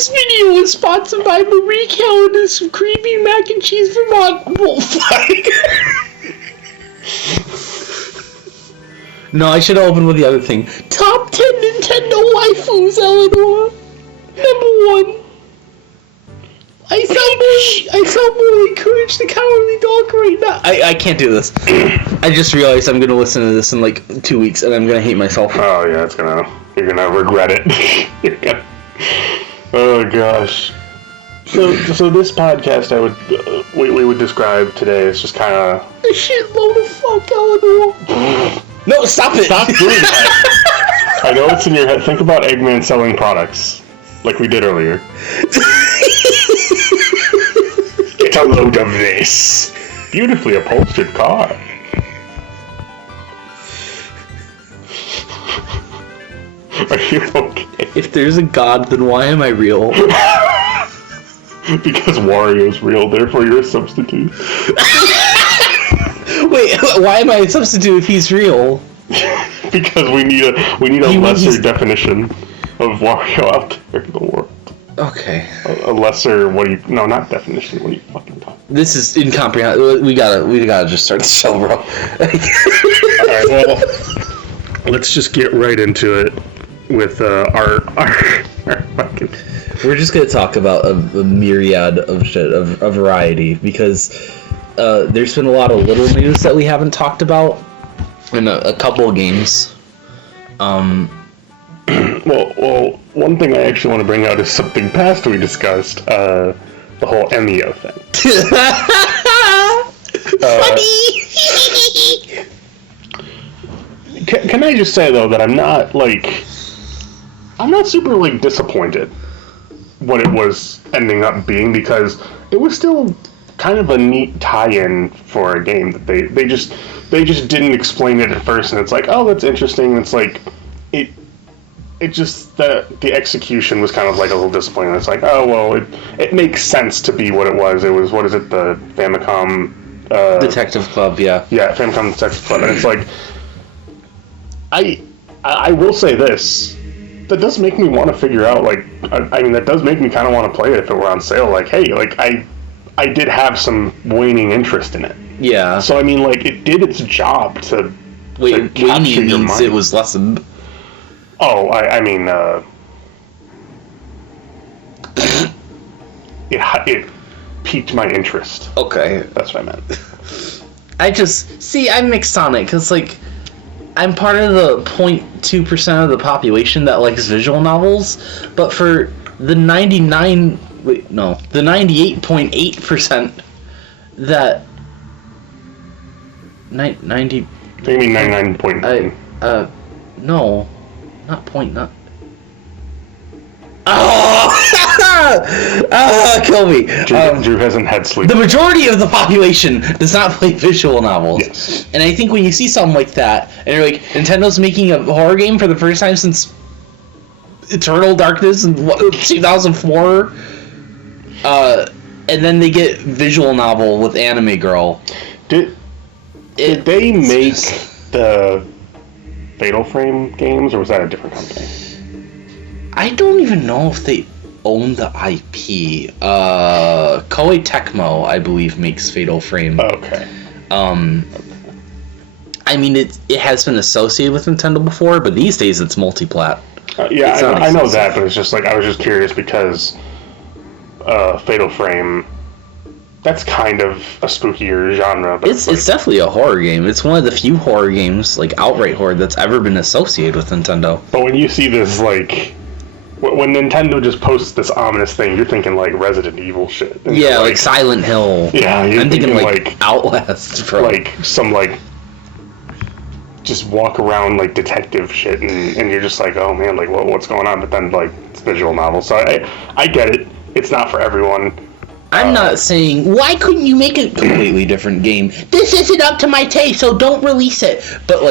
This video is sponsored by Marie Callender's Creamy Mac and Cheese Vermont Bullfight. No, I should have opened with the other thing. Top 10 Nintendo waifus, Eleanor. Number 1. I sound more like Courage the Cowardly Dog right now. I can't do this. I just realized I'm gonna listen to this in like 2 weeks and I'm gonna hate myself. Oh yeah, you're gonna regret it. Oh gosh. So this podcast we would describe today as just kind of a shitload of fuck, Eleanor. No, stop it! Stop doing that. I know it's in your head. Think about Eggman selling products, like we did earlier. Get a load of this beautifully upholstered car. Are you okay? If there's a god, then why am I real? Because Wario's real, therefore you're a substitute. Wait, why am I a substitute if he's real? Because we need a lesser definition of Wario out there in the world. Okay. A lesser, not definition, what are you fucking talking about? This is incomprehensible. We gotta just start the show, bro. Alright, well, let's just get right into it with our fucking... We're just gonna talk about a myriad of shit, a variety, because there's been a lot of little news that we haven't talked about, and a couple of games. Well, one thing I actually want to bring out is something past we discussed, the whole Emio thing. Funny! Can I just say, though, that I'm not super, disappointed what it was ending up being, because it was still kind of a neat tie-in for a game that they just didn't explain it at first, and it's like, oh, that's interesting, and it's like, it just, the execution was kind of like a little disappointing. It's like, oh, well, it makes sense to be what it was. It was, what is it, the Famicom... Detective Club, yeah. Yeah, Famicom Detective Club, and it's like, I will say this, that does make me want to figure out, that does make me kind of want to play it if it were on sale. Hey, I did have some waning interest in it. Yeah. So, it did its job to waning means mind. It was lessened. Oh, it piqued my interest. Okay. That's what I meant. I'm mixed on it, because, I'm part of the 0.2% of the population that likes visual novels, but for the 98.8% that... 90... I think you mean 99.9. No. Not point, not... Oh! Kill me. Drew hasn't had sleep. The majority of the population does not play visual novels. Yes. And I think when you see something like that, and you're like, Nintendo's making a horror game for the first time since Eternal Darkness in 2004, and then they get visual novel with Anime Girl. Did they make the Fatal Frame games, or was that a different company? I don't even know if they own the IP. Koei Tecmo, I believe, makes Fatal Frame. Okay. It has been associated with Nintendo before, but these days it's multi-plat. Yeah, I know that, but it's just I was just curious because Fatal Frame, that's kind of a spookier genre. But it's definitely a horror game. It's one of the few horror games, outright horror, that's ever been associated with Nintendo. But when you see this, when Nintendo just posts this ominous thing, you're thinking, Resident Evil shit. And yeah, Silent Hill. Yeah, I'm thinking, Outlast. Bro. Some, just walk around, detective shit, and you're just like, oh, man, what's going on? But then, it's visual novel. So I get it. It's not for everyone. I'm not saying, why couldn't you make a completely different game? This isn't up to my taste, so don't release it. But,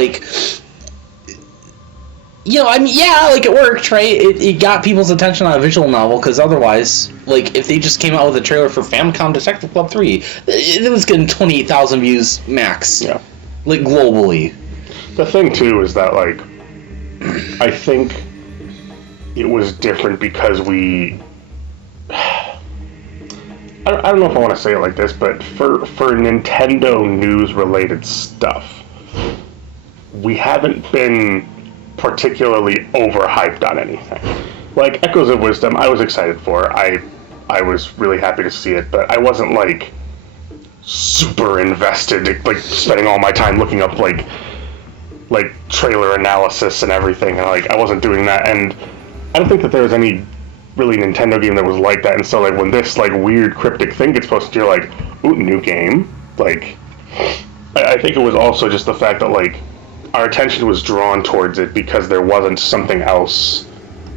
it worked, right? It got people's attention on a visual novel, because otherwise, if they just came out with a trailer for Famicom Detective Club 3, it was getting 28,000 views max. Yeah. Globally. The thing, too, is that, I think it was different because we I don't know if I want to say it like this, but for Nintendo news-related stuff, we haven't been particularly overhyped on anything. Like Echoes of Wisdom, I was excited for. I was really happy to see it, but I wasn't like super invested, like spending all my time looking up like trailer analysis and everything, and like I wasn't doing that. And I don't think that there was any really Nintendo game that was like that. And so like when this like weird cryptic thing gets posted, you're like, ooh, new game. Like I think it was also just the fact that like our attention was drawn towards it because there wasn't something else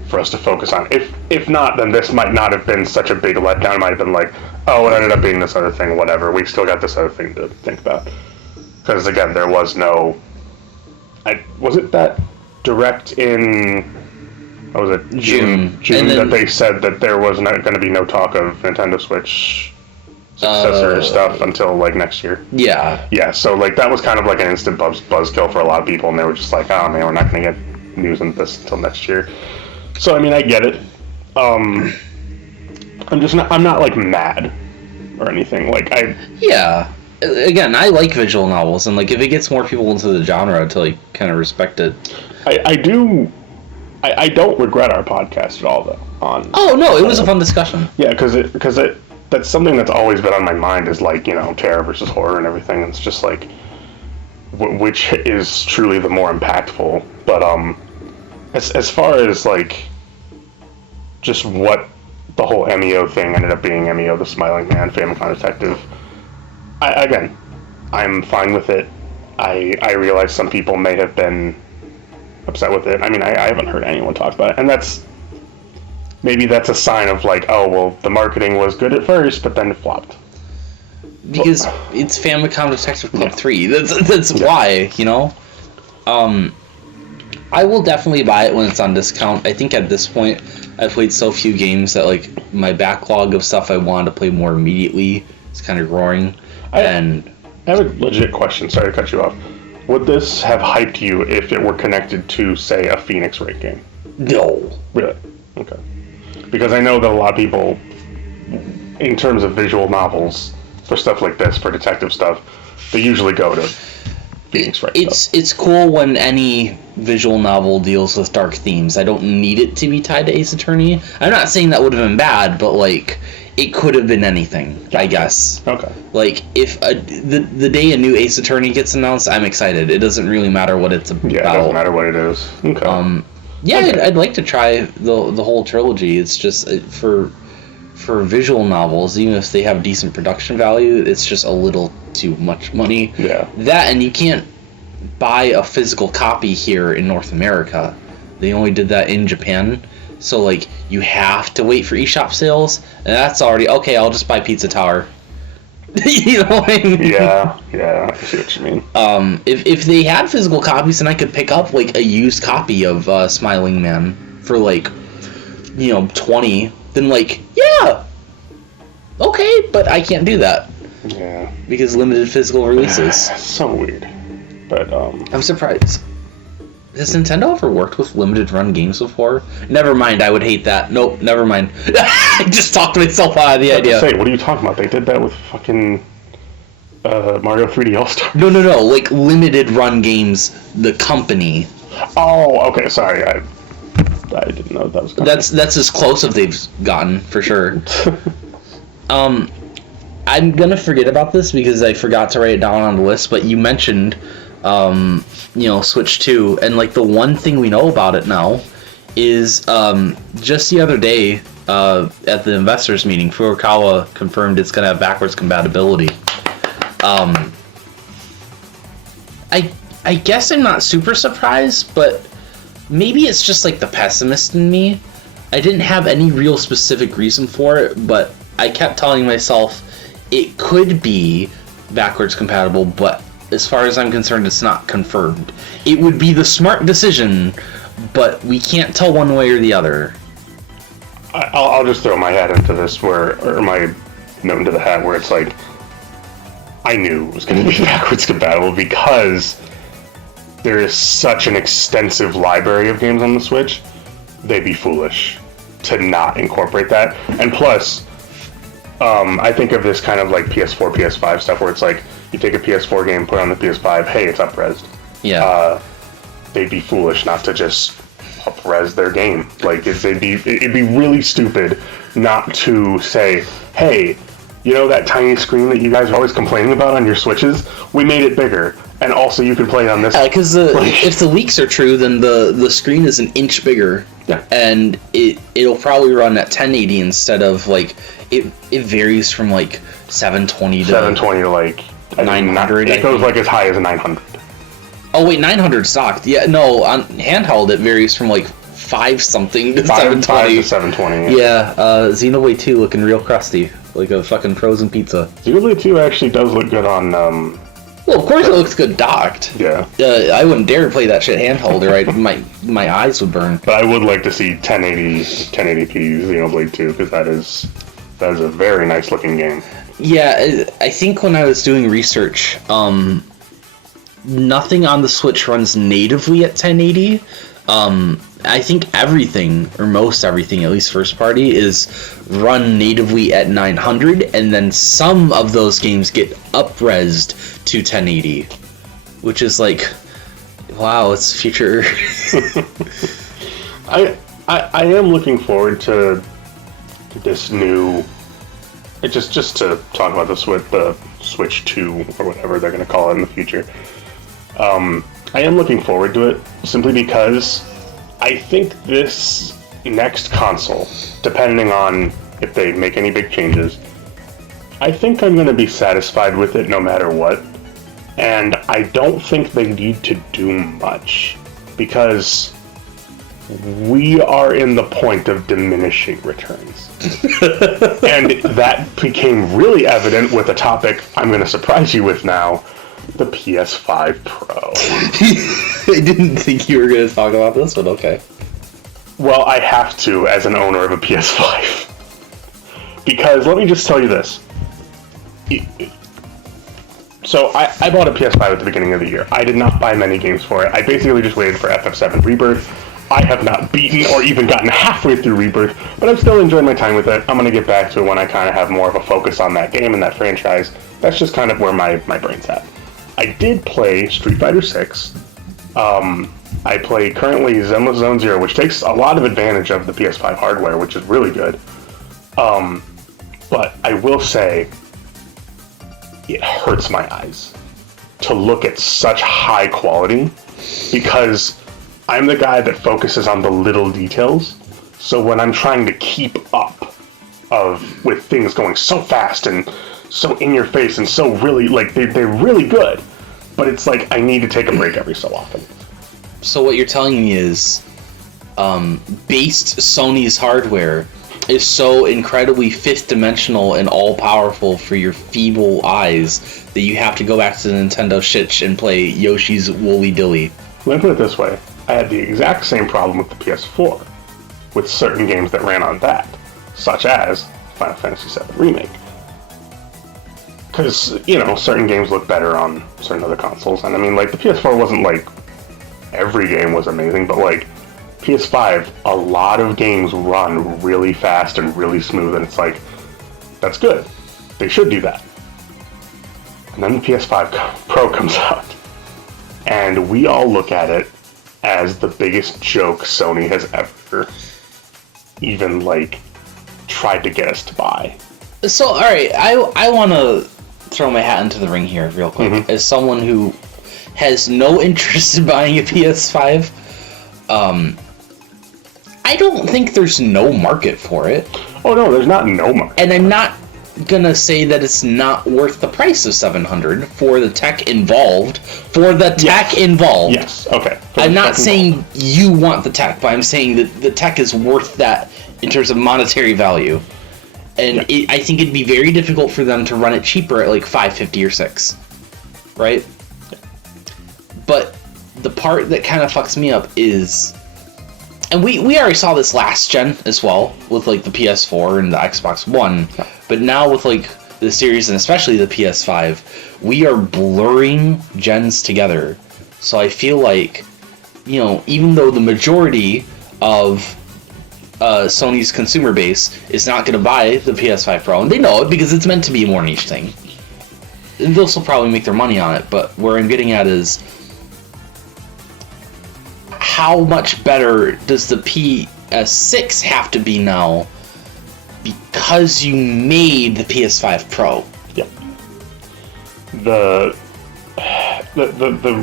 for us to focus on. If not, then this might not have been such a big letdown. It might have been like, oh, it ended up being this other thing, whatever. We still got this other thing to think about. Because again, there was no. Was it that direct in? What was it? June that they said that there was not going to be no talk of Nintendo Switch successor stuff until like next year. Yeah. Yeah. So like that was kind of like an instant buzzkill for a lot of people, and they were just like, oh man, we're not going to get news on this until next year. So I mean, I get it. I'm not like mad or anything. Like Yeah. Again, I like visual novels, and like if it gets more people into the genre to like kind of respect it. I do. I don't regret our podcast at all, though. Oh no, it was a fun discussion. Yeah, because that's something that's always been on my mind is like, you know, terror versus horror and everything. It's just like which is truly the more impactful. But as far as like just what the whole MEO thing ended up being, MEO the Smiling Man, Famicom Detective. I'm fine with it. I realize some people may have been upset with it. I mean, I haven't heard anyone talk about it, and maybe that's a sign of like, oh well, the marketing was good at first, but then it flopped. Because it's Famicom Detective Club 3. That's why, you know. I will definitely buy it when it's on discount. I think at this point, I've played so few games that like my backlog of stuff I wanted to play more immediately is kind of growing. I have a legit question. Sorry to cut you off. Would this have hyped you if it were connected to, say, a Phoenix Wright game? No. Really? Okay. Because I know that a lot of people, in terms of visual novels, for stuff like this, for detective stuff, they usually go to Phoenix Wright stuff. It's cool when any visual novel deals with dark themes. I don't need it to be tied to Ace Attorney. I'm not saying that would have been bad, but like it could have been anything, I guess. Okay. Like if the day a new Ace Attorney gets announced, I'm excited. It doesn't really matter what it's about. Yeah, it doesn't matter what it is. Okay. Yeah, okay. I'd like to try the whole trilogy. It's just for visual novels, even if they have decent production value, it's just a little too much money. Yeah. That, and you can't buy a physical copy here in North America. They only did that in Japan. So, like, you have to wait for eShop sales, and that's already, okay, I'll just buy Pizza Tower. You know what I mean? Yeah, I see what you mean. If they had physical copies, then I could pick up, like, a used copy of Smiling Man for, like, you know, $20, then, like, yeah, okay, but I can't do that. Yeah. Because limited physical releases. So weird. But, I'm surprised. Has Nintendo ever worked with limited run games before? Never mind, I would hate that. Nope, never mind. I just talked myself out of the idea. What are you talking about? They did that with fucking Mario 3D All-Star. No, like limited run games, the company. Oh, okay, sorry. I didn't know that was coming. That's as close as they've gotten, for sure. I'm gonna forget about this because I forgot to write it down on the list, but you mentioned you know, Switch 2, and like the one thing we know about it now is just the other day at the investors meeting, Furukawa confirmed it's going to have backwards compatibility. I guess I'm not super surprised, but maybe it's just like the pessimist in me. I didn't have any real specific reason for it, but I kept telling myself it could be backwards compatible, but as far as I'm concerned, it's not confirmed. It would be the smart decision, but we can't tell one way or the other. I'll just throw my hat into this, or my note into the hat, where it's like, I knew it was going to be backwards compatible because there is such an extensive library of games on the Switch. They'd be foolish to not incorporate that. And plus, I think of this kind of like PS4, PS5 stuff where it's like you take a PS4 game, put it on the PS5, hey, it's up-resed. Yeah. They'd be foolish not to just up-res their game. Like, it'd be really stupid not to say, hey, you know that tiny screen that you guys are always complaining about on your Switches? We made it bigger, and also you can play it on this. Because if the leaks are true, then the screen is an inch bigger. Yeah. And it'll probably run at 1080 instead of, like, it varies from, like, 720 to like 900. It goes like as high as 900. Oh wait, 900 stocked. Yeah, no, on handheld it varies from like 5 something to 5 720. to 720. Yeah, Xenoblade 2 looking real crusty, like a fucking frozen pizza. Xenoblade 2 actually does look good on. Well, of course it looks good docked. Yeah. I wouldn't dare play that shit handheld, or my eyes would burn. But I would like to see 1080p Xenoblade 2 because that is a very nice looking game. Yeah, I think when I was doing research, nothing on the Switch runs natively at 1080. I think everything, or most everything, at least first party, is run natively at 900, and then some of those games get up-resed to 1080, which is like, wow, it's future. I am looking forward to this new. Just to talk about the Switch 2 or whatever they're going to call it in the future. I am looking forward to it simply because I think this next console, depending on if they make any big changes, I think I'm going to be satisfied with it no matter what. And I don't think they need to do much because we are in the point of diminishing returns. And that became really evident with a topic I'm going to surprise you with now, the PS5 Pro. I didn't think you were going to talk about this, but okay. Well, I have to as an owner of a PS5. Because let me just tell you this. So I bought a PS5 at the beginning of the year. I did not buy many games for it. I basically just waited for FF7 Rebirth. I have not beaten or even gotten halfway through Rebirth, but I'm still enjoying my time with it. I'm going to get back to it when I kind of have more of a focus on that game and that franchise. That's just kind of where my brain's at. I did play Street Fighter 6. I play currently Zenless Zone Zero, which takes a lot of advantage of the PS5 hardware, which is really good. But I will say, it hurts my eyes to look at such high quality because I'm the guy that focuses on the little details. So when I'm trying to keep up with things going so fast and so in your face and so really, like, they're really good, but it's like I need to take a break every so often. So what you're telling me is, based Sony's hardware is so incredibly fifth-dimensional and all-powerful for your feeble eyes that you have to go back to the Nintendo Switch and play Yoshi's Woolly Dilly. Let me put it this way. I had the exact same problem with the PS4, with certain games that ran on that, such as Final Fantasy VII Remake. Because, you know, certain games look better on certain other consoles, and I mean, like, the PS4 wasn't like every game was amazing, but like, PS5, a lot of games run really fast and really smooth, and it's like, that's good. They should do that. And then the PS5 Pro comes out, and we all look at it as the biggest joke Sony has ever even, like, tried to get us to buy. So, alright, I want to throw my hat into the ring here real quick. Mm-hmm. As someone who has no interest in buying a PS5, I don't think there's no market for it. Oh no, there's not no market. And I'm not gonna say that it's not worth the price of $700 for the tech involved. Yes, okay. I'm not saying you want the tech, but I'm saying that the tech is worth that in terms of monetary value. And I think it'd be very difficult for them to run it cheaper at like $550 or $600, right? Yeah. But the part that kind of fucks me up is, and we already saw this last gen as well with like the PS4 and the Xbox One, but now with like the series and especially the PS5, we are blurring gens together. So I feel like, you know, even though the majority of Sony's consumer base is not going to buy the PS5 Pro, and they know it because it's meant to be a more niche thing. And they'll still probably make their money on it, but where I'm getting at is how much better does the PS6 have to be now because you made the PS5 Pro? Yep. The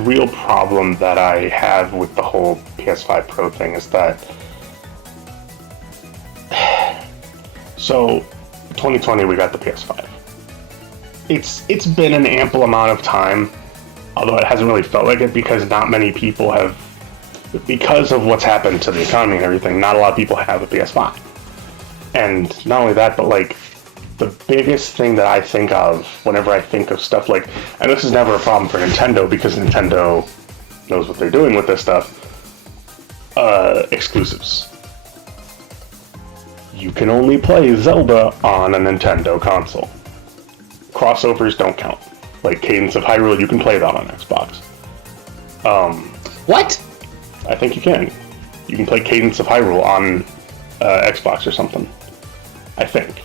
real problem that I have with the whole PS5 Pro thing is that so 2020 we got the PS5. It's been an ample amount of time, although it hasn't really felt like it because not many people have, because of what's happened to the economy and everything, not a lot of people have a PS5. And not only that, but like the biggest thing that I think of whenever I think of stuff like, and this is never a problem for Nintendo because Nintendo knows what they're doing with this stuff, exclusives. You can only play Zelda on a Nintendo console. Crossovers don't count. Like Cadence of Hyrule, you can play that on Xbox. What? I think you can. You can play Cadence of Hyrule on Xbox or something. I think.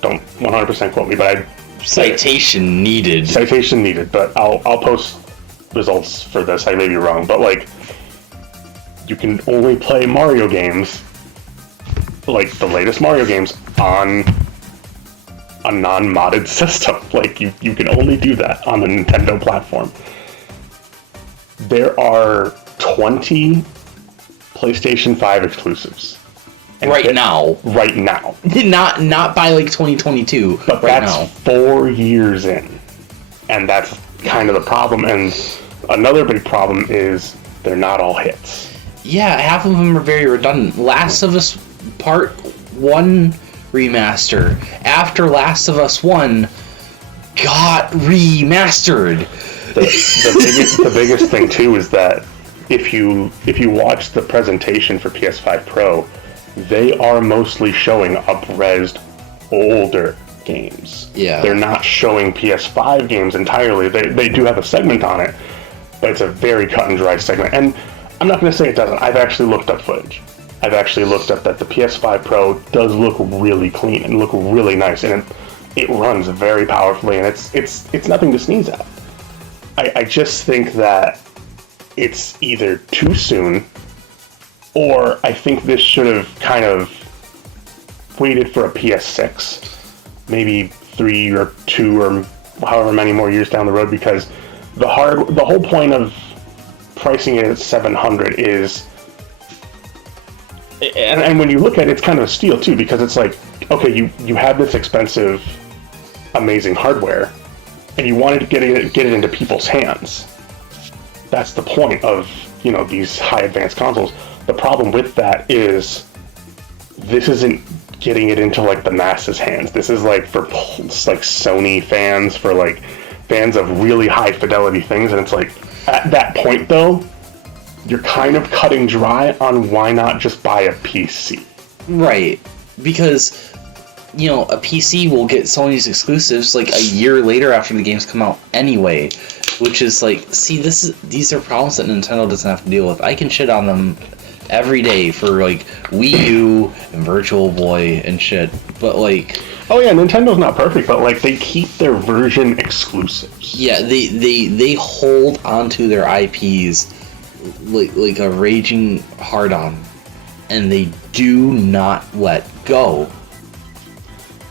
Don't 100% quote me, but Citation needed. Citation needed, but I'll post results for this. I may be wrong, but like, you can only play Mario games, like the latest Mario games, on a non-modded system. Like, you can only do that on the Nintendo platform. There are 20 PlayStation 5 exclusives. Right now. Right now. Not by like 2022, but right that's now. 4 years in. And that's kind of the problem. And another big problem is they're not all hits. Yeah, half of them are very redundant. Last of Us Part 1 remaster after Last of Us 1 got remastered. The biggest thing too is that if you watch the presentation for PS5 Pro, they are mostly showing up-resed older games. Yeah. They're not showing PS5 games entirely. They do have a segment on it, but it's a very cut and dry segment. And I'm not going to say it doesn't. I've actually looked up footage. I've actually looked up that the PS5 Pro does look really clean and look really nice, and it runs very powerfully, and it's nothing to sneeze at. I just think that it's either too soon, or I think this should have kind of waited for a PS6, maybe 3 or 2 or however many more years down the road, because the whole point of pricing it at $700 is, and when you look at it, it's kind of a steal too, because it's like, okay, you have this expensive, amazing hardware, and you wanted to get it into people's hands. That's the point of, these high advanced consoles. The problem with that is this isn't getting it into like the masses' hands. This is like for like Sony fans, for like fans of really high fidelity things, and it's like at that point though, you're kind of cutting dry on why not just buy a PC. Right. Because a PC will get Sony's exclusives like a year later after the games come out anyway, which is like, see, these are problems that Nintendo doesn't have to deal with. I can shit on them every day for like Wii U and Virtual Boy and shit, but like, oh yeah, Nintendo's not perfect, but like they keep their version exclusives. Yeah, they hold onto their IPs like a raging hard-on, and they do not let go.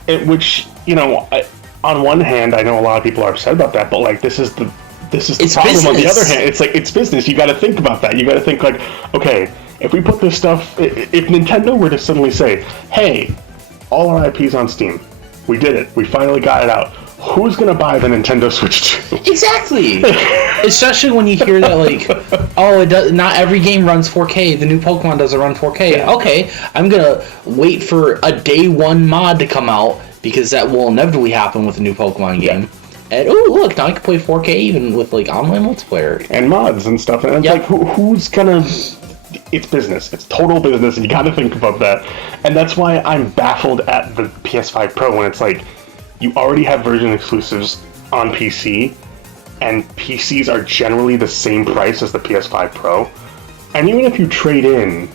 Which, on one hand, I know a lot of people are upset about that, but like this is the problem. Business. On the other hand, it's like, it's business. You got to think about that. You got to think like, okay, if we put this stuff, if Nintendo were to suddenly say, hey, all our IPs on Steam, we did it, we finally got it out, who's gonna buy the Nintendo Switch 2? Exactly. Especially when you hear that, like, oh, it does, not every game runs 4K. The new Pokemon doesn't run 4K. Yeah. Okay, I'm gonna wait for a day one mod to come out, because that will inevitably happen with a new Pokemon game. Yeah. And oh, look, now I can play 4K even with like online multiplayer and mods and stuff. And it's like, who's gonna? It's business. It's total business, and you got to think about that. And that's why I'm baffled at the PS5 Pro when it's like, you already have version exclusives on PC, and PCs are generally the same price as the PS5 Pro. And even if you trade in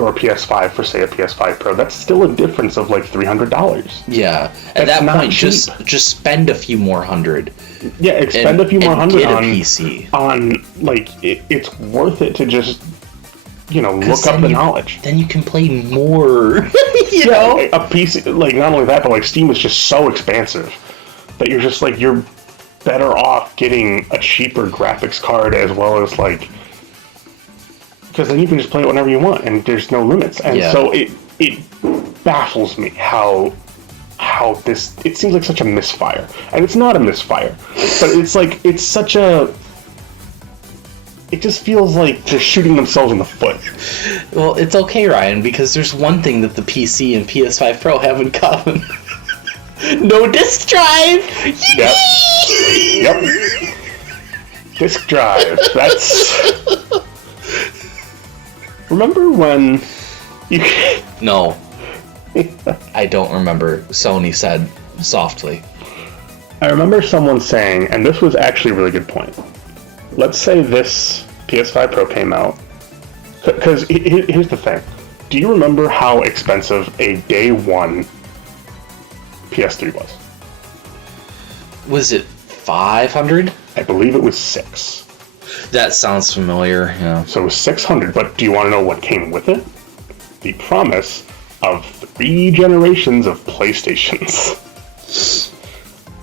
your PS5 for, say, a PS5 Pro, that's still a difference of like $300. Yeah. At that point, just spend a few more hundred. Yeah, spend a few more hundred on a PC. On like it's worth it to just look up the knowledge. Then you can play more. you know, a PC, like, not only that, but like Steam is just so expansive that you're just like, you're better off getting a cheaper graphics card, as well as like, because then you can just play it whenever you want and there's no limits. And so it baffles me how this, it seems like such a misfire, and it's not a misfire, but it's like, it's such a, it just feels like they're shooting themselves in the foot. Well, it's okay, Ryan, because there's one thing that the PC and PS5 Pro have in common. No disk drive! Yep. Disk drive. That's... Remember when you... No. I don't remember, Sony said softly. I remember someone saying, and this was actually a really good point, let's say this PS5 Pro came out, because here's the thing. Do you remember how expensive a day one PS3 was? Was it 500? I believe it was $600. That sounds familiar, yeah. So it was $600, but do you want to know what came with it? The promise of 3 generations of PlayStations.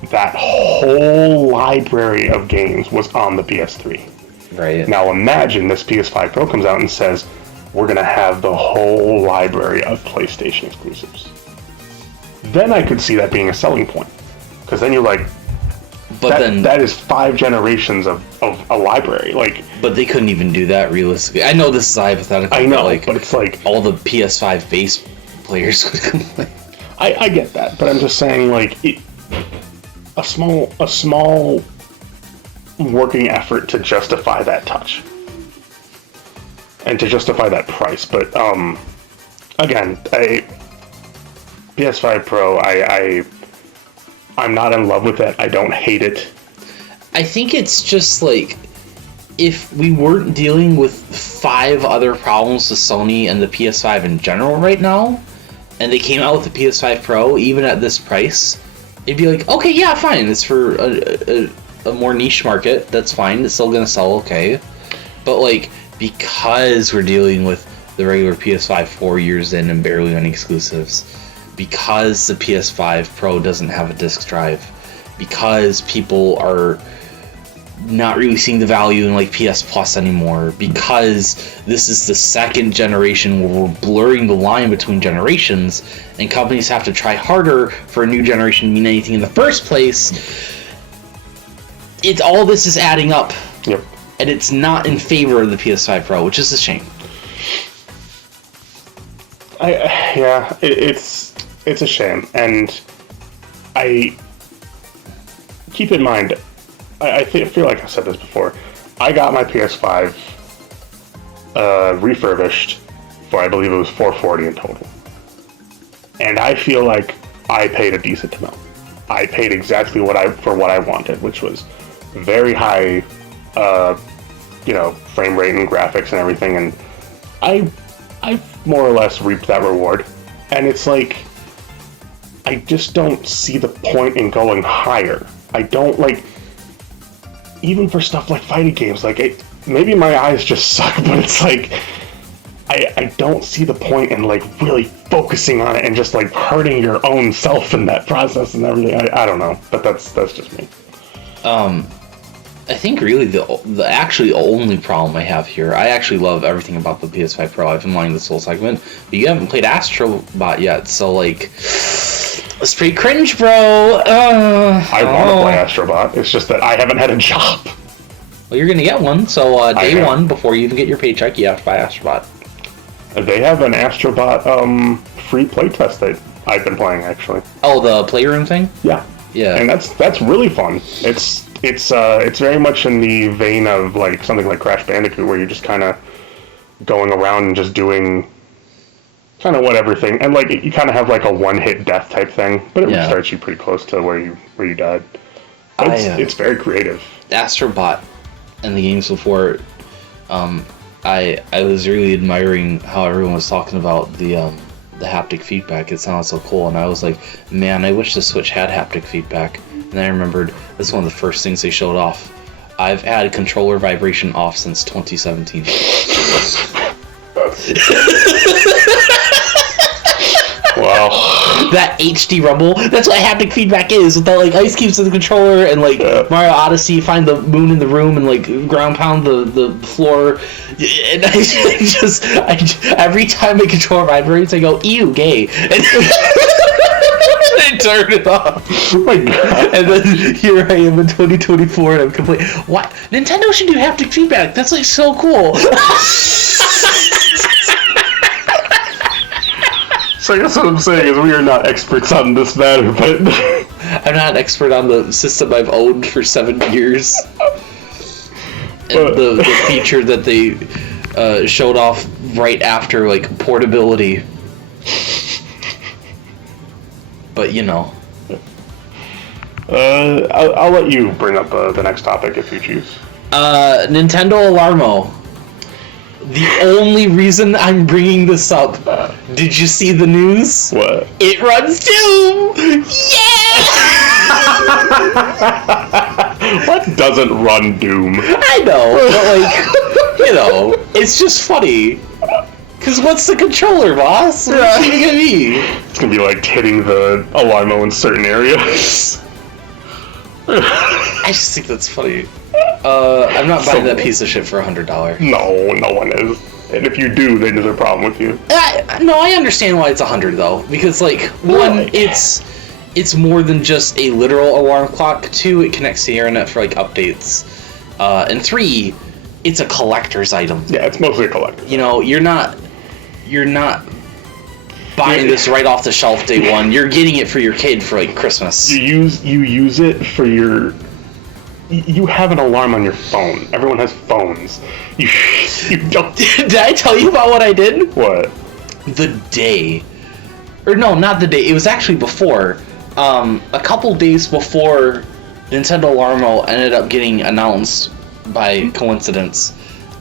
That whole library of games was on the PS3. Right. Now imagine this PS5 Pro comes out and says, we're going to have the whole library of PlayStation exclusives. Then I could see that being a selling point. Because then you're like, that is 5 generations of a library. Like, but they couldn't even do that realistically. I know this is hypothetical. I know, but it's like... all the PS5 base players could complain. I get that, but I'm just saying, like... A small working effort to justify that touch and to justify that price. But again, PS5 Pro, I'm not in love with it. I don't hate it. I think it's just like, if we weren't dealing with 5 other problems with Sony and the PS5 in general right now, and they came out with the PS5 Pro even at this price, it'd be like, okay, yeah, fine. It's for a more niche market. That's fine. It's still gonna sell okay. But like, because we're dealing with the regular PS5 4 years in and barely any exclusives, because the PS5 Pro doesn't have a disc drive, because people are not really seeing the value in like PS Plus anymore, because this is the second generation where we're blurring the line between generations, and companies have to try harder for a new generation to mean anything in the first place. It's all this is adding up. Yep. And it's not in favor of the PS5 Pro, which is a shame. It's a shame, and I keep in mind, I feel like I said this before. I got my PS5 refurbished for, I believe it was $440 in total, and I feel like I paid a decent amount. I paid exactly what I wanted, which was very high, frame rate and graphics and everything, and I more or less reaped that reward. And it's like, I just don't see the point in going higher. I don't, like, even for stuff like fighting games, like, maybe my eyes just suck, but it's like, I don't see the point in, like, really focusing on it and just, like, hurting your own self in that process and everything. I don't know, but that's just me. I think really the actually only problem I have here, I actually love everything about the PS5 Pro. I've been wanting this whole segment, but you haven't played Astrobot yet, so like, it's pretty cringe, bro. I want to play Astrobot. It's just that I haven't had a job. Well, you're gonna get one. So day one, before you even get your paycheck, you have to buy Astrobot. They have an Astrobot free playtest that I've been playing, actually. Oh, the Playroom thing? Yeah. Yeah. And that's really fun. It's very much in the vein of like something like Crash Bandicoot, where you're just kind of going around and just doing kind of whatever thing, and like you kind of have like a one-hit death type thing, but it restarts you pretty close to where you died. But it's very creative. Astrobot and the games before, I was really admiring how everyone was talking about the haptic feedback. It sounded so cool, and I was like, man, I wish the Switch had haptic feedback. And I remembered this is one of the first things they showed off. I've had controller vibration off since 2017. Wow. That HD rumble, that's what haptic feedback is, with that like ice cubes in the controller and like Mario Odyssey, find the moon in the room and like ground pound the floor. And I every time my controller vibrates, I go, ew, gay. And I turn it off. Oh my god. And then here I am in 2024 and I'm complete. What? Nintendo should do haptic feedback. That's like so cool. So I guess what I'm saying is we are not experts on this matter, but I'm not an expert on the system I've owned for 7 years. And the feature that they showed off right after, like, portability. But, you know. I'll let you bring up the next topic if you choose. Nintendo Alarmo. The only reason I'm bringing this up, did you see the news? What? It runs Doom! Yeah! What doesn't run Doom? I know, but like, you know, it's just funny. Cause what's the controller, boss? What's it gonna be? It's gonna be like hitting the Alarmo in certain areas. I just think that's funny. I'm not buying that piece of shit for $100. No one is. And if you do, then there's a problem with you. No, I understand why it's $100 though, because like one, it's more than just a literal alarm clock. 2, it connects to the internet for like updates, and 3, it's a collector's item. Yeah, it's mostly a collector. You know, you're not buying this right off the shelf day one. You're getting it for your kid for like Christmas. You use it for your. You have an alarm on your phone. Everyone has phones. You don't. Did I tell you about what I did? What? The day, or no, not the day. It was actually before. A couple days before Nintendo Alarmo ended up getting announced by coincidence,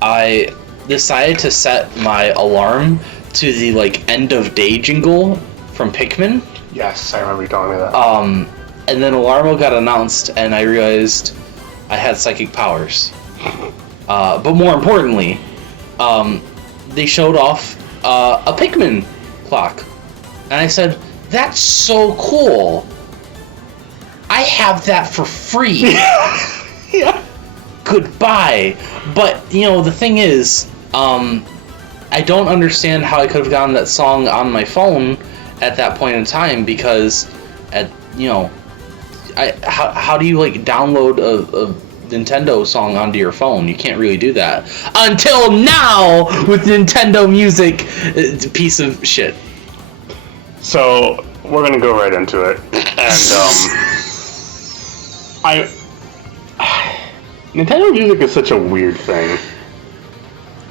I decided to set my alarm to the like end of day jingle from Pikmin. Yes, I remember you telling me that. And then Alarmo got announced, and I realized I had psychic powers. But more importantly, they showed off a Pikmin clock. And I said, that's so cool. I have that for free. Yeah. Goodbye. But, you know, the thing is, I don't understand how I could have gotten that song on my phone at that point in time, because, how do you like download a Nintendo song onto your phone? You can't really do that until now with Nintendo Music. It's a piece of shit. So we're gonna go right into it, and Nintendo Music is such a weird thing.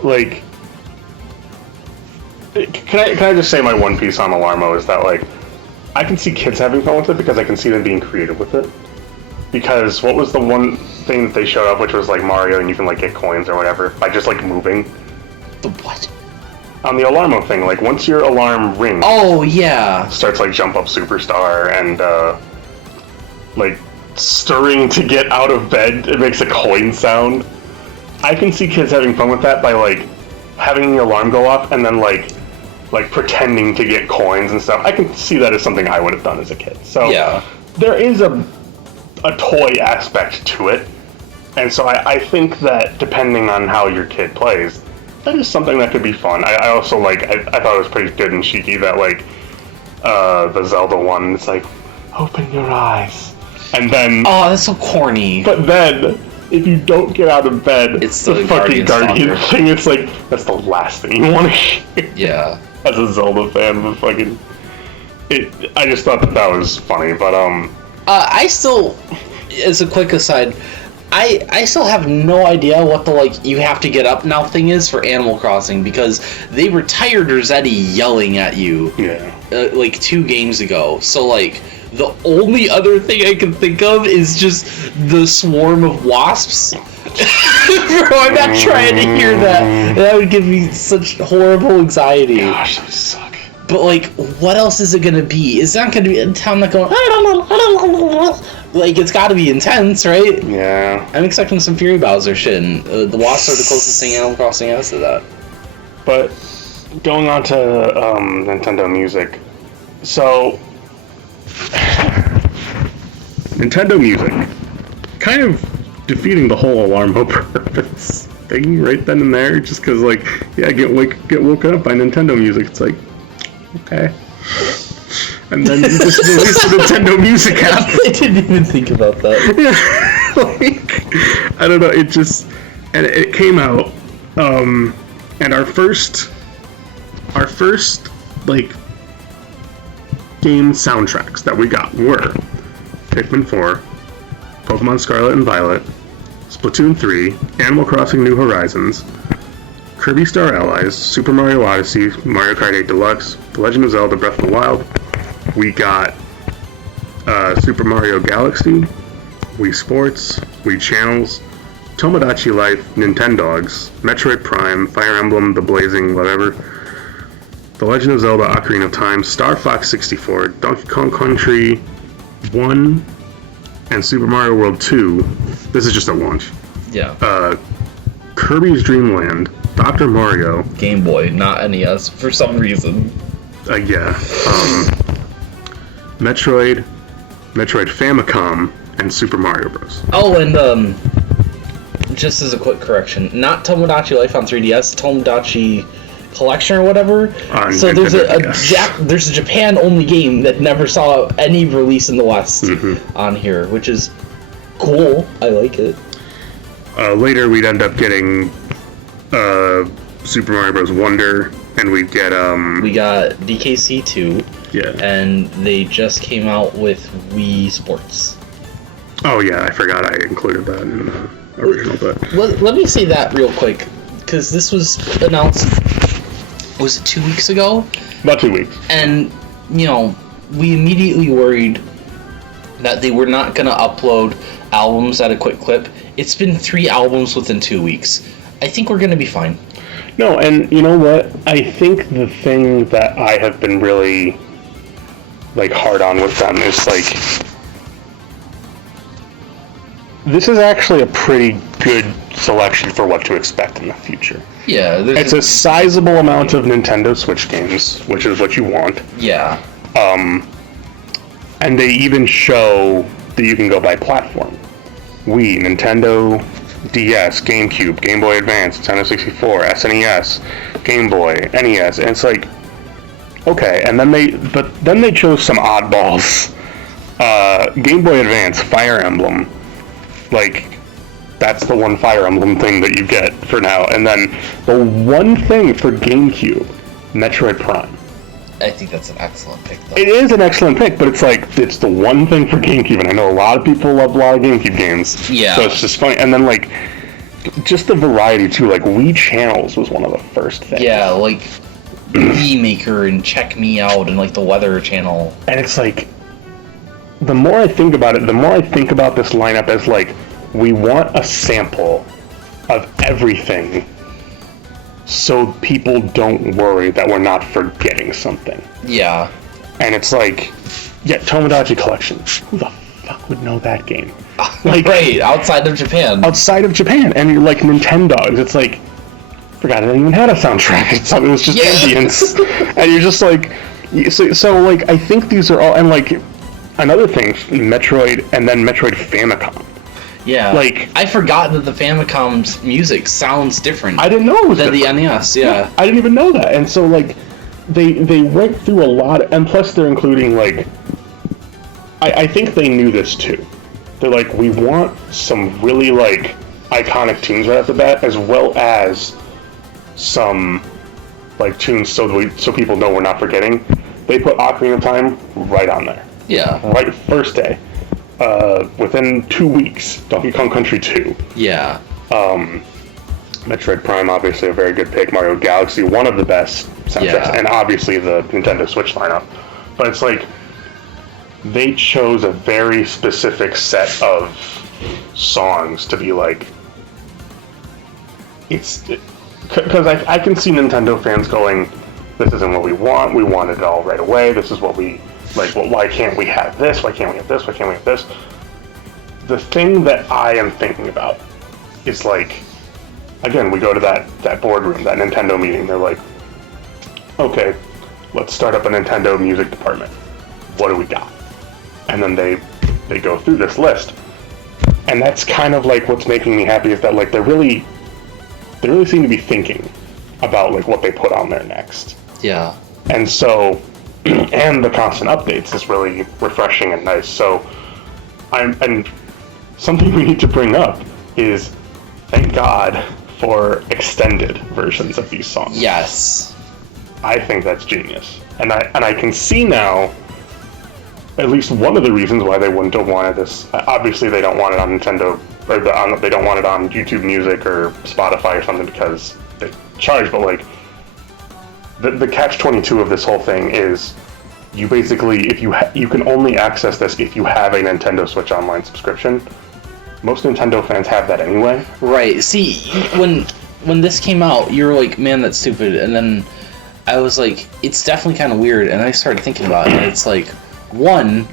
Like, can I just say my one piece on Alarmo is that like I can see kids having fun with it because I can see them being creative with it. Because what was the one thing that they showed up, which was like Mario, and you can like get coins or whatever by just like moving. The what? On the Alarmo thing, like once your alarm rings. Oh yeah. Starts like Jump Up Superstar and like stirring to get out of bed. It makes a coin sound. I can see kids having fun with that by like having the alarm go off and then like pretending to get coins and stuff. I can see that as something I would have done as a kid. So yeah, there is a toy aspect to it, and so I think that depending on how your kid plays, that is something that could be fun. I also like I thought it was pretty good and cheeky that like the Zelda one, it's like open your eyes, and then oh, that's so corny. But then if you don't get out of bed, it's the fucking Guardian thing. It's like that's the last thing you want to hear. Yeah. As a Zelda fan, but fucking I just thought that was funny, but I still, as a quick aside, I still have no idea what the like you have to get up now thing is for Animal Crossing, because they retired Rossetti yelling at you like 2 games ago. So like the only other thing I can think of is just the swarm of wasps Bro, I'm not trying to hear that. That would give me such horrible anxiety. Gosh, that would suck. But, like, what else is it gonna be? It's not gonna be a town that going... Like, it's gotta be intense, right? Yeah. I'm expecting some Fury Bowser shit, and the Wasps are the closest thing Animal Crossing has to that. But, going on to Nintendo Music. So... Nintendo Music. Kind of defeating the whole Alarmo Purpose thing right then and there, just because, like, yeah, get woken up by Nintendo Music. It's like, okay. And then you just release the Nintendo Music app. I didn't even think about that. Yeah, like, I don't know, it just, and it came out, and our first, like, game soundtracks that we got were Pikmin 4, Pokemon Scarlet and Violet, Splatoon 3, Animal Crossing New Horizons, Kirby Star Allies, Super Mario Odyssey, Mario Kart 8 Deluxe, The Legend of Zelda Breath of the Wild. We got Super Mario Galaxy, Wii Sports, Wii Channels, Tomodachi Life, Nintendogs, Metroid Prime, Fire Emblem, The Blazing Whatever, The Legend of Zelda Ocarina of Time, Star Fox 64, Donkey Kong Country 1, and Super Mario World 2. This is just a launch. Yeah. Kirby's Dream Land, Dr. Mario. Game Boy, not NES, for some reason. Yeah. Metroid Famicom, and Super Mario Bros. Oh, and just as a quick correction, not Tomodachi Life on 3DS, Tomodachi Collection or whatever. So there's there's a Japan-only game that never saw any release in the West on here, which is cool. I like it. Later, we'd end up getting Super Mario Bros. Wonder, and we'd get we got DKC 2. Yeah. And they just came out with Wii Sports. Oh yeah, I forgot I included that in the original. But let me say that real quick, because this was announced. Was it 2 weeks ago? About 2 weeks. And you know, we immediately worried that they were not going to upload albums at a quick clip. It's been 3 albums within 2 weeks. I think we're going to be fine. No, and you know what? I think the thing that I have been really like hard on with them is like, this is actually a pretty good selection for what to expect in the future. Yeah, it's a sizable amount of Nintendo Switch games, which is what you want. Yeah. And they even show that you can go by platform. Wii, Nintendo DS, GameCube, Game Boy Advance, Nintendo 64, SNES, Game Boy, NES, and it's like, okay, and then they chose some oddballs. Game Boy Advance, Fire Emblem, like, that's the one Fire Emblem thing that you get for now. And then the one thing for GameCube, Metroid Prime. I think that's an excellent pick, though. It is an excellent pick, but it's like, it's the one thing for GameCube, and I know a lot of people love a lot of GameCube games. Yeah. So it's just funny. And then, like, just the variety, too. Like, Wii Channels was one of the first things. Yeah, like, Wii Maker and Check Me Out and, like, the Weather Channel. And it's like, the more I think about it, the more I think about this lineup as, like, we want a sample of everything so people don't worry that we're not forgetting something. Yeah. And it's like, yeah, Tomodachi Collection. Who the fuck would know that game? Like, right, outside of Japan. Outside of Japan. And you're like, Nintendogs. It's like, forgot it even had a soundtrack. It was just ambience. And you're just like, so like, I think these are all, and like, another thing, Metroid, and then Metroid Famicom. Yeah, like, I forgot that the Famicom's music sounds different. I didn't know it was than different. The NES. Yeah, I didn't even know that. And so like, they went through a lot, and plus they're including like, I think they knew this too. They're like, we want some really like iconic tunes right off the bat, as well as some like tunes so people know we're not forgetting. They put Ocarina of Time right on there. Yeah. Right first day. Within 2 weeks, Donkey Kong Country 2. Yeah. Metroid Prime, obviously a very good pick. Mario Galaxy, one of the best soundtracks, and obviously the Nintendo Switch lineup. But it's like, they chose a very specific set of songs to be like, it's because I can see Nintendo fans going, this isn't what we wanted it all right away, this is what we like, well, why can't we have this, why can't we have this, why can't we have this? The thing that I am thinking about is like, again, we go to that boardroom, that Nintendo meeting, they're like, okay, let's start up a Nintendo music department, what do we got? And then they go through this list, and that's kind of like what's making me happy, is that like they really seem to be thinking about like what they put on there next. Yeah. And so, and the constant updates is really refreshing and nice. So, and something we need to bring up is, thank God for extended versions of these songs. Yes. I think that's genius, and I can see now at least one of the reasons why they wouldn't have wanted this. Obviously, they don't want it on Nintendo, or they don't want it on YouTube Music or Spotify or something because they charge. But like, the catch-22 of this whole thing is, you basically, if you can only access this if you have a Nintendo Switch Online subscription. Most Nintendo fans have that anyway. Right. See, when this came out, you were like, man, that's stupid. And then I was like, it's definitely kind of weird. And I started thinking about it. And it's like, one,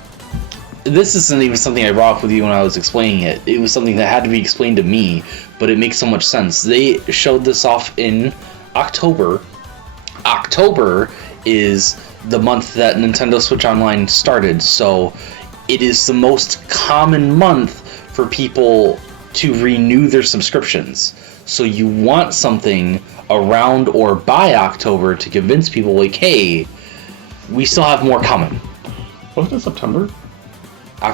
this isn't even something I brought up with you when I was explaining it. It was something that had to be explained to me, but it makes so much sense. They showed this off in October. October is the month that Nintendo Switch Online started, so it is the most common month for people to renew their subscriptions. So you want something around or by October to convince people, like, hey, we still have more coming. Wasn't it September?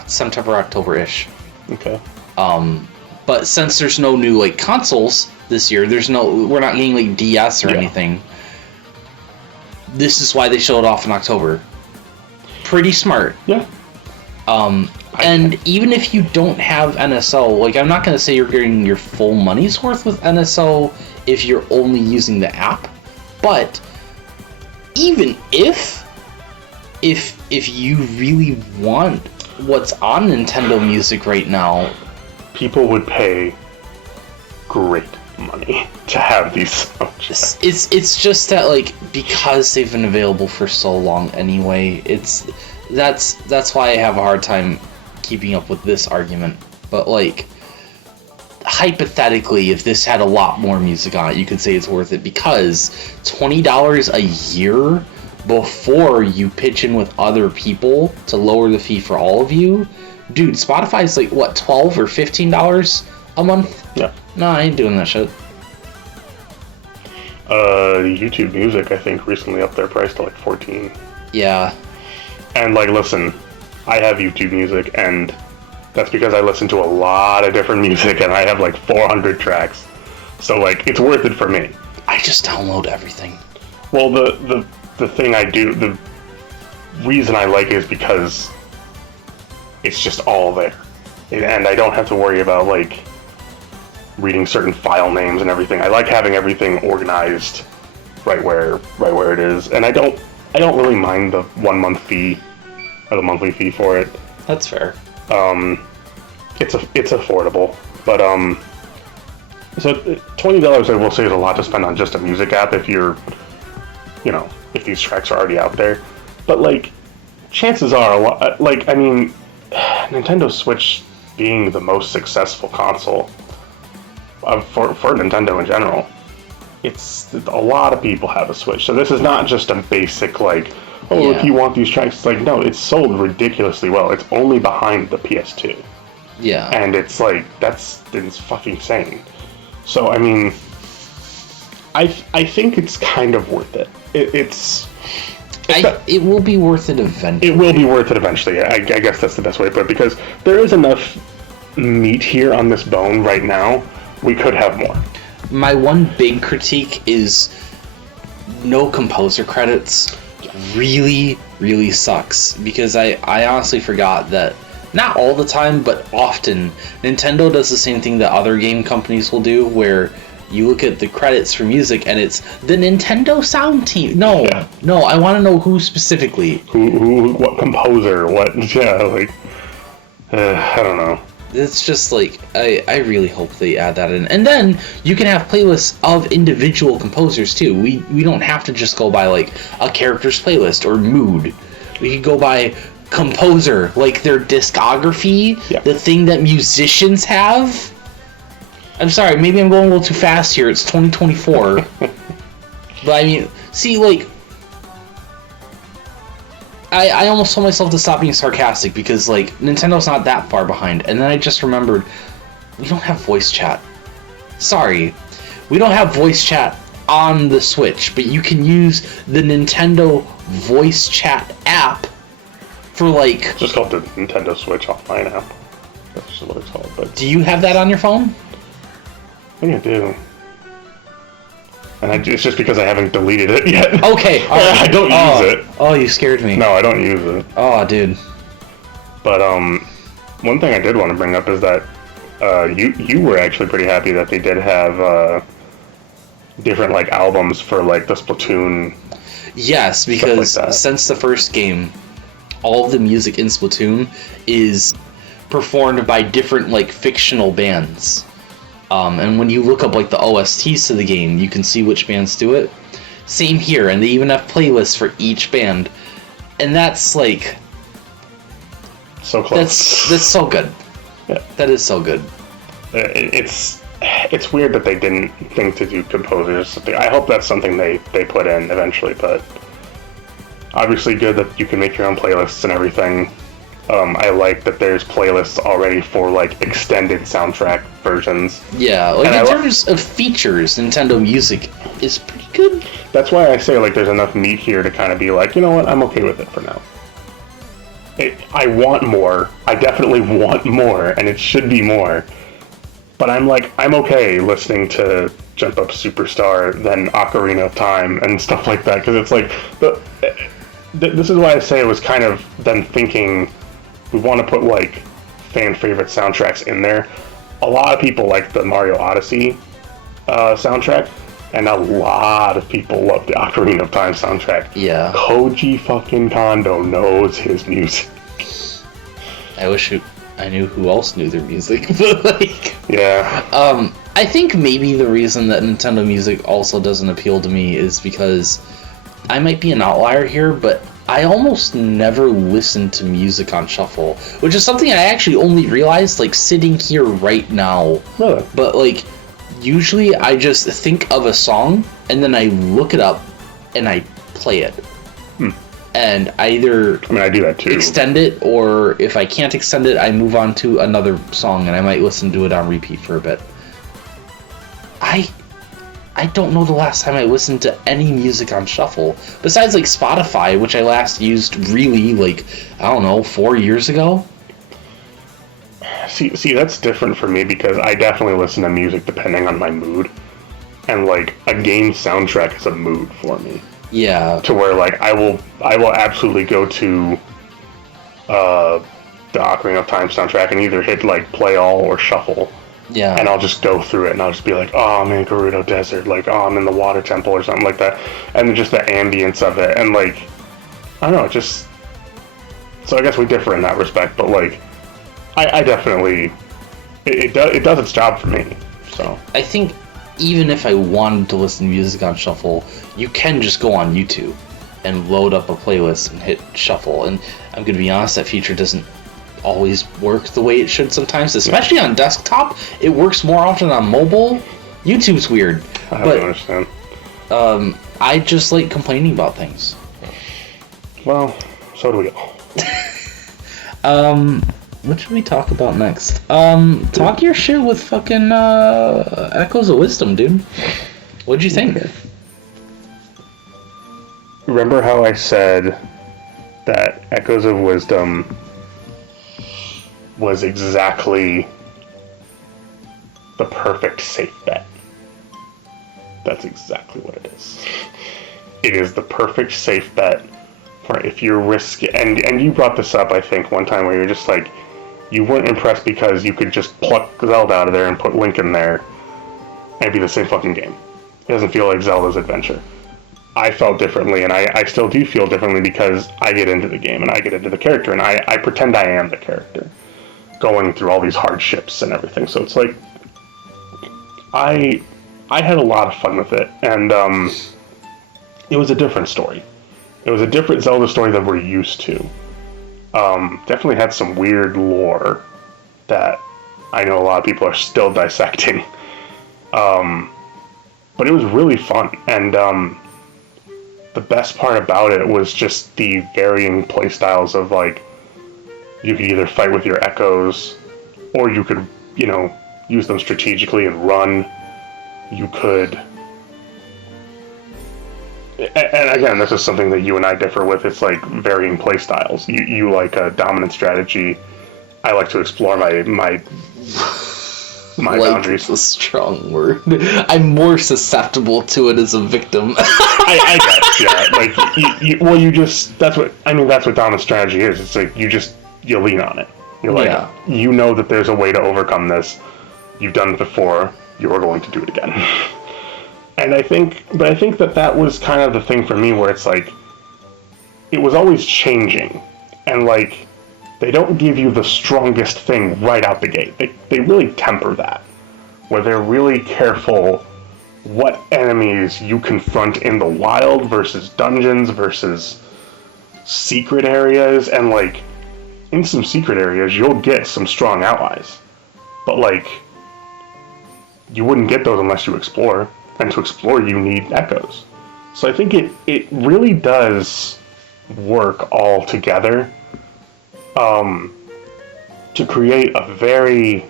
September, October-ish. Okay. But since there's no new like consoles this year, we're not getting like DS or anything. This is why they showed it off in October. Pretty smart. Yeah. And even if you don't have NSO, like, I'm not gonna say you're getting your full money's worth with NSO if you're only using the app, but even if you really want what's on Nintendo Music right now, people would pay great money to have these songs. It's just that, like, because they've been available for so long anyway, that's why I have a hard time keeping up with this argument. But like, hypothetically, if this had a lot more music on it, you could say it's worth it, because $20 a year before you pitch in with other people to lower the fee for all of you, dude, Spotify's like, what, $12 or $15 a month? Yeah. No, I ain't doing that shit. YouTube Music, I think, recently upped their price to like $14. Yeah. And like, listen, I have YouTube Music, and that's because I listen to a lot of different music, and I have like 400 tracks. So like, it's worth it for me. I just download everything. Well, the thing I do, the reason I like it is because it's just all there, and I don't have to worry about like reading certain file names and everything. I like having everything organized right where it is, and I don't really mind the 1 month fee or the monthly fee for it. That's fair. It's affordable, but so $20 I will say is a lot to spend on just a music app if you're, if these tracks are already out there. But like, chances are a lot, like, I mean, Nintendo Switch being the most successful console for Nintendo in general, it's a lot of people have a Switch. So this is not just a basic like, if you want these tracks. It's like, no, it's sold ridiculously well. It's only behind the PS2. Yeah. And it's like, it's fucking insane. So I mean, I think it's kind of worth it. It will be worth it eventually. It will be worth it eventually. I guess that's the best way to put it, because there is enough meat here on this bone right now. We could have more. My one big critique is no composer credits. Really, really sucks, because I honestly forgot that, not all the time, but often, Nintendo does the same thing that other game companies will do, where you look at the credits for music and it's the Nintendo sound team. No, I want to know who specifically. Who, what composer, what, I don't know. It's just like, I really hope they add that in. And then you can have playlists of individual composers too. We don't have to just go by like a character's playlist or mood. We can go by composer, like their discography, the thing that musicians have. I'm sorry, maybe I'm going a little too fast here. It's 2024. But I mean, see, like, I almost told myself to stop being sarcastic because, like, Nintendo's not that far behind. And then I just remembered, we don't have voice chat. Sorry. We don't have voice chat on the Switch, but you can use the Nintendo voice chat app for, like... It's just called the Nintendo Switch Online app. That's just what it's called. But do you have that on your phone? I think I do. And it's just because I haven't deleted it yet. Okay. I don't use it. Oh, you scared me. No, I don't use it. Oh, dude. But one thing I did want to bring up is that you were actually pretty happy that they did have different like albums for like the Splatoon. Yes, because like since the first game, all of the music in Splatoon is performed by different like fictional bands. And when you look up like the OSTs to the game, you can see which bands do it. Same here, and they even have playlists for each band, and that's like so close. That's so good. Yeah, that is so good. It's weird that they didn't think to do composers. I hope that's something they put in eventually, but obviously good that you can make your own playlists and everything. I like that there's playlists already for like extended soundtrack versions. Yeah, like in terms of features, Nintendo Music is pretty good. That's why I say like there's enough meat here to kind of be like, you know what, I'm okay with it for now. I want more. I definitely want more, and it should be more. But I'm okay listening to Jump Up Superstar than Ocarina of Time and stuff like that, because it's like this is why I say it was kind of them thinking we want to put like fan favorite soundtracks in there. A lot of people like the Mario Odyssey soundtrack, and a lot of people love the Ocarina of Time soundtrack. Yeah. Koji fucking Kondo knows his music. I wish I knew who else knew their music, but like... Yeah. I think maybe the reason that Nintendo Music also doesn't appeal to me is because I might be an outlier here, but I almost never listen to music on shuffle, which is something I actually only realized, like, sitting here right now. Really? But, like, usually I just think of a song, and then I look it up, and I play it. And I either I do that too. Extend it, or if I can't extend it, I move on to another song, and I might listen to it on repeat for a bit. I don't know the last time I listened to any music on shuffle, besides like Spotify, which I last used really like, I don't know, 4 years ago. See, that's different for me because I definitely listen to music depending on my mood, and like a game soundtrack is a mood for me. Yeah. To where like I will absolutely go to the Ocarina of Time soundtrack and either hit like play all or shuffle. Yeah. And I'll just go through it and I'll just be like, oh, I'm in Gerudo Desert, like, oh, I'm in the Water Temple or something like that. And then just the ambience of it. And like, I don't know, just... So I guess we differ in that respect, but like, I definitely... It does its job for me, so... I think even if I wanted to listen to music on shuffle, you can just go on YouTube and load up a playlist and hit shuffle. And I'm going to be honest, that feature doesn't always work the way it should sometimes, especially on desktop. It works more often on mobile. YouTube's weird. I don't understand. I just like complaining about things. Well, so do we all. What should we talk about next? Talk your shit with fucking Echoes of Wisdom, dude. What'd you think? Remember how I said that Echoes of Wisdom was exactly the perfect safe bet? That's exactly what it is. It is the perfect safe bet for if you're risky. And you brought this up, I think, one time where you're just like, you weren't impressed because you could just pluck Zelda out of there and put Link in there and it'd be the same fucking game. It doesn't feel like Zelda's adventure. I felt differently, and I still do feel differently because I get into the game and I get into the character and I pretend I am the character. going through all these hardships and everything. So it's like I had a lot of fun with it, and it was a different story. It was a different Zelda story than we're used to. Definitely had some weird lore that I know a lot of people are still dissecting. But it was really fun, and the best part about it was just the varying playstyles of, like, you could either fight with your echoes, or you could, use them strategically and run. You could... And again, this is something that you and I differ with. It's like varying playstyles. You like a dominant strategy. I like to explore my boundaries. It's a strong word. I'm more susceptible to it as a victim. I guess, yeah. Like, that's what dominant strategy is. It's like you lean on it. You're like, you know that there's a way to overcome this. You've done it before. You are going to do it again. And I think that was kind of the thing for me, where it's like, it was always changing, and like, they don't give you the strongest thing right out the gate. They really temper that, where they're really careful what enemies you confront in the wild versus dungeons versus secret areas, and like, in some secret areas, you'll get some strong allies, but like, you wouldn't get those unless you explore. And to explore, you need echoes. So I think it really does work all together to create a very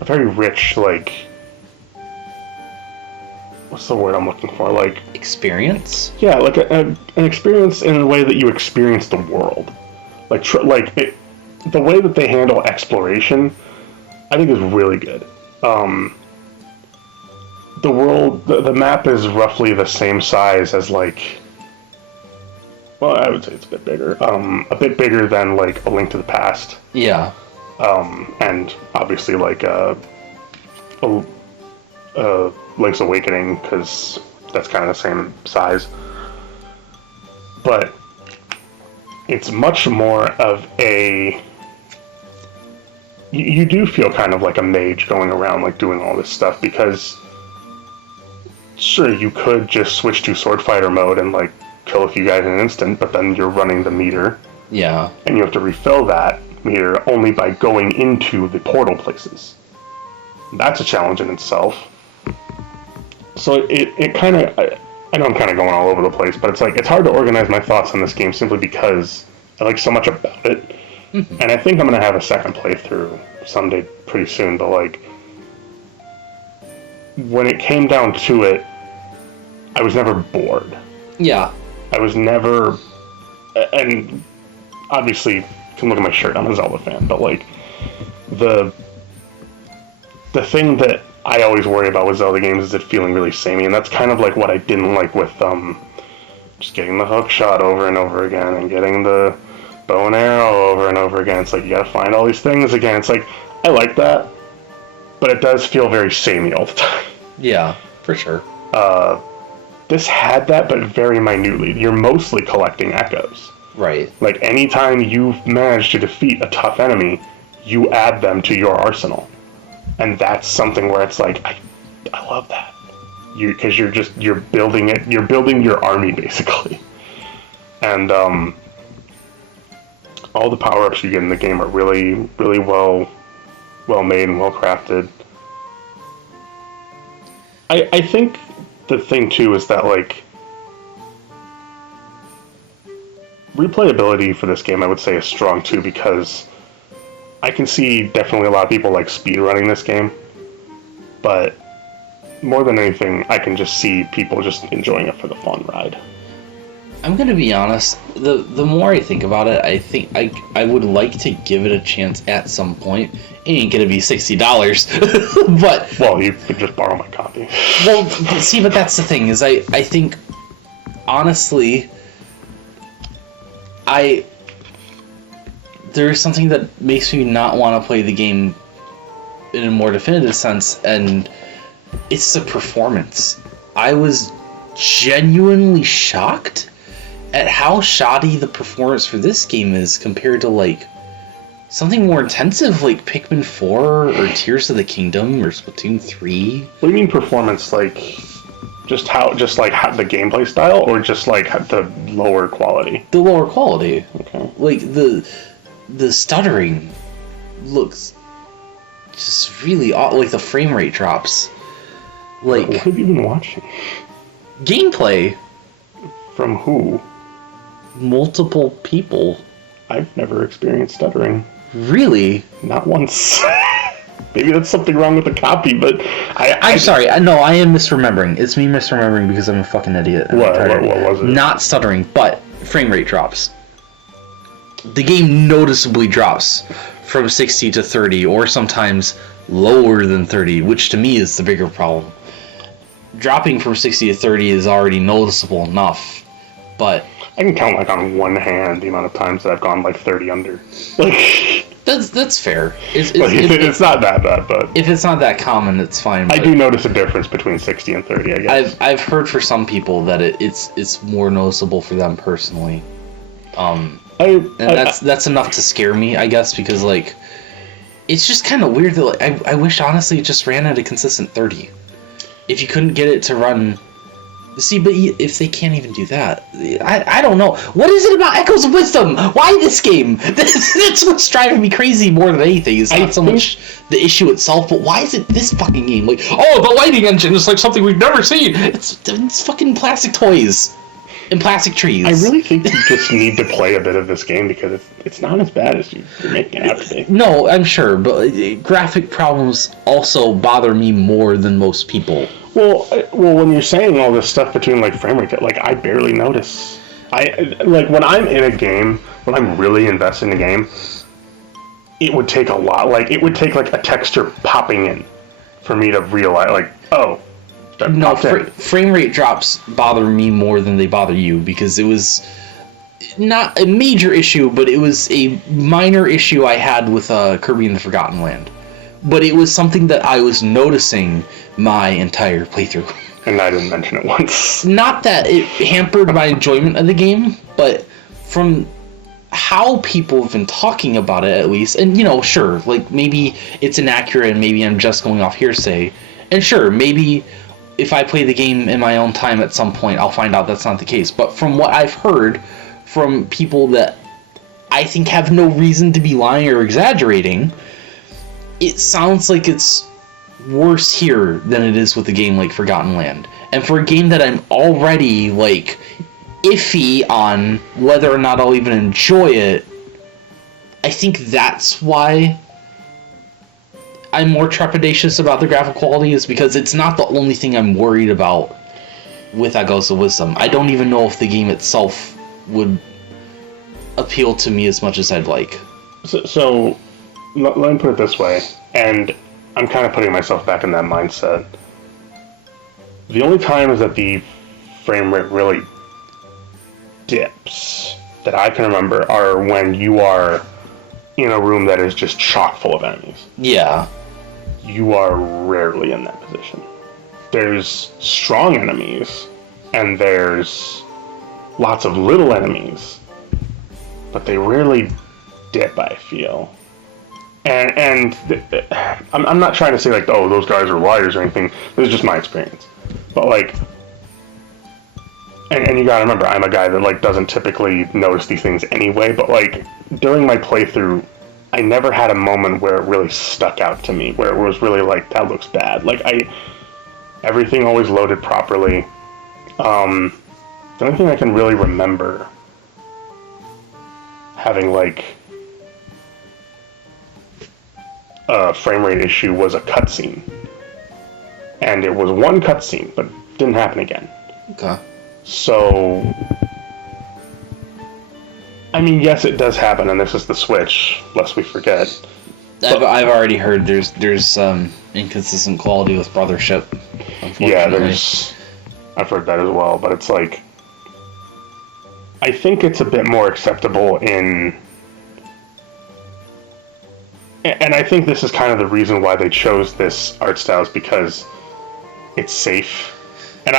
rich, like, what's the word I'm looking for? Like, experience? Yeah, like an experience in the way that you experience the world. Like the way that they handle exploration, I think is really good. The world, the map is roughly the same size as, like, well, I would say it's a bit bigger than, like, A Link to the Past. Yeah. And obviously, like, Link's Awakening, because that's kind of the same size. But it's much more of a... You do feel kind of like a mage going around, like, doing all this stuff, because... Sure, you could just switch to sword fighter mode and, like, kill a few guys in an instant, but then you're running the meter. Yeah. And you have to refill that meter only by going into the portal places. That's a challenge in itself. So it kind of... I know I'm kind of going all over the place, but it's like, it's hard to organize my thoughts on this game simply because I like so much about it. Mm-hmm. And I think I'm going to have a second playthrough someday pretty soon, but, like, when it came down to it, I was never bored. Yeah. I was never... And obviously, you can look at my shirt, I'm a Zelda fan, but, like, the thing that I always worry about with Zelda games is it feeling really samey, and that's kind of like what I didn't like with just getting the hook shot over and over again, and getting the bow and arrow over and over again. It's like, you gotta find all these things again. It's like, I like that, but it does feel very samey all the time. Yeah, for sure. This had that, but very minutely. You're mostly collecting echoes. Right. Like, anytime you've managed to defeat a tough enemy, you add them to your arsenal. And that's something where it's like, I love that. Because you're building it, you're building your army, basically. And all the power-ups you get in the game are really, really well made and well crafted. I think the thing too is that, like, replayability for this game, I would say, is strong too, because I can see definitely a lot of people like speedrunning this game, but more than anything, I can just see people just enjoying it for the fun ride. I'm gonna be honest, the more I think about it, I think I would like to give it a chance at some point. It ain't gonna be $60, but... Well, you could just borrow my copy. Well, see, but that's the thing, is I think, honestly, there is something that makes me not want to play the game in a more definitive sense, and it's the performance. I was genuinely shocked at how shoddy the performance for this game is compared to, like, something more intensive like Pikmin 4 or Tears of the Kingdom or Splatoon 3. What do you mean performance? Like, just how the gameplay style, or just like the lower quality? The lower quality. Okay. Like the stuttering looks just really odd. Like the frame rate drops. Like, what have you been watching? Gameplay. From who? Multiple people. I've never experienced stuttering. Really? Not once. Maybe that's something wrong with the copy, but I'm sorry. No, I am misremembering. It's me misremembering because I'm a fucking idiot. What was it? Not stuttering, but frame rate drops. The game noticeably drops from 60 to 30, or sometimes lower than 30, which to me is the bigger problem. Dropping from 60 to 30 is already noticeable enough, but I can count like on one hand the amount of times that I've gone like 30 under. Like, that's fair. It's not that bad, but if it's not that common, it's fine. I do notice a difference between 60 and 30, I guess. I've heard for some people that it's more noticeable for them personally. That's enough to scare me, I guess, because like it's just kind of weird that like, I wish honestly it just ran at a consistent 30. If you couldn't get it to run, see, but if they can't even do that, I don't know. What is it about Echoes of Wisdom? Why this game? That's what's driving me crazy more than anything. It's not so much the issue itself, but why is it this fucking game? Like, oh, the lighting engine is like something we've never seen. It's fucking plastic toys and plastic trees. I really think you just need to play a bit of this game because it's not as bad as you're making it out to be. No, I'm sure, but graphic problems also bother me more than most people. Well, when you're saying all this stuff between like frame rate, like I barely notice. Like when I'm in a game, when I'm really invested in a game, it would take a lot. Like it would take like a texture popping in for me to realize, like, oh. No, frame rate drops bother me more than they bother you because it was not a major issue, but it was a minor issue I had with Kirby and the Forgotten Land. But it was something that I was noticing my entire playthrough. And I didn't mention it once. Not that it hampered my enjoyment of the game, but from how people have been talking about it at least, and you know, sure, like maybe it's inaccurate and maybe I'm just going off hearsay, and sure, maybe if I play the game in my own time at some point, I'll find out that's not the case. But from what I've heard from people that I think have no reason to be lying or exaggerating, it sounds like it's worse here than it is with a game like Forgotten Land. And for a game that I'm already, like, iffy on whether or not I'll even enjoy it, I think that's why I'm more trepidatious about the graphic quality, is because it's not the only thing I'm worried about with Echoes of Wisdom. I don't even know if the game itself would appeal to me as much as I'd like. So let me put it this way, and I'm kind of putting myself back in that mindset. The only times that the frame rate really dips that I can remember are when you are in a room that is just chock full of enemies. Yeah. You are rarely in that position. There's strong enemies, and there's lots of little enemies, but they rarely dip, I feel. And I'm not trying to say like, oh, those guys are liars or anything. This is just my experience. But like, and you gotta remember, I'm a guy that like doesn't typically notice these things anyway. But like during my playthrough, I never had a moment where it really stuck out to me, where it was really like, that looks bad. Like everything always loaded properly. The only thing I can really remember having like a frame rate issue was a cutscene. And it was one cutscene, but didn't happen again. Okay. So, I mean, yes, it does happen, and this is the Switch, lest we forget. I've already heard there's inconsistent quality with Brothership. Yeah, I've heard that as well, but it's like, I think it's a bit more acceptable and I think this is kind of the reason why they chose this art style, is because it's safe. And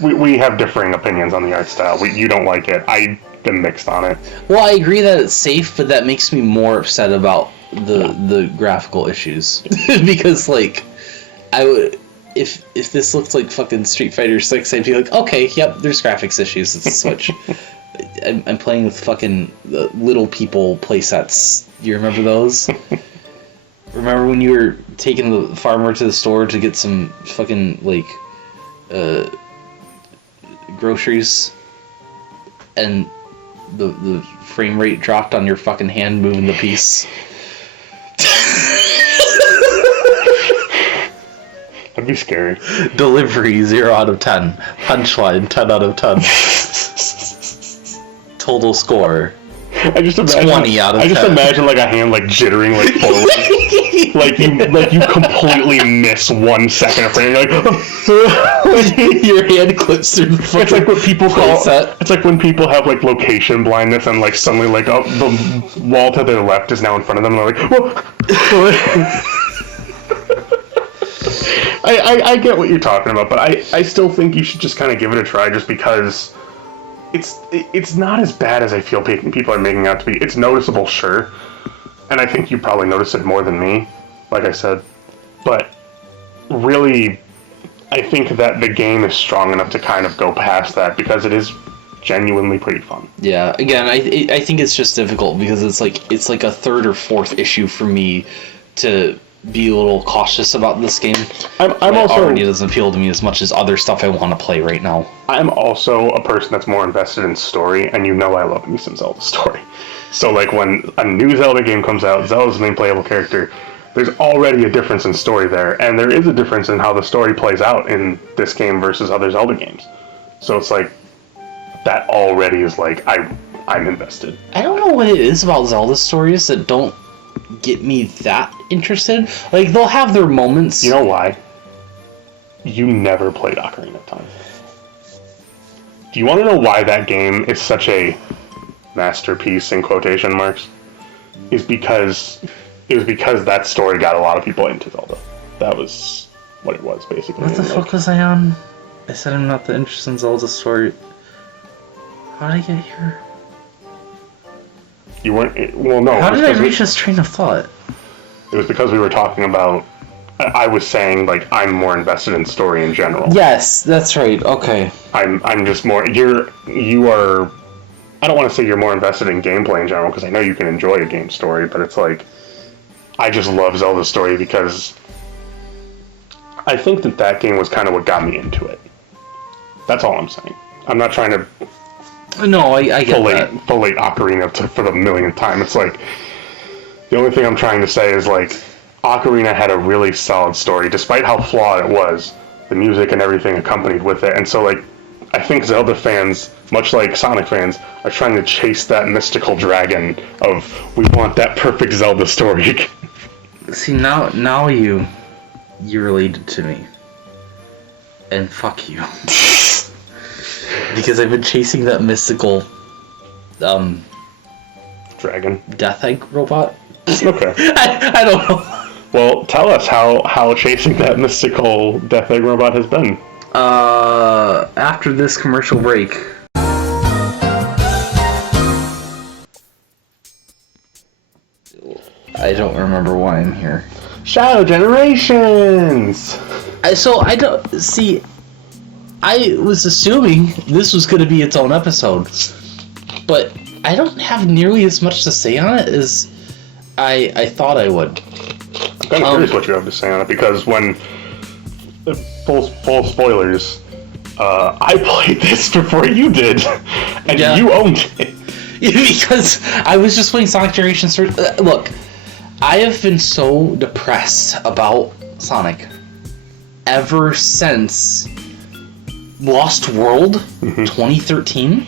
we have differing opinions on the art style. You don't like it. been mixed on it. Well, I agree that it's safe, but that makes me more upset about the graphical issues. Because, like, I would... If this looked like fucking Street Fighter 6, I'd be like, okay, yep, there's graphics issues, it's a Switch. I'm playing with fucking little people playsets. You remember those? Remember when you were taking the farmer to the store to get some fucking, like, groceries, and the frame rate dropped on your fucking hand moving the piece? That'd be scary. Delivery 0 out of 10. Punchline 10 out of 10. Total score I just imagine 20 out of 10. I just imagine like a hand like jittering like forward. like you completely miss 1 second of frame. You're like your hand clips through the fucking. It's like what people call. set. It's like when people have like location blindness and like suddenly like the wall to their left is now in front of them and they're like, whoa. I get what you're talking about, but I still think you should just kind of give it a try, just because it's not as bad as I feel people are making out to be. It's noticeable, sure, and I think you probably notice it more than me, like I said, but really, I think that the game is strong enough to kind of go past that, because it is genuinely pretty fun. Yeah, again, I think it's just difficult because it's like a third or fourth issue for me to be a little cautious about this game. I'm also already doesn't appeal to me as much as other stuff I want to play right now. I'm also a person that's more invested in story, and you know I love me some Zelda story. So like when a new Zelda game comes out, Zelda's the main playable character, there's already a difference in story there, and there is a difference in how the story plays out in this game versus other Zelda games. So it's like, that already is like, I'm invested. I don't know what it is about Zelda stories that don't get me that interested. Like, they'll have their moments. You know why? You never played Ocarina of Time. Do you want to know why that game is such a masterpiece in quotation marks? It was because that story got a lot of people into Zelda. That was what it was, basically. What the fuck was I on? I said I'm not that interested in Zelda story. How did I get here? You weren't. Well, no. How did I reach this train of thought? It was because we were talking about. I was saying like I'm more invested in story in general. Yes, that's right. Okay. I'm just more. You are. I don't want to say you're more invested in gameplay in general, because I know you can enjoy a game story, but it's like I just love Zelda's story because I think that game was kind of what got me into it. That's all I'm saying. I'm not trying to. No, I get that. Folate Ocarina for the millionth time. It's like, the only thing I'm trying to say is like, Ocarina had a really solid story, despite how flawed it was. The music and everything accompanied with it. And so like, I think Zelda fans, much like Sonic fans, are trying to chase that mystical dragon of, we want that perfect Zelda story. See, now you related to me. And fuck you. Because I've been chasing that mystical Dragon? Death Egg robot. Okay. I don't know. Well, tell us how chasing that mystical Death Egg robot has been. After this commercial break. I don't remember why I'm here. Shadow Generations! So I don't see. I was assuming this was going to be its own episode, but I don't have nearly as much to say on it as I thought I would. I'm kind of curious what you have to say on it, because when full spoilers, I played this before you did, and you owned it. Because I was just playing Sonic Generations. Look, I have been so depressed about Sonic ever since Lost World 2013.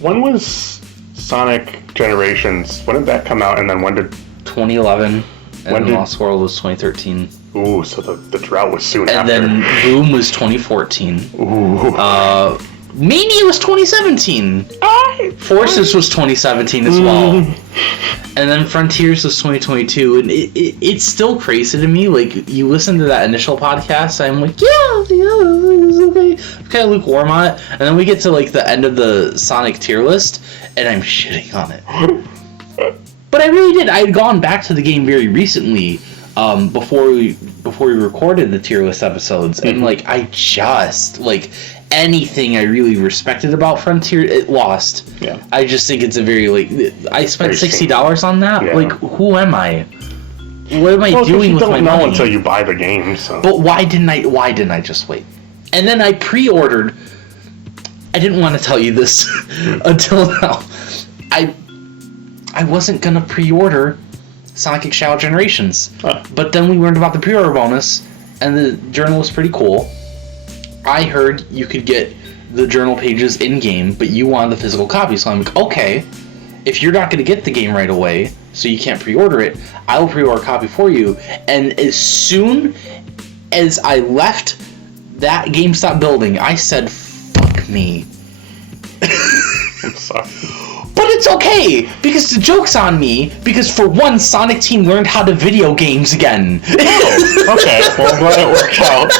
When was Sonic Generations? When did that come out? And then when did 2011? And Lost World was 2013. Ooh, so the drought was soon and after. And then Boom was 2014. Ooh. Mania was 2017. Forces was 2017 as well. And then Frontiers was 2022. And it's still crazy to me. Like, you listen to that initial podcast, I'm like, yeah, it's okay. I'm kind of lukewarm on it. And then we get to, like, the end of the Sonic tier list, and I'm shitting on it. But I really did. I had gone back to the game very recently, before we recorded the tier list episodes, and like I just like anything I really respected about Frontier, it lost. Yeah. I just think it's a very like I spent $60 on that. Yeah. Like, who am I? What am I doing with my money? You don't know until you buy the game. So. But why didn't I just wait? And then I pre-ordered. I didn't want to tell you this until now. I wasn't gonna pre-order Sonic Shadow Generations. But then we learned about the pre-order bonus, and the journal was pretty cool. I heard you could get the journal pages in-game, but you wanted the physical copy, so I'm like, okay, if you're not going to get the game right away, so you can't pre-order it, I will pre-order a copy for you. And as soon as I left that GameStop building, I said, fuck me. I'm sorry. But it's okay, because the joke's on me, because for one, Sonic Team learned how to video games again. Oh, okay, well, I'm glad it worked out.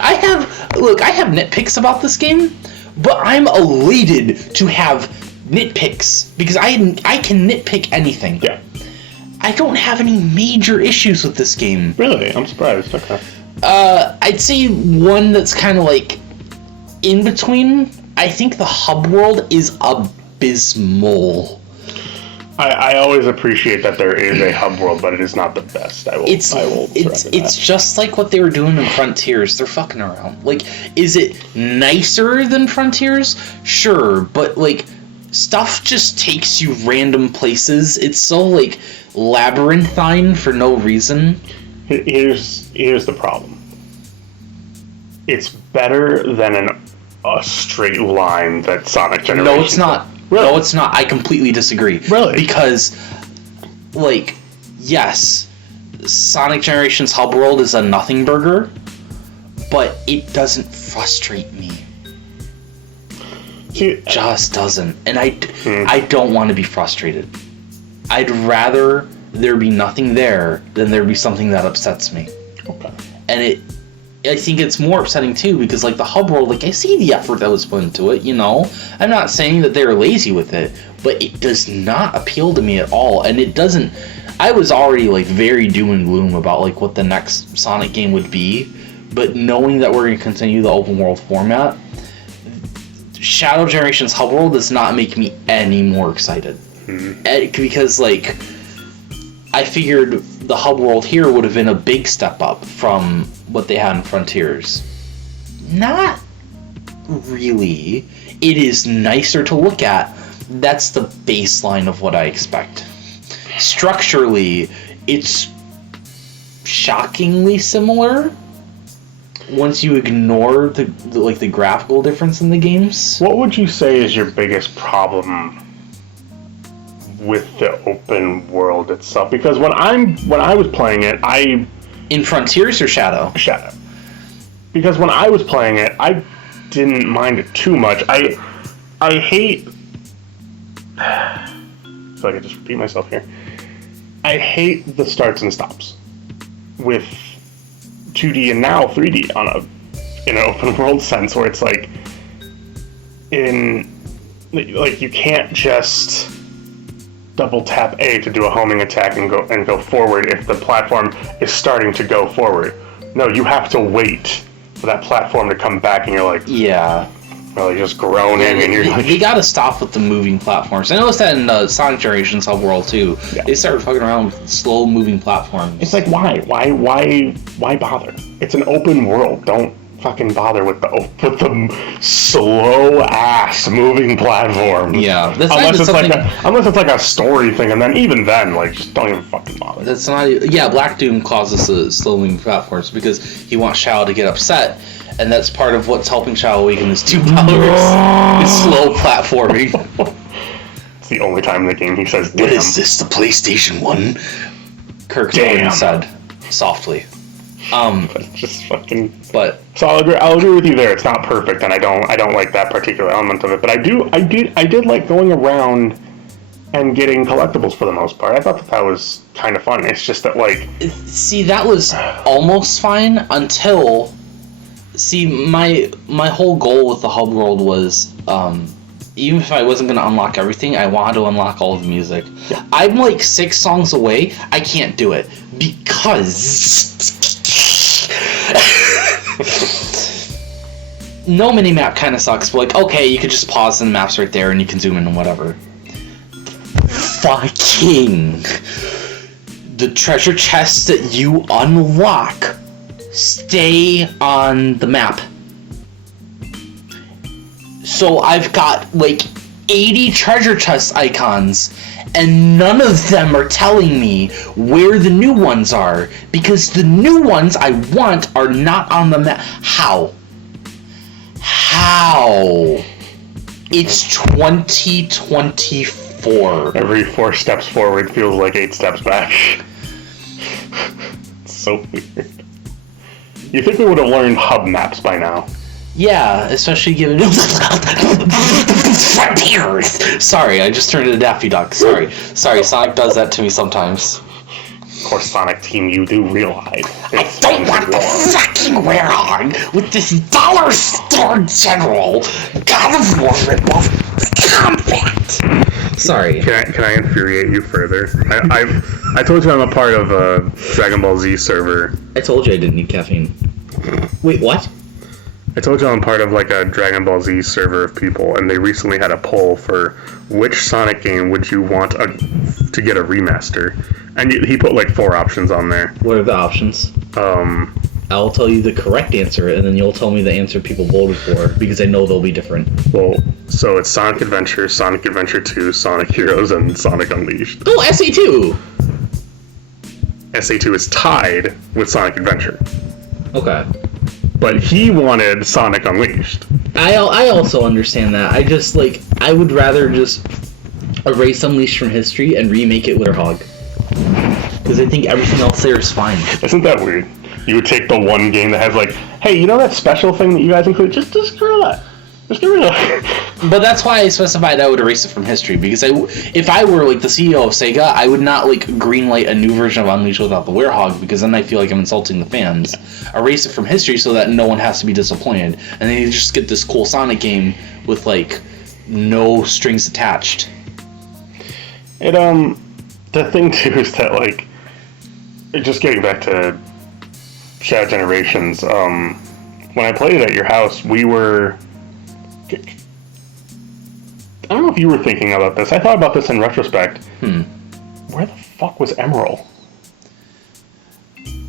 I have nitpicks about this game, but I'm elated to have nitpicks, because I can nitpick anything. Yeah. I don't have any major issues with this game. Really? I'm surprised. Okay. I'd say one that's kind of like in between. I think the hub world is abysmal. I always appreciate that there is a hub world, but it is not the best. It's just like what they were doing in Frontiers. They're fucking around. Like, is it nicer than Frontiers? Sure, but like stuff just takes you random places. It's so like labyrinthine for no reason. Here's the problem. It's better than a straight line that Sonic Generations. No, it's not. Really? No, it's not. I completely disagree. Really? Because, like, yes, Sonic Generations Hub World is a nothing burger, but it doesn't frustrate me. It just doesn't. And I don't want to be frustrated. I'd rather there be nothing there than there be something that upsets me. Okay. And I think it's more upsetting too, because like the hub world, like I see the effort that was put into it, you know. I'm not saying that they're lazy with it, but it does not appeal to me at all. And it doesn't. I was already like very doom and gloom about like what the next Sonic game would be, but knowing that we're going to continue the open world format, Shadow Generations hub world does not make me any more excited. Because like I figured the hub world here would have been a big step up from what they had in Frontiers. Not really. It is nicer to look at. That's the baseline of what I expect. Structurally, it's shockingly similar once you ignore the graphical difference in the games. What would you say is your biggest problem with the open world itself? Because when I was playing it, in Frontiers or Shadow? Shadow. Because when I was playing it, I didn't mind it too much. I hate. So I could just repeat myself here. I hate the starts and stops with 2D and now 3D in an open world sense, where it's like you can't just double tap A to do a homing attack and go forward if the platform is starting to go forward. No, you have to wait for that platform to come back, and you're like, yeah, well, you just groan in, and you're like, they gotta stop with the moving platforms. I noticed that in Sonic Generations Hub World too. Yeah. They started fucking around with slow moving platforms. It's like, why bother? It's an open world. Don't fucking bother with the slow ass moving platforms. Yeah, unless it's like a story thing, and then even then, like, just don't even fucking bother. That's not. Yeah, Black Doom causes the slow moving platforms because he wants Shao to get upset, and that's part of what's helping Shao awaken his 2 powers. Is slow platforming. It's the only time in the game he says, "Damn." What is this? The PlayStation 1? Kirk Damn said softly. But it's just fucking. But So I'll agree with you there. It's not perfect, and I don't like that particular element of it. But I did like going around and getting collectibles for the most part. I thought that was kind of fun. It's just that, like... see, that was almost fine until... See, my whole goal with the hub world was, even if I wasn't going to unlock everything, I wanted to unlock all of the music. Yeah. I'm like 6 songs away. I can't do it because... no minimap kind of sucks, but like, okay, you could just pause and the map's right there and you can zoom in and whatever. Fucking the treasure chests that you unlock stay on the map. So I've got like 80 treasure chest icons and none of them are telling me where the new ones are because the new ones I want are not on the map. How? It's 2024. Every 4 steps forward feels like 8 steps back. It's so weird. You think we would have learned hub maps by now? Yeah, especially given frontiers. Sorry, I just turned into Daffy Duck. Sorry, Sonic does that to me sometimes. Of course, Sonic Team, you do realize. I don't want the fucking Werehog with this dollar store general God of War ripoff combat. Sorry. Can I infuriate you further? I told you I'm a part of a Dragon Ball Z server. I told you I didn't need caffeine. Wait, what? I told you I'm part of like a Dragon Ball Z server of people, and they recently had a poll for which Sonic game would you want to get a remaster, and he put like 4 options on there. What are the options? I'll tell you the correct answer, and then you'll tell me the answer people voted for, because I know they'll be different. Well, so it's Sonic Adventure, Sonic Adventure 2, Sonic Heroes, and Sonic Unleashed. Oh, SA2! SA2 is tied with Sonic Adventure. Okay. But he wanted Sonic Unleashed. I also understand that. I just, like, I would rather just erase Unleashed from history and remake it with Werehog. Because I think everything else there is fine. Isn't that weird? You would take the one game that has like, hey, you know that special thing that you guys include? Just get rid of that. Just get rid of that. But that's why I specified I would erase it from history, because if I were like the CEO of Sega, I would not like greenlight a new version of Unleashed without the Werehog, because then I feel like I'm insulting the fans. Erase it from history so that no one has to be disappointed, and then you just get this cool Sonic game with like no strings attached. It the thing too is that like, just getting back to Shadow Generations, when I played it at your house, we were... I don't know if you were thinking about this. I thought about this in retrospect. Where the fuck was Emerald?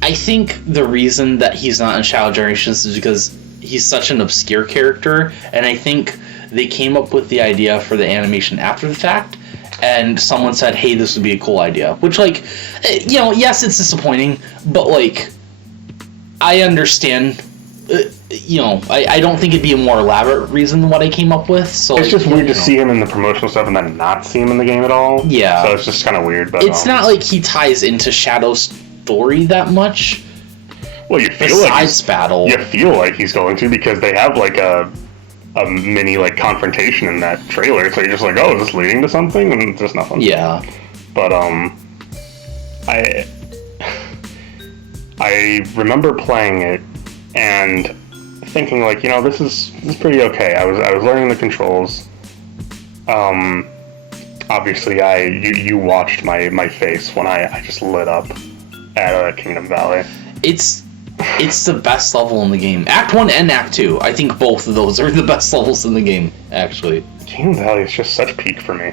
I think the reason that he's not in Shadow Generations is because he's such an obscure character, and I think they came up with the idea for the animation after the fact, and someone said, hey, this would be a cool idea. Which, like, you know, yes, it's disappointing, but, like, I understand... you know, I don't think it'd be a more elaborate reason than what I came up with. So it's just weird to see him in the promotional stuff and then not see him in the game at all. Yeah. So it's just kind of weird. But it's not like he ties into Shadow's story that much. Well, you feel besides battle. You feel like he's going to, because they have like a mini like confrontation in that trailer. So you're just like, oh, is this leading to something? And it's just nothing. Yeah. But I remember playing it and thinking like, you know, this is pretty okay. I was learning the controls. Obviously you watched my face when I just lit up at Kingdom Valley. It's the best level in the game. Act 1 and Act 2. I think both of those are the best levels in the game, actually. Kingdom Valley is just such peak for me.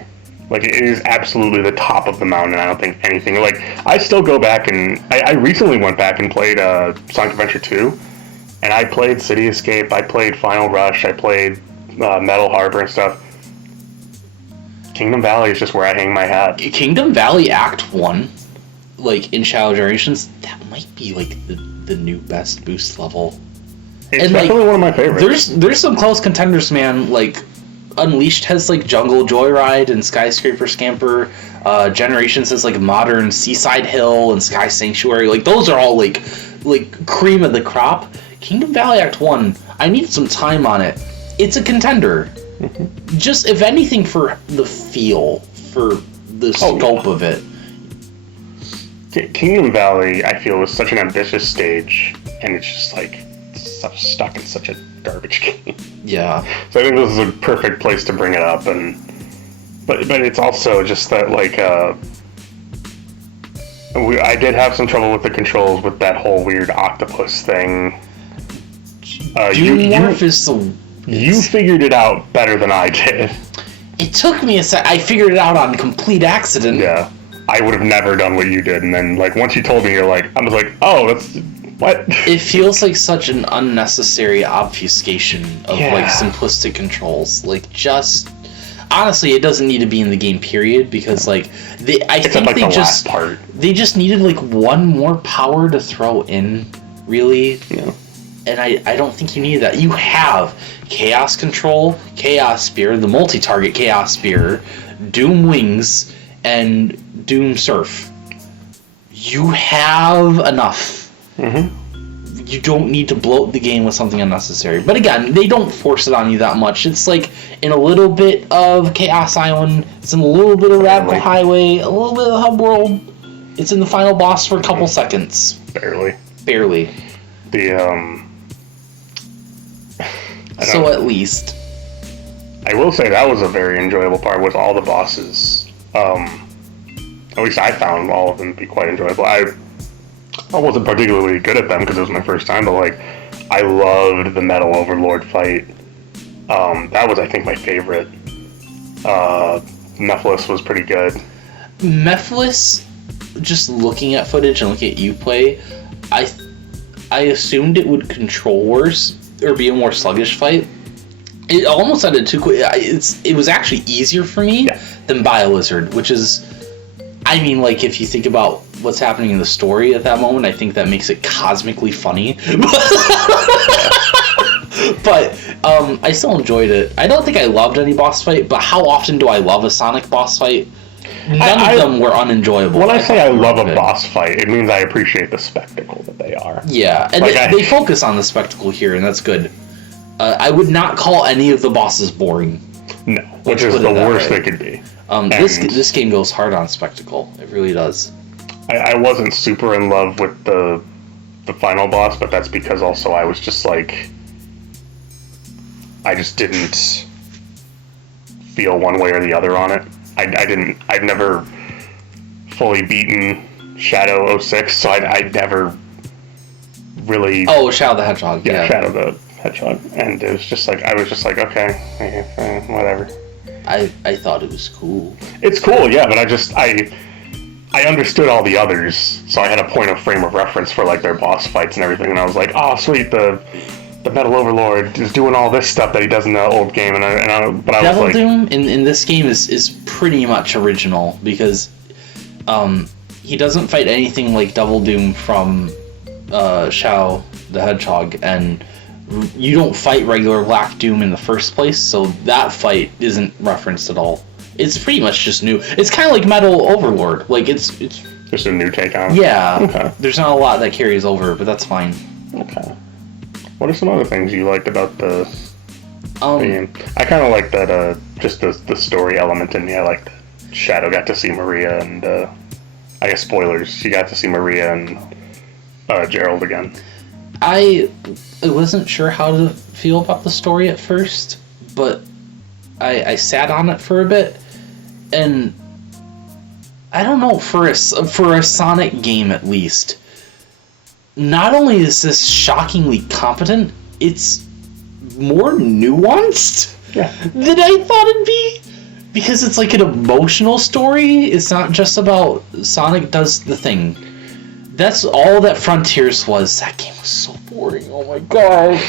Like, it is absolutely the top of the mountain. I don't think anything... Like, I still go back and... I recently went back and played Sonic Adventure 2. And I played City Escape, I played Final Rush, I played Metal Harbor and stuff. Kingdom Valley is just where I hang my hat. Kingdom Valley Act 1, like, in Shadow Generations, that might be, like, the new best boost level. It's and, definitely one of my favorites. There's some close contenders, man. Like, Unleashed has, like, Jungle Joyride and Skyscraper Scamper. Generations has, like, Modern Seaside Hill and Sky Sanctuary. Like, those are all, like... like cream of the crop. Kingdom Valley Act 1, I need some time on it. It's a contender. Just, if anything, for the feel, for the scope of it. Kingdom Valley, I feel, was such an ambitious stage, and it's just like stuck in such a garbage game. Yeah. So I think this is a perfect place to bring it up, but it's also just that like I did have some trouble with the controls with that whole weird octopus thing. You figured it out better than I did. It took me a sec. I figured it out on complete accident. Yeah. I would have never done what you did, and then like once you told me, I was like, oh, that's what? It feels like such an unnecessary obfuscation of like simplistic controls. Like, just honestly, it doesn't need to be in the game, period, because like I think they just needed like one more power to throw in, really. Yeah. And I don't think you need that. You have Chaos Control, Chaos Spear, the multi-target Chaos Spear, Doom Wings, and Doom Surf. You have enough. Mm-hmm. You don't need to bloat the game with something unnecessary. But again, they don't force it on you that much. It's like in a little bit of Chaos Island, it's in a little bit of Radical Highway, a little bit of Hub World. It's in the final boss for a couple seconds. Barely. So at least. I will say that was a very enjoyable part with all the bosses. At least I found all of them to be quite enjoyable. I wasn't particularly good at them because it was my first time, but like I loved the Metal Overlord fight. That was, I think, my favorite. Mephiles was pretty good. Mephiles, just looking at footage and looking at you play, I assumed it would control worse or be a more sluggish fight. It almost ended too quick. It was actually easier for me than BioLizard, which is, I mean, like, if you think about what's happening in the story at that moment, I think that makes it cosmically funny. But I still enjoyed it. I don't think I loved any boss fight, but how often do I love a Sonic boss fight? None of them were unenjoyable. When I say I love a boss fight, it means I appreciate the spectacle that they are. Yeah, and like they focus on the spectacle here, and that's good. I would not call any of the bosses boring. No, which is the worst they could be. This game goes hard on spectacle. It really does. I wasn't super in love with the final boss, but that's because also I was just like, I just didn't feel one way or the other on it. I'd never fully beaten Shadow 06, so I'd never really... Oh, Shadow the Hedgehog, yeah. Shadow the Hedgehog. And it was just like, I was just like, okay, whatever. I thought it was cool. It's cool, yeah, but I understood all the others, so I had a point of frame of reference for like their boss fights and everything, and I was like, oh, sweet, the Metal Overlord is doing all this stuff that he does in the old game, but I was like... Devil Doom in this game is pretty much original, because he doesn't fight anything like Devil Doom from Shadow the Hedgehog, and you don't fight regular Black Doom in the first place, so that fight isn't referenced at all. It's pretty much just new. It's kind of like Metal Overlord. Like, it's just a new take on it? Yeah. Okay. There's not a lot that carries over, but that's fine. Okay. What are some other things you liked about the game? I kind of like that, just the story element in me. I liked that Shadow got to see Maria, and I guess spoilers, she got to see Maria and Gerald again. I wasn't sure how to feel about the story at first, but I sat on it for a bit, and I don't know, for a Sonic game at least, not only is this shockingly competent, it's more nuanced than I thought it'd be. Because it's like an emotional story. It's not just about Sonic does the thing. That's all that Frontiers was. That game was so boring. Oh my god.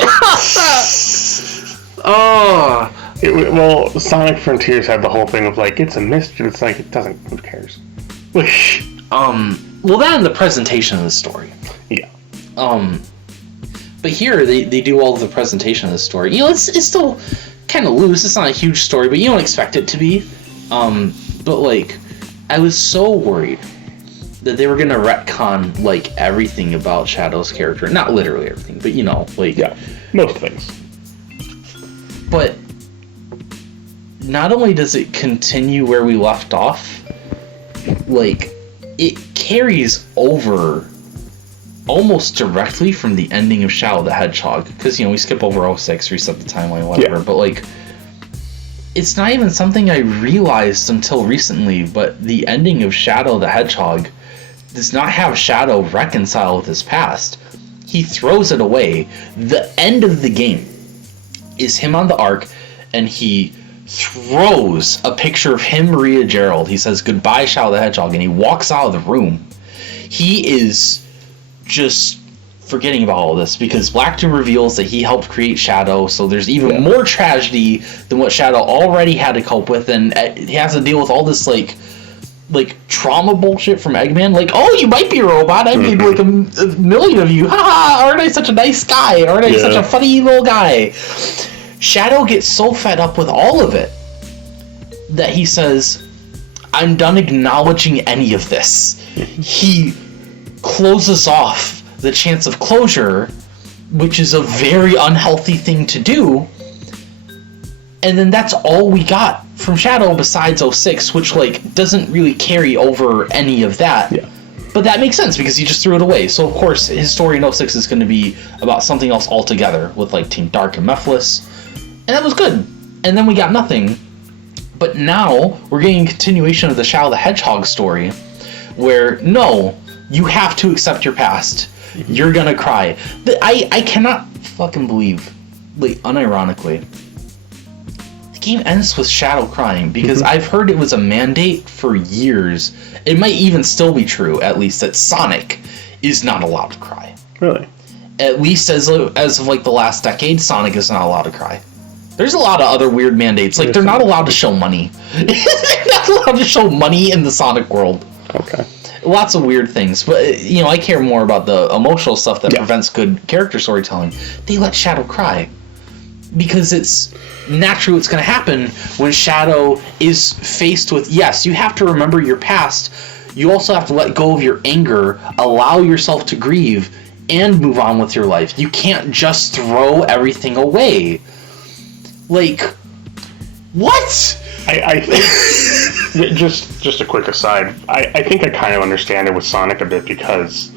Well, Sonic Frontiers had the whole thing of like, it's a mystery. It's like, it doesn't, who cares? Well, that and the presentation of the story. Yeah. But here they do all of the presentation of the story. You know, it's still kind of loose. It's not a huge story, but you don't expect it to be. But like, I was so worried that they were gonna retcon like everything about Shadow's character. Not literally everything, but you know, like Yeah, most things. But not only does it continue where we left off, like it carries over almost directly from the ending of Shadow the Hedgehog, because you know we skip over 06, reset the timeline, whatever. Yeah. But like, it's not even something I realized until recently. But the ending of Shadow the Hedgehog does not have Shadow reconcile with his past. He throws it away. The end of the game is him on the Ark, and he throws a picture of him, Maria, Gerald. He says goodbye, Shadow the Hedgehog, and he walks out of the room. He is just forgetting about all this because Blackton reveals that he helped create Shadow, so there's even more tragedy than what Shadow already had to cope with, and he has to deal with all this like trauma bullshit from Eggman, like, oh, you might be a robot, I made like a million of you, haha, aren't I such a nice guy, aren't I such a funny little guy? Shadow gets so fed up with all of it that he says, I'm done acknowledging any of this. He closes off the chance of closure, which is a very unhealthy thing to do, and then that's all we got from Shadow besides 06, which like doesn't really carry over any of that. Yeah. But that makes sense because he just threw it away. So of course his story in 06 is going to be about something else altogether with like Team Dark and Mephiles, and that was good. And then we got nothing. But now we're getting a continuation of the Shadow the Hedgehog story, where no, you have to accept your past. You're gonna cry. I cannot fucking believe, like, unironically, the game ends with Shadow crying, because I've heard it was a mandate for years. It might even still be true, at least, that Sonic is not allowed to cry. Really? At least as of like the last decade, Sonic is not allowed to cry. There's a lot of other weird mandates. Like, they're not allowed to show money. They're not allowed to show money in the Sonic world. Okay. Lots of weird things. But, you know, I care more about the emotional stuff that prevents good character storytelling. They let Shadow cry. Because it's naturally what's going to happen when Shadow is faced with, yes, you have to remember your past. You also have to let go of your anger, allow yourself to grieve, and move on with your life. You can't just throw everything away. Like, what? I think, just a quick aside, I think I kind of understand it with Sonic a bit, because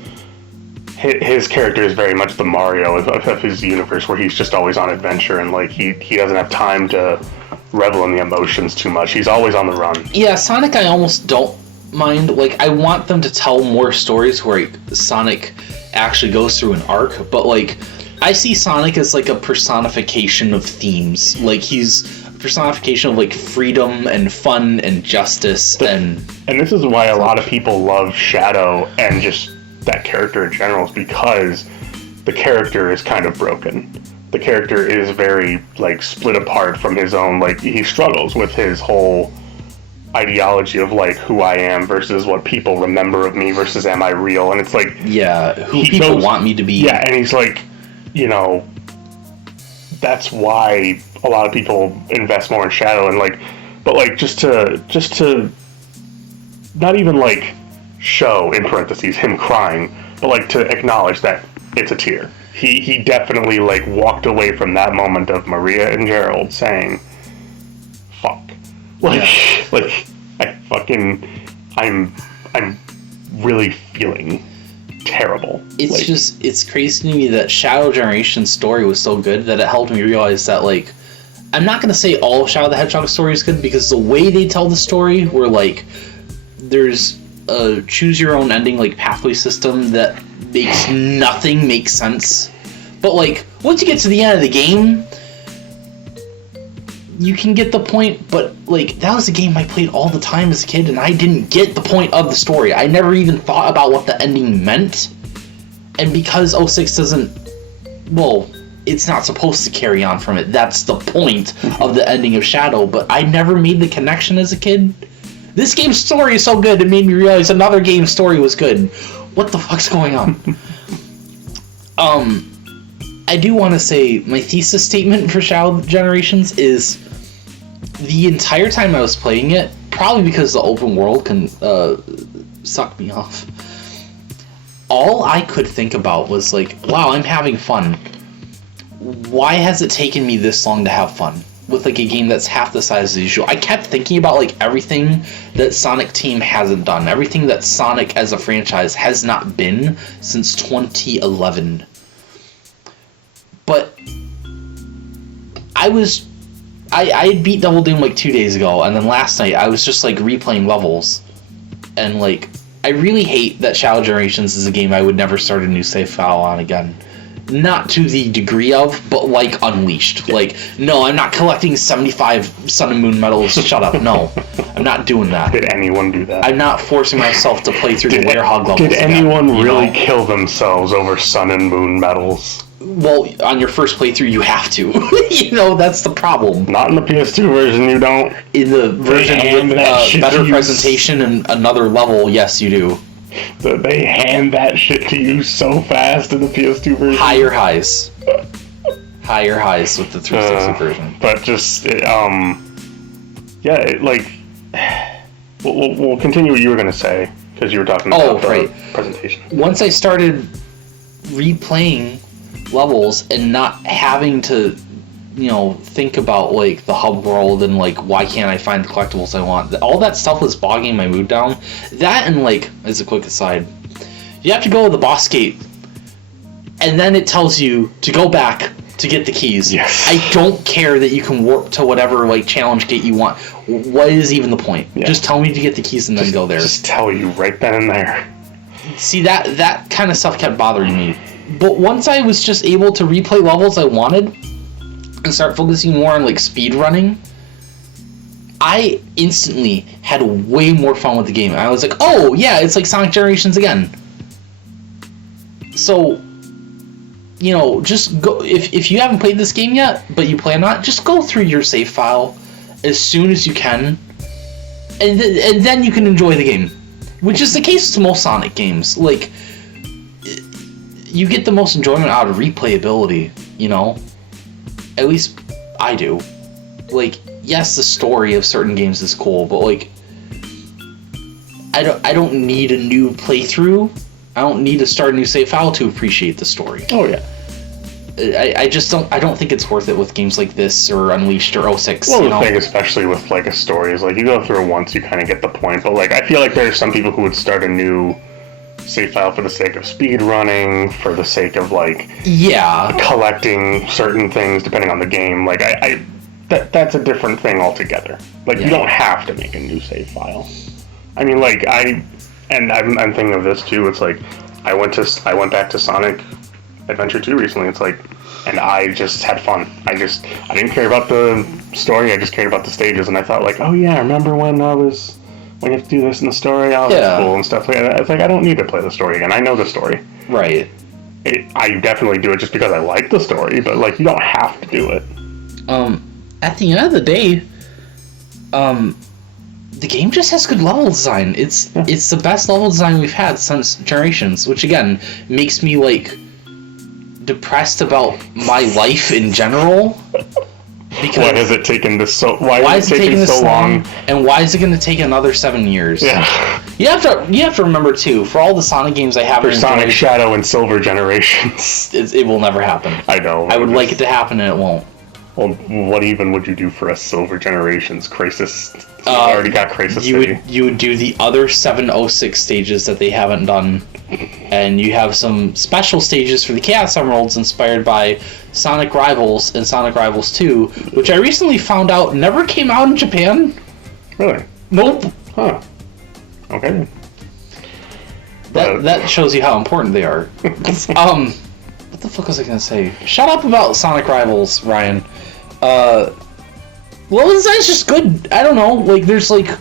his character is very much the Mario of his universe, where he's just always on adventure, and like he doesn't have time to revel in the emotions too much. He's always on the run. Yeah, Sonic I almost don't mind. Like, I want them to tell more stories where Sonic actually goes through an arc, but like, I see Sonic as like a personification of themes. Like, he's a personification of like freedom and fun and justice, and this is why a lot of people love Shadow and just that character in general, is because the character is kind of broken. The character is very like split apart from his own, like, he struggles with his whole ideology of like who I am versus what people remember of me versus am I real, and it's like, yeah, who people want me to be. Yeah, and he's like, you know, that's why a lot of people invest more in Shadow, and like, but like just to not even like show, in parentheses, him crying, but like to acknowledge that it's a tear. He definitely like walked away from that moment of Maria and Gerald saying, fuck. Like, like I'm really feeling terrible. It's like, just, it's crazy to me that Shadow Generation's story was so good that it helped me realize that, like, I'm not going to say all of Shadow the Hedgehog story is good, because the way they tell the story, where, like, there's a choose-your-own ending, like, pathway system that makes nothing make sense. But, like, once you get to the end of the game, you can get the point, but, like, that was a game I played all the time as a kid, and I didn't get the point of the story. I never even thought about what the ending meant. And because 06 doesn't, well, it's not supposed to carry on from it. That's the point of the ending of Shadow, but I never made the connection as a kid. This game's story is so good, it made me realize another game's story was good. What the fuck's going on? I do want to say, my thesis statement for Shadow Generations is, the entire time I was playing it, probably because the open world sucked me off. All I could think about was like, wow, I'm having fun. Why has it taken me this long to have fun with like a game that's half the size as usual? I kept thinking about like everything that Sonic Team hasn't done, everything that Sonic as a franchise has not been since 2011. But I beat Double Doom like 2 days ago, and then last night I was just like replaying levels, and like I really hate that Shadow Generations is a game I would never start a new save file on again. Not to the degree of, but like Unleashed. Like, no, I'm not collecting 75 Sun and Moon medals. Shut up. No, I'm not doing that. Did anyone do that? I'm not forcing myself to play through the Werehog levels. Did anyone again, really kill themselves over Sun and Moon medals? Well, on your first playthrough, you have to. That's the problem. Not in the PS2 version, you don't. In the version with better presentation and another level, yes, you do. They hand that shit to you so fast in the PS2 version. Higher highs. Higher highs with the 360 version. But just, we'll continue what you were going to say, because you were talking about the presentation. Once I started replaying levels and not having to, think about like the hub world and like why can't I find the collectibles I want, all that stuff was bogging my mood down. That, and like, as a quick aside, you have to go to the boss gate and then it tells you to go back to get the keys. Yes. I don't care that you can warp to whatever like challenge gate you want. What is even the point? Yeah. Just tell me to get the keys and then go there. Just tell you right then and there. See, that kind of stuff kept bothering me. But once I was just able to replay levels I wanted and start focusing more on like speed running, I instantly had way more fun with the game. I was like, oh yeah, it's like Sonic Generations again. So, just go, if you haven't played this game yet, but you plan on, just go through your save file as soon as you can, and then you can enjoy the game, which is the case with most Sonic games. Like, you get the most enjoyment out of replayability, At least I do. Like, yes, the story of certain games is cool, but like, I don't need a new playthrough. I don't need to start a new save file to appreciate the story. Oh yeah. I just don't think it's worth it with games like this or Unleashed or 06. Well, the thing, especially with like a story, is like you go through it once, you kind of get the point. But like, I feel like there's some people who would start a new save file for the sake of speed running, for the sake of like collecting certain things depending on the game. Like that's a different thing altogether. Like you don't have to make a new save file. I mean, like I'm thinking of this too. It's like I went back to Sonic Adventure 2 recently. It's like, and I just had fun. I didn't care about the story. I just cared about the stages, and I thought like, oh yeah, remember when you have to do this in the story? Oh, that's cool and stuff like that. It's like, I don't need to play the story again. I know the story. Right. I definitely do it just because I like the story, but like, you don't have to do it. At the end of the day, the game just has good level design. It's the best level design we've had since Generations, which again makes me like depressed about my life in general. Because why has it taken this so? Why is it taking taking so long? And why is it going to take another 7 years? Yeah. You have to remember too. For all the Sonic games I have, for Sonic Shadow and Silver Generations, it will never happen. I know. I would like it to happen, and it won't. Well, what even would you do for a Silver Generations Crisis? You already got Crisis City. You would do the other 706 stages that they haven't done, and you have some special stages for the Chaos Emeralds inspired by Sonic Rivals and Sonic Rivals 2, which I recently found out never came out in Japan. Really? Nope. Huh. Okay. That shows you how important they are. What the fuck was I gonna say? Shut up about Sonic Rivals, Ryan. Level design's just good. I don't know. Like, there's like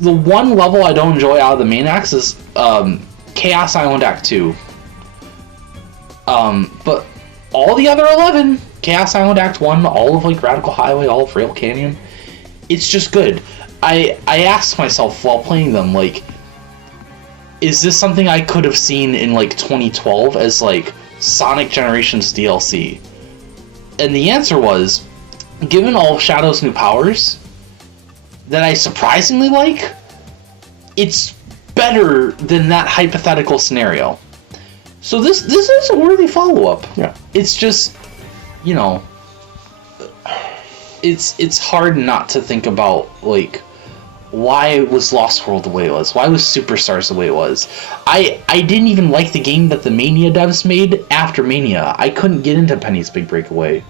the one level I don't enjoy out of the main acts is Chaos Island Act 2. But all the other 11, Chaos Island Act 1, all of like Radical Highway, all of Rail Canyon, it's just good. I asked myself while playing them, like, is this something I could have seen in like 2012 as like Sonic Generations DLC? And the answer was, given all of Shadow's new powers that I surprisingly like, it's better than that hypothetical scenario. So this is a worthy follow-up. Yeah. It's just, you know, it's hard not to think about, like, why was Lost World the way it was? Why was Superstars the way it was? I didn't even like the game that the Mania devs made after Mania. I couldn't get into Penny's Big Breakaway.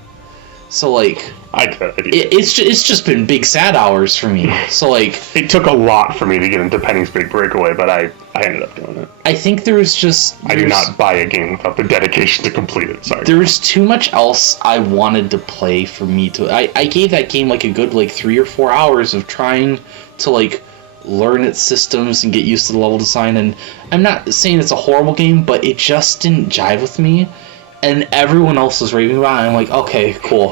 So, like, I could. it's just been big sad hours for me. So, like, It took a lot for me to get into Penny's Big Breakaway, but I ended up doing it. I think I do not buy a game without the dedication to complete it. Sorry. There's too much else I wanted to play for me to... I gave that game, like, a good, like, 3 or 4 hours of trying to, like, learn its systems and get used to the level design, and I'm not saying it's a horrible game, but it just didn't jive with me, and everyone else was raving about it, and I'm like, okay, cool.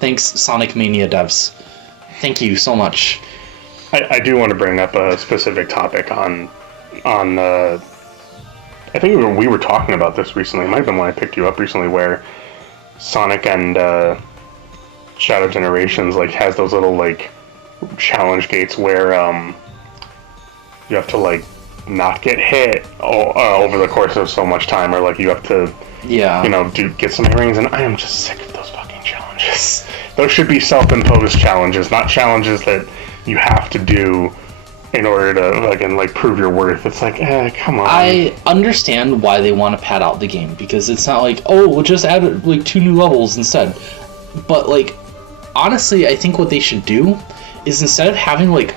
Thanks, Sonic Mania devs. Thank you so much. I do want to bring up a specific topic on I think we were talking about this recently. It might have been when I picked you up recently, where Sonic and Shadow Generations, like, has those little, like, challenge gates where you have to, like, not get hit over the course of so much time, or, like, you have to, Yeah. you know, get some earrings, and I am just sick of those fucking challenges. Those should be self-imposed challenges, not challenges that you have to do in order to, like, prove your worth. It's like, come on. I understand why they want to pad out the game, because it's not like, oh, we'll just add, like, 2 new levels instead. But, like, honestly, I think what they should do is, instead of having, like,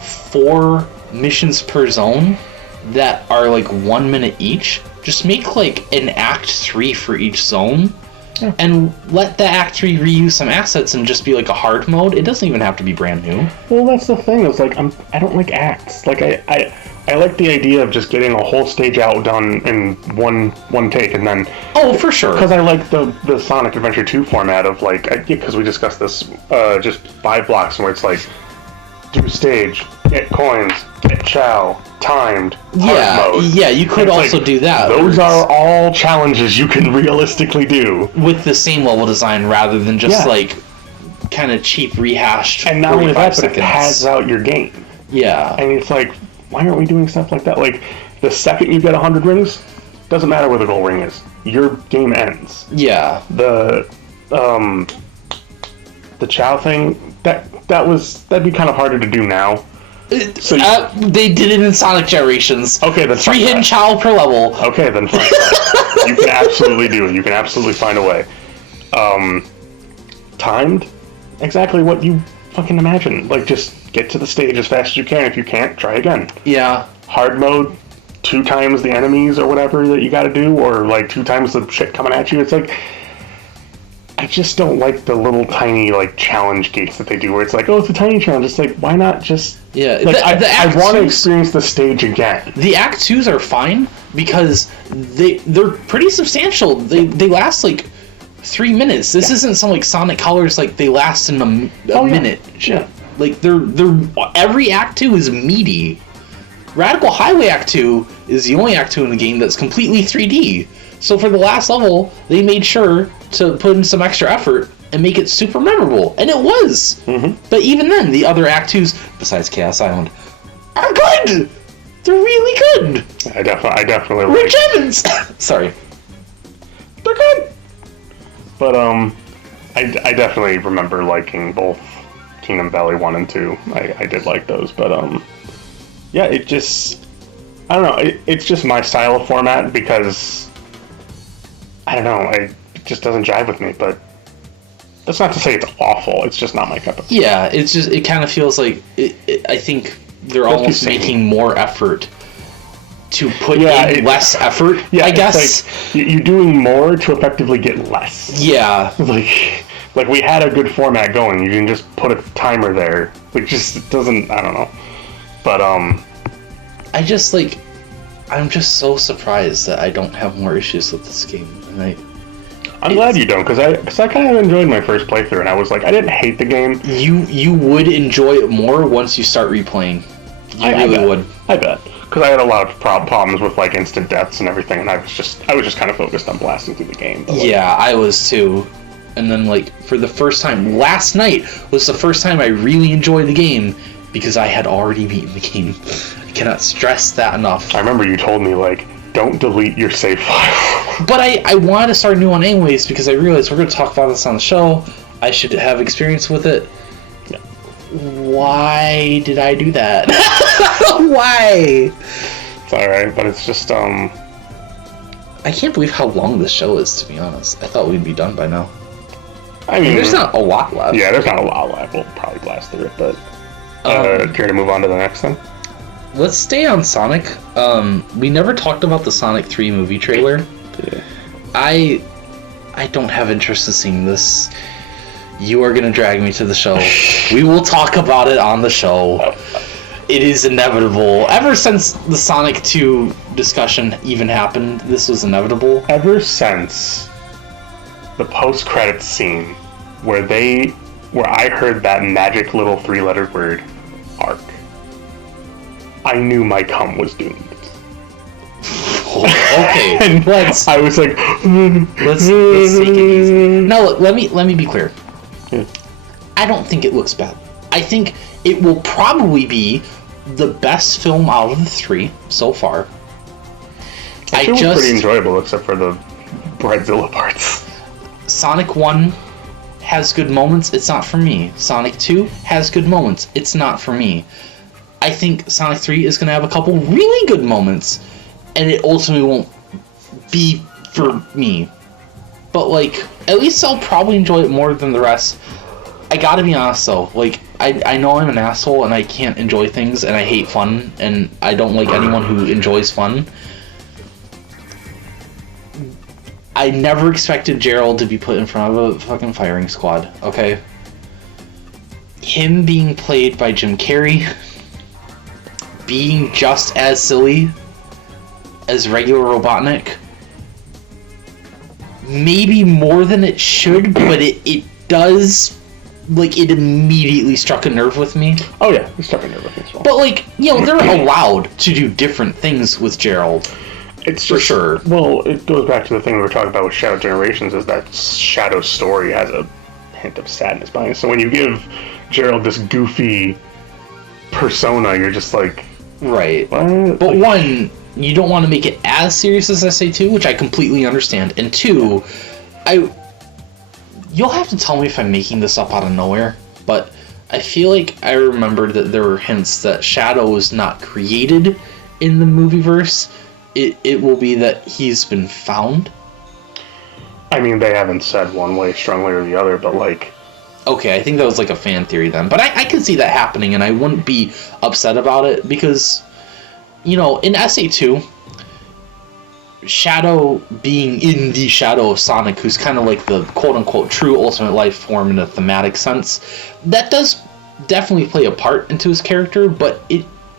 4 missions per zone that are, like, 1 minute each, just make, like, an Act 3 for each zone, and let the Act 3 reuse some assets and just be, like, a hard mode. It doesn't even have to be brand new. Well, that's the thing. It's like, I don't like acts. Like, I like the idea of just getting a whole stage out done in one take, and then... Oh, for sure. Because I like the Sonic Adventure 2 format of, like... Because we discussed this, just 5 blocks, where it's like, do stage, get coins, get chow, timed, hard mode. Yeah, you could also do that. Those are all challenges you can realistically do. With the same level design, rather than just, like, kind of cheap rehashed. And not only that, but it pads out your game. Yeah. And it's like, why aren't we doing stuff like that? Like, the second you get 100 rings, doesn't matter where the gold ring is. Your game ends. Yeah. The chow thing, that'd be kind of harder to do now. So they did it in Sonic Generations. Okay, then 3 hidden chow per level. Okay, then fine. You can absolutely do it. You can absolutely find a way. Timed? Exactly what you fucking imagine. Like, just get to the stage as fast as you can. If you can't, try again. Yeah. Hard mode, 2 times the enemies or whatever that you gotta do, or, like, 2 times the shit coming at you. It's like... I just don't like the little tiny, like, challenge gates that they do, where it's like, oh, it's a tiny challenge. It's like, why not just... Yeah, like, I want to 2s, experience the stage again. The Act 2s are fine, because they're pretty substantial. They last, like, 3 minutes. This isn't some, like, Sonic Colors, like, they last in a minute. Yeah. Like, they're every Act 2 is meaty. Radical Highway Act 2 is the only Act 2 in the game that's completely 3D. So for the last level, they made sure to put in some extra effort and make it super memorable. And it was! Mm-hmm. But even then, the other Act 2s, besides Chaos Island, are good! They're really good! I definitely Rich Evans! Sorry. They're good! But, I definitely remember liking both Kingdom Valley 1 and 2. I did like those, but, yeah, it just... I don't know, it's just my style of format, because... I don't know, it just doesn't jive with me, but that's not to say it's awful, it's just not my cup of tea. Yeah, it's just, it kind of feels like, I think they're almost making more effort to put in less effort, I guess. It's like, you're doing more to effectively get less. Yeah. Like we had a good format going, you can just put a timer there. Like, just, it doesn't, I don't know. But, I just, like, I'm just so surprised that I don't have more issues with this game. And I'm glad you don't, because I kind of enjoyed my first playthrough, and I was like, I didn't hate the game. You would enjoy it more once you start replaying. You really would. I bet. Because I had a lot of problems with, like, instant deaths and everything, and I was just kind of focused on blasting through the game. But, like, yeah, I was too. And then, like, for the first time, last night was the first time I really enjoyed the game, because I had already beaten the game. cannot stress that enough. I remember you told me, like, don't delete your save file. But I wanted to start a new one anyways because I realized we're going to talk about this on the show. I should have experience with it. Yeah. Why did I do that? Why? It's alright, but it's just, I can't believe how long this show is, to be honest. I thought we'd be done by now. I mean, there's not a lot left. Yeah, there's not a lot left. We'll probably blast through it, but care to move on to the next thing? Let's stay on Sonic. We never talked about the Sonic 3 movie trailer. Yeah. I don't have interest in seeing this. You are going to drag me to the show. We will talk about it on the show. It is inevitable. Ever since the Sonic 2 discussion even happened, this was inevitable. Ever since the post-credits scene where I heard that magic little 3-lettered word, ARC, I knew my cum was doomed. Okay, And let's I was like, let's take it easy. No, look, let me be clear. Yeah. I don't think it looks bad. I think it will probably be the best film out of the 3 so far. It was pretty enjoyable except for the Bridezilla parts. Sonic 1 has good moments, it's not for me. Sonic 2 has good moments, it's not for me. I think Sonic 3 is going to have a couple really good moments, and it ultimately won't be for me. But, like, at least I'll probably enjoy it more than the rest. I gotta be honest, though. Like, I know I'm an asshole, and I can't enjoy things, and I hate fun, and I don't like anyone who enjoys fun. I never expected Gerald to be put in front of a fucking firing squad, okay? Him being played by Jim Carrey, being just as silly as regular Robotnik, maybe more than it should, but it does, like, it immediately struck a nerve with me. Oh yeah, it struck a nerve with me as well. But, like, you know, they're allowed to do different things with Gerald. It's for just, sure. Well, it goes back to the thing we were talking about with Shadow Generations, is that Shadow's story has a hint of sadness behind it. So when you give Gerald this goofy persona, you're just like, right. What? But one, you don't want to make it as serious as SA2, which I completely understand. And two, you'll have to tell me if I'm making this up out of nowhere, but I feel like I remembered that there were hints that Shadow was not created in the movieverse. It will be that he's been found. I mean, they haven't said one way strongly or the other, but like... Okay, I think that was like a fan theory then. But I could see that happening, and I wouldn't be upset about it, because, you know, in SA2, Shadow being in the shadow of Sonic, who's kind of like the quote-unquote true ultimate life form in a thematic sense, that does definitely play a part into his character, but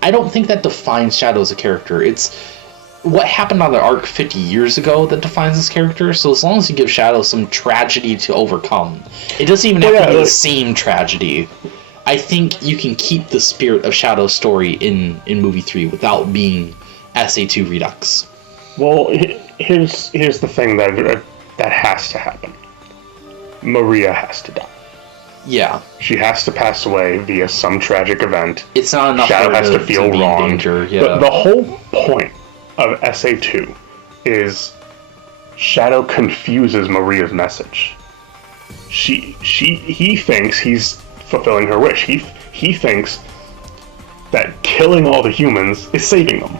I don't think that defines Shadow as a character. It's what happened on the arc 50 years ago that defines his character. So as long as you give Shadow some tragedy to overcome, it doesn't even have to be the same tragedy. I think you can keep the spirit of Shadow's story in movie 3 without being SA2 Redux. Well, here's the thing that has to happen. Maria has to die. Yeah. She has to pass away via some tragic event. It's not enough Shadow for her has to feel be wrong. In danger. Yeah. The whole point of SA2 is Shadow confuses Maria's message. He thinks he's fulfilling her wish. He thinks that killing all the humans is saving them,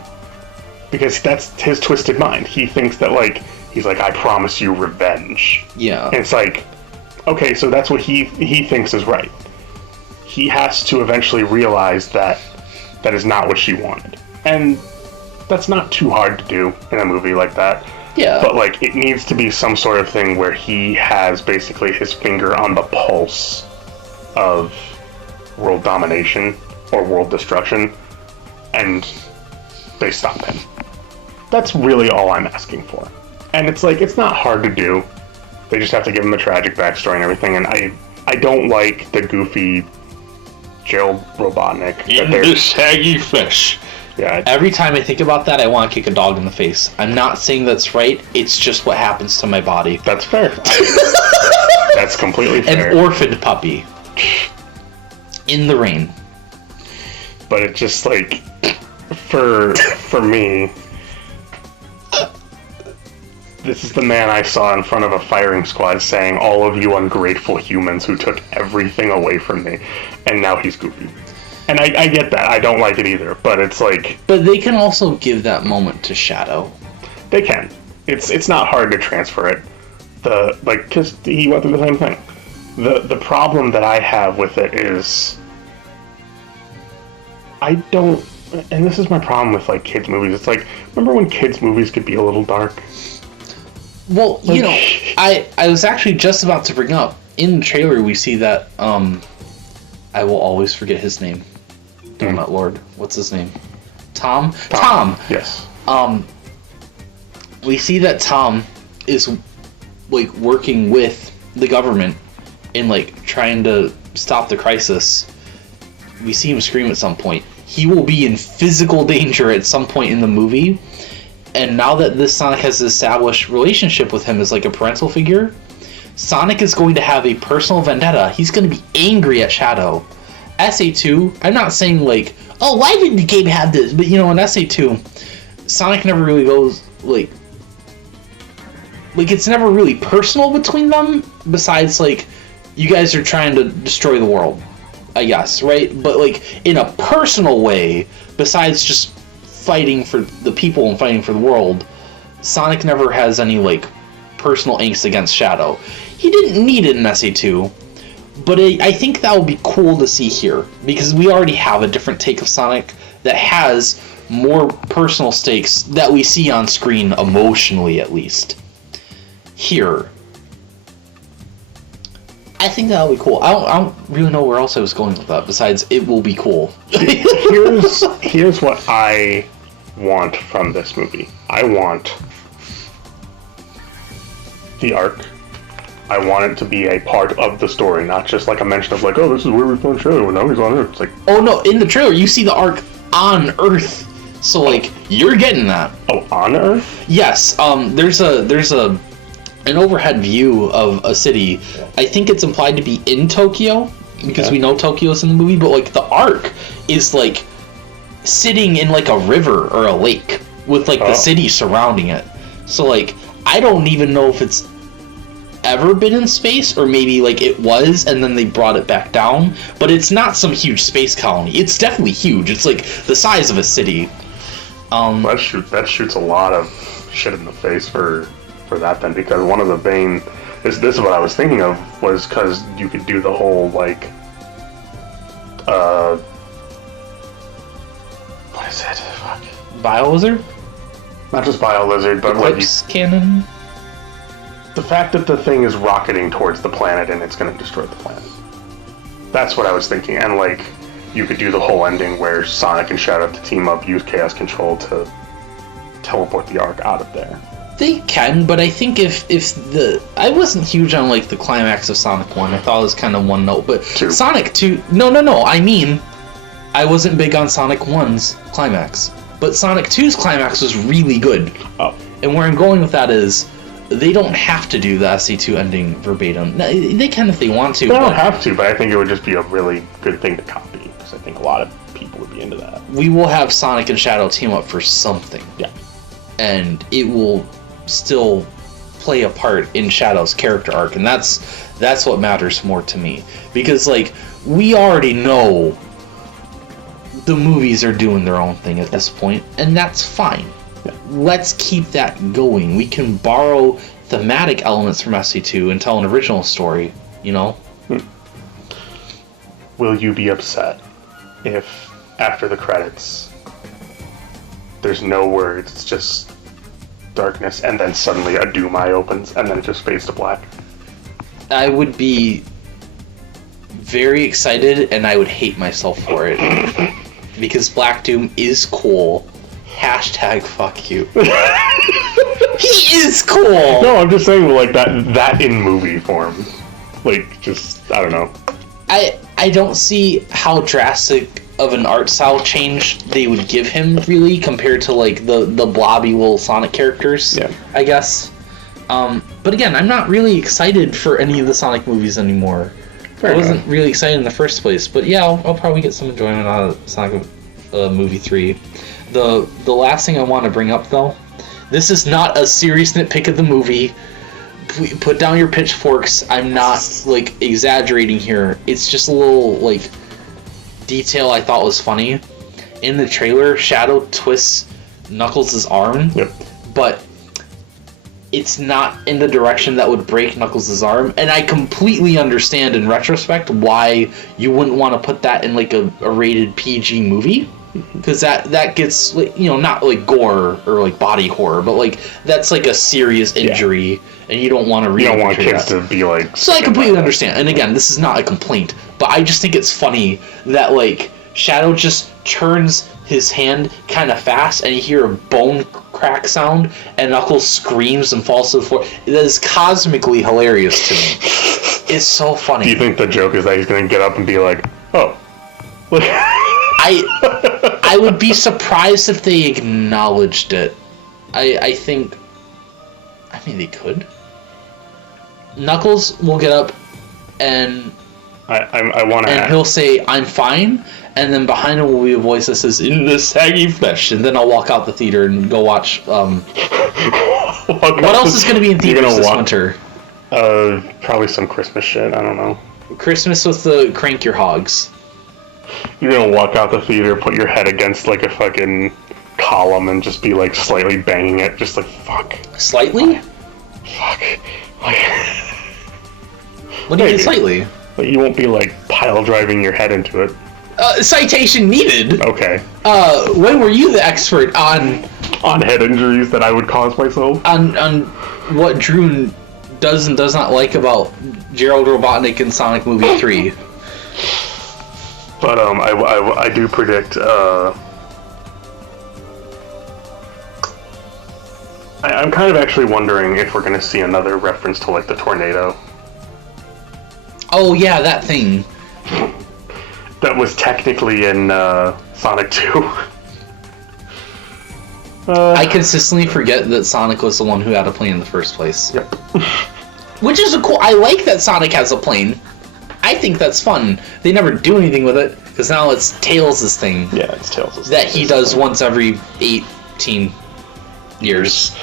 because that's his twisted mind. He thinks that, like, he's like, I promise you revenge. Yeah. And it's like, okay, so that's what he thinks is right. He has to eventually realize that is not what she wanted. And that's not too hard to do in a movie like that. Yeah. But, like, it needs to be some sort of thing where he has basically his finger on the pulse of world domination or world destruction, and they stop him. That's really all I'm asking for. And it's like, it's not hard to do. They just have to give him a tragic backstory and everything, and I don't like the goofy Gerald Robotnik. In the saggy fish. Yeah. Every time I think about that, I want to kick a dog in the face. I'm not saying that's right. It's just what happens to my body. That's fair. That's completely fair. An orphaned puppy. In the rain. But it's just like, for me, this is the man I saw in front of a firing squad saying, "All of you ungrateful humans who took everything away from me," and now he's Goofy. And I get that. I don't like it either, but it's like... But they can also give that moment to Shadow. They can. It's not hard to transfer it. Because he went through the same thing. The problem that I have with it is... I don't... And this is my problem with, like, kids' movies. It's like, remember when kids' movies could be a little dark? Well, you know, I was actually just about to bring up, in the trailer we see that, I will always forget his name. Donut Lord. What's his name? Tom? Tom! Yes. We see that Tom is, like, working with the government in, like, trying to stop the crisis. We see him scream at some point. He will be in physical danger at some point in the movie. And now that this Sonic has an established relationship with him as, like, a parental figure, Sonic is going to have a personal vendetta. He's going to be angry at Shadow. SA2, I'm not saying, like, oh, why did the game have this? But, you know, in SA2, Sonic never really goes, like, it's never really personal between them, besides, like, you guys are trying to destroy the world, I guess, right? But, like, in a personal way, besides just fighting for the people and fighting for the world, Sonic never has any, like, personal angst against Shadow. He didn't need it in SA2, but I think that would be cool to see here, because we already have a different take of Sonic that has more personal stakes that we see on screen, emotionally at least. Here, I think that would be cool. I don't really know where else I was going with that, besides it will be cool. Here's what I want from this movie. I want the arc. I want it to be a part of the story, not just like a mention of like, oh, this is where we found Shadow, and now he's on Earth. It's like, oh no, in the trailer you see the arc on Earth, so like you're getting that. Oh, on Earth? Yes. There's an overhead view of a city. I think it's implied to be in Tokyo, because we know Tokyo's in the movie, but like the arc is like sitting in like a river or a lake with like the city surrounding it. So like I don't even know if it's ever been in space, or maybe like it was and then they brought it back down, but it's not some huge space colony. It's definitely huge. It's like the size of a city. That shoots a lot of shit in the face for that then, because one of the main this is what I was thinking of, was because you could do the whole like what is it? Fuck. Bio-lizard? Not just bio-lizard, but Eclipse cannon? The fact that the thing is rocketing towards the planet and it's going to destroy the planet. That's what I was thinking. And, like, you could do the whole ending where Sonic and Shadow have to team up, use Chaos Control to teleport the Ark out of there. They can, but I think if I wasn't huge on, like, the climax of Sonic 1. I thought it was kind of one note. But 2. Sonic 2... No. I mean, I wasn't big on Sonic 1's climax. But Sonic 2's climax was really good. Oh. And where I'm going with that is, they don't have to do the SC2 ending verbatim. They can if they want to. They don't have to, but I think it would just be a really good thing to copy, because I think a lot of people would be into that. We will have Sonic and Shadow team up for something. Yeah. And it will still play a part in Shadow's character arc, and that's what matters more to me. Because, like, we already know the movies are doing their own thing at this point, and that's fine. Let's keep that going. We can borrow thematic elements from SC2 and tell an original story, you know? Will you be upset if, after the credits, there's no words, it's just darkness, and then suddenly a Doom Eye opens, and then it just fades to black? I would be very excited, and I would hate myself for it. Because Black Doom is cool. Hashtag fuck you. He is cool! No, I'm just saying, like, that in movie form. Like, just, I don't know. I don't see how drastic of an art style change they would give him, really, compared to, like, the blobby little Sonic characters, I guess. But again, I'm not really excited for any of the Sonic movies anymore. I wasn't really excited in the first place, but yeah, I'll probably get some enjoyment out of Sonic movie 3. The last thing I want to bring up, though, this is not a serious nitpick of the movie. Put down your pitchforks. I'm not, like, exaggerating here. It's just a little, like, detail I thought was funny. In the trailer, Shadow twists Knuckles' arm, but it's not in the direction that would break Knuckles' arm, and I completely understand in retrospect why you wouldn't want to put that in like a rated PG movie, because that gets, like, you know, not like gore or like body horror, but like that's like a serious injury, and you don't want to you don't want kids to be like. So I completely understand, and again, this is not a complaint, but I just think it's funny that like Shadow just turns his hand kind of fast, and you hear a bone crack sound, and Knuckles screams and falls to the floor. That is cosmically hilarious to me. It's so funny. Do you think the joke is that he's going to get up and be like, oh? I would be surprised if they acknowledged it. I think... I mean, they could. Knuckles will get up, and... I want to... And he'll say, I'm fine, and then behind him will be a voice that says, in the saggy flesh, and then I'll walk out the theater and go watch, what else is going to be in theaters this winter? Probably some Christmas shit, I don't know. Christmas with the Crank Your Hogs. You're going to walk out the theater, put your head against, like, a fucking column, and just be, like, slightly banging it, just like, fuck. Slightly? Fuck. What do you mean slightly? But you won't be, like, pile driving your head into it. Citation needed. Okay. When were you the expert on head injuries that I would cause myself? On what Drew does and does not like about Gerald Robotnik in Sonic Movie 3. But I do predict I'm kind of actually wondering if we're going to see another reference to, like, the tornado. Oh yeah, that thing. That was technically in Sonic 2. I consistently forget that Sonic was the one who had a plane in the first place. Yep. Which is I like that Sonic has a plane. I think that's fun. They never do anything with it, because now it's Tails' thing. Yeah, it's Tails' that he does once every 18 years.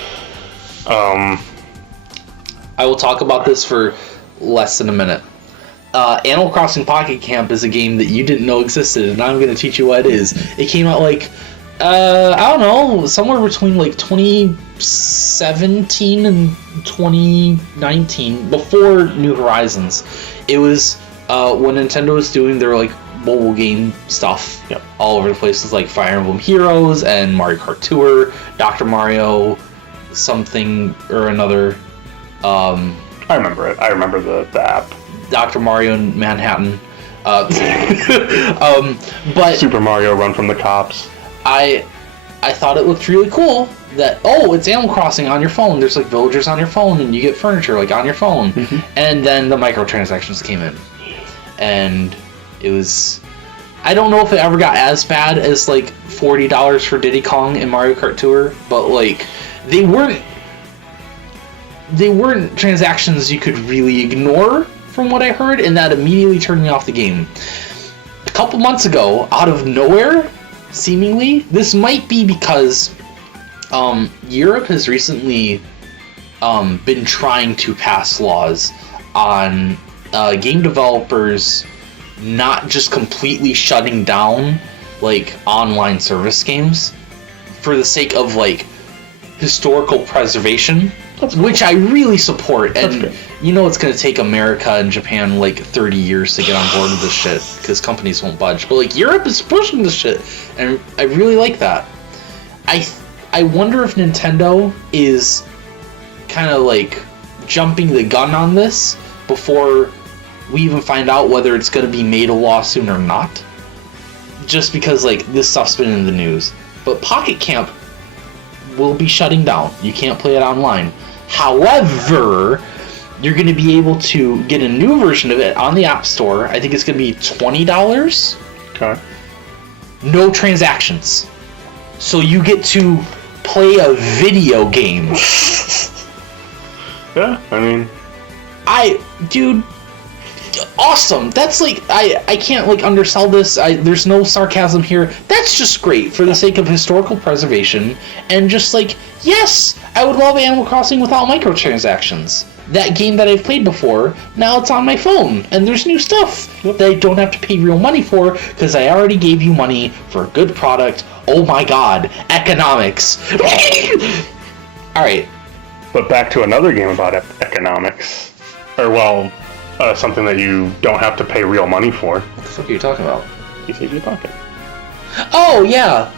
I will talk about this for less than a minute. Animal Crossing Pocket Camp is a game that you didn't know existed, and I'm going to teach you what it is. It came out like, I don't know, somewhere between like 2017 and 2019, before New Horizons. It was when Nintendo was doing their like mobile game stuff all over the place, with like Fire Emblem Heroes and Mario Kart Tour, Dr. Mario, something or another. I remember it. I remember the app. Dr. Mario in Manhattan. But Super Mario Run from the Cops. I thought it looked really cool that, it's Animal Crossing on your phone. There's like villagers on your phone, and you get furniture like on your phone. Mm-hmm. And then the microtransactions came in. And it was... I don't know if it ever got as bad as like $40 for Diddy Kong and Mario Kart Tour, but like they weren't transactions you could really ignore, from what I heard, and that immediately turned me off the game. A couple months ago, out of nowhere, seemingly, this might be because Europe has recently been trying to pass laws on game developers not just completely shutting down like online service games for the sake of like historical preservation, which I really support. And you know it's going to take America and Japan like 30 years to get on board with this shit, because companies won't budge. But like Europe is pushing this shit, and I really like that. I wonder if Nintendo is kind of like jumping the gun on this before we even find out whether it's going to be made a law soon or not, just because like this stuff's been in the news. But Pocket Camp will be shutting down. You can't play it online. However, you're going to be able to get a new version of it on the App Store. I think it's going to be $20. Okay. No transactions. So you get to play a video game. Yeah, I mean... Dude, awesome. That's like, I can't like undersell this. There's no sarcasm here. That's just great for the sake of historical preservation and just like, yes, I would love Animal Crossing without microtransactions. That game that I've played before, now it's on my phone and there's new stuff that I don't have to pay real money for because I already gave you money for a good product. Oh my god, economics. All right. But back to another game about economics, or well, something that you don't have to pay real money for. What the fuck are you talking about? TCG Pocket. Oh yeah.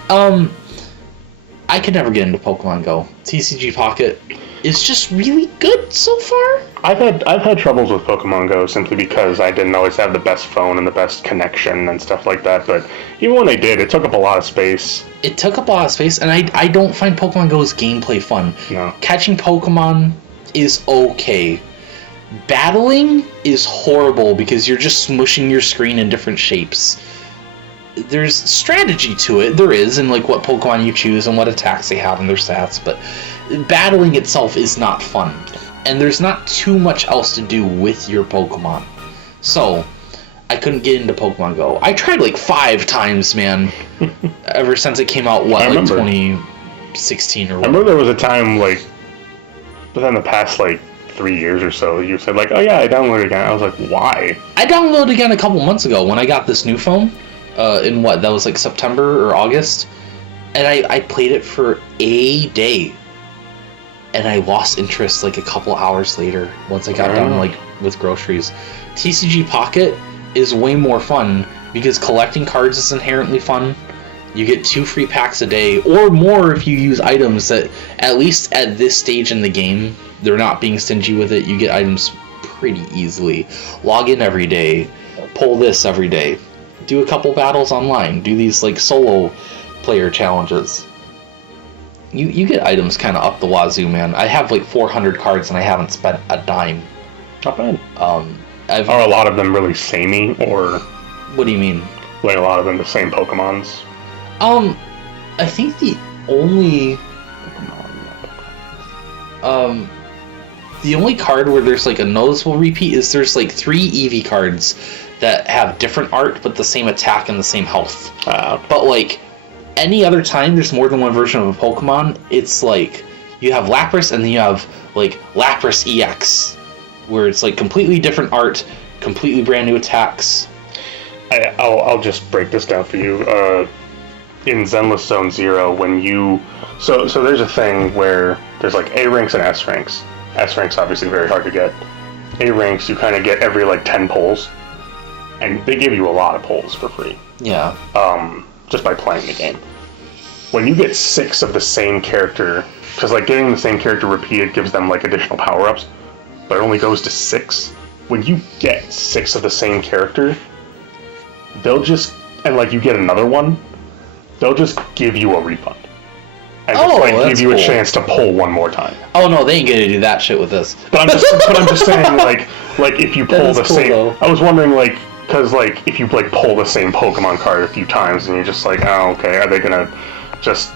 I could never get into Pokemon Go. TCG Pocket is just really good so far. I've had troubles with Pokemon Go simply because I didn't always have the best phone and the best connection and stuff like that. But even when I did, it took up a lot of space. It took up a lot of space, and I don't find Pokemon Go's gameplay fun. No. Catching Pokemon is okay. Battling is horrible because you're just smushing your screen in different shapes. There's strategy to it, there is, and like what Pokemon you choose and what attacks they have and their stats, but battling itself is not fun. And there's not too much else to do with your Pokemon. So, I couldn't get into Pokemon Go. I tried like 5 times, man, ever since it came out, like 2016 or whatever. I remember there was a time, like, within the past, like, 3 years or so, you said, like, oh yeah, I downloaded it again. I was like, why? I downloaded it again a couple months ago when I got this new phone. In what, that was like September or August, and I played it for a day, and I lost interest like a couple hours later once I got done like with groceries. TCG Pocket is way more fun because collecting cards is inherently fun. You get 2 free packs a day or more if you use items that, at least at this stage in the game, they're not being stingy with it. You get items pretty easily. Log in every day, pull this every day. Do a couple battles online. Do these like solo player challenges. You get items kind of up the wazoo, man. I have like 400 cards and I haven't spent a dime. Not bad. Are a lot of them really samey, or what do you mean? Like a lot of them the same Pokemons? I think the only the only card where there's like a noticeable repeat is there's like 3 Eevee cards that have different art but the same attack and the same health. But like any other time there's more than one version of a Pokemon, it's like you have Lapras and then you have like Lapras EX, where it's like completely different art, completely brand new attacks. I'll just break this down for you. In Zenless Zone Zero, when you so there's a thing where there's like A ranks and S ranks. S ranks obviously very hard to get. A ranks you kind of get every like 10 pulls. And they give you a lot of pulls for free. Yeah. Just by playing the game. When you get 6 of the same character, because like getting the same character repeated gives them like additional power-ups, but it only goes to 6. When you get 6 of the same character, they'll just, and like you get another one, they'll just give you a refund. And just like give you a chance to pull one more time. Oh no, they ain't gonna do that shit with us. But I'm just saying, like if you pull the same, though. I was wondering, like, because like if you like pull the same Pokemon card a few times and you're just like, oh okay, are they gonna just,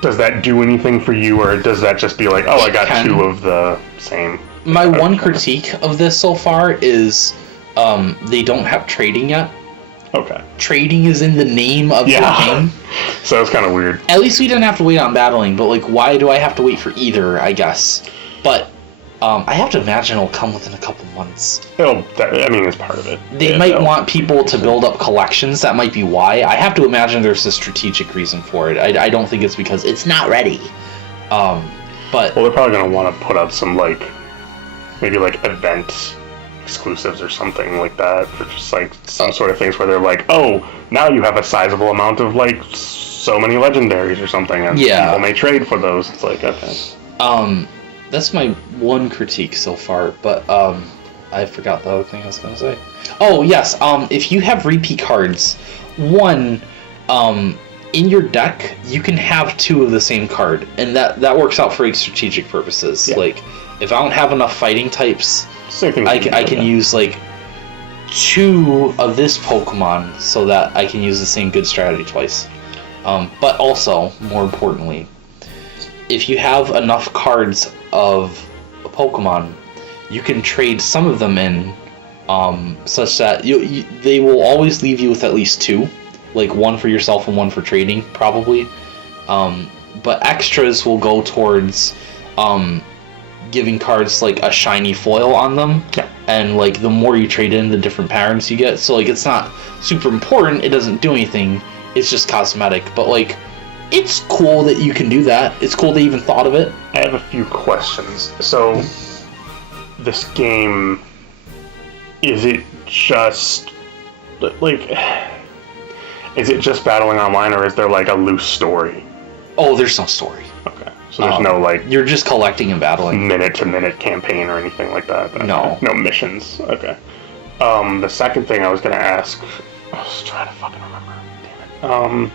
does that do anything for you, or does that just be like, oh, I got 2 of the same? My one critique of this so far is they don't have trading yet. Okay. Trading is in the name of the game. So it's kind of weird. At least we didn't have to wait on battling, but like, why do I have to wait for either, I guess? But I have to imagine it'll come within a couple months. It's part of it. They might want people to build up collections. That might be why. I have to imagine there's a strategic reason for it. I don't think it's because it's not ready. But well, they're probably going to want to put out some like maybe like event exclusives or something like that, for just like some sort of things where they're like, oh, now you have a sizable amount of like so many legendaries or something, and people may trade for those. It's like, okay. That's my one critique so far, but I forgot the other thing I was going to say. Oh, yes, if you have repeat cards, one, in your deck, you can have 2 of the same card, and that works out for strategic purposes. Yeah. Like, if I don't have enough fighting types, I can use, like, 2 of this Pokemon so that I can use the same good strategy twice. But also, more importantly, if you have enough cards of a Pokemon, you can trade some of them in such that they will always leave you with at least 2, like 1 for yourself and 1 for trading, probably. But extras will go towards giving cards like a shiny foil on them, and like the more you trade in, the different patterns you get. So like it's not super important, it doesn't do anything, it's just cosmetic, but like it's cool that you can do that. It's cool they even thought of it. I have a few questions. So this game, is it just battling online, or is there like a loose story? Oh, there's no story. Okay. So there's no like you're just collecting and battling. Minute-to-minute campaign or anything like that? Okay. No. No missions. Okay. The second thing I was gonna ask, I was trying to fucking remember. Damn it.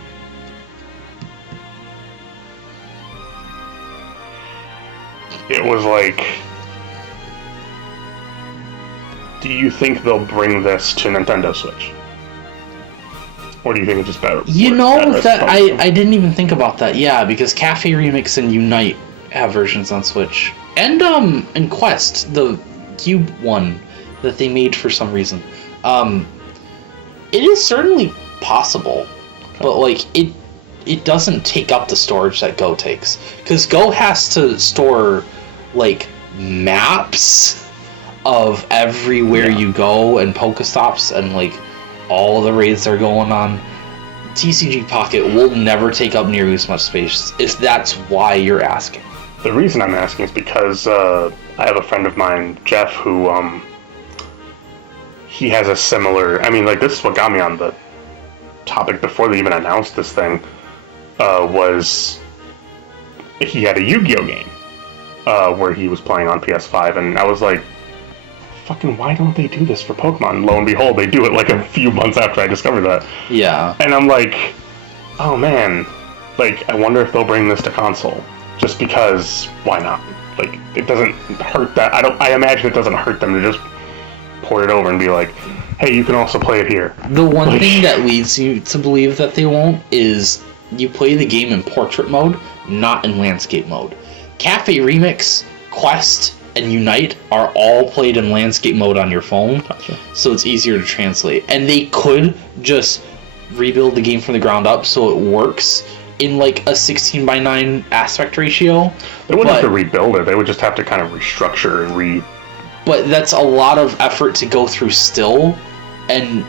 It was like, do you think they'll bring this to Nintendo Switch? Or do you think it's just better? You know that I didn't even think about that. Yeah, because Cafe Remix and Unite have versions on Switch, and Quest, the Cube one that they made for some reason. It is certainly possible, but like it doesn't take up the storage that Go takes, because Go has to store like maps of everywhere you go and Pokestops and like all the raids that are going on. TCG Pocket will never take up nearly as much space, if that's why you're asking. The reason I'm asking is because I have a friend of mine, Jeff, who he has a similar. I mean, like, this is what got me on the topic before they even announced this thing. Was he had a Yu-Gi-Oh game where he was playing on PS5, and I was like, fucking, why don't they do this for Pokemon? Lo and behold, they do it like a few months after I discovered that. Yeah. And I'm like, oh man, like, I wonder if they'll bring this to console. Just because, why not? Like, it doesn't hurt that. I imagine it doesn't hurt them to just port it over and be like, hey, you can also play it here. The one thing that leads you to believe that they won't is you play the game in portrait mode, not in landscape mode. Cafe Remix, Quest, and Unite are all played in landscape mode on your phone, Gotcha. So it's easier to translate. And they could just rebuild the game from the ground up so it works in like a 16:9 aspect ratio. They wouldn't have to rebuild it, they would just have to kind of restructure and But that's a lot of effort to go through still, and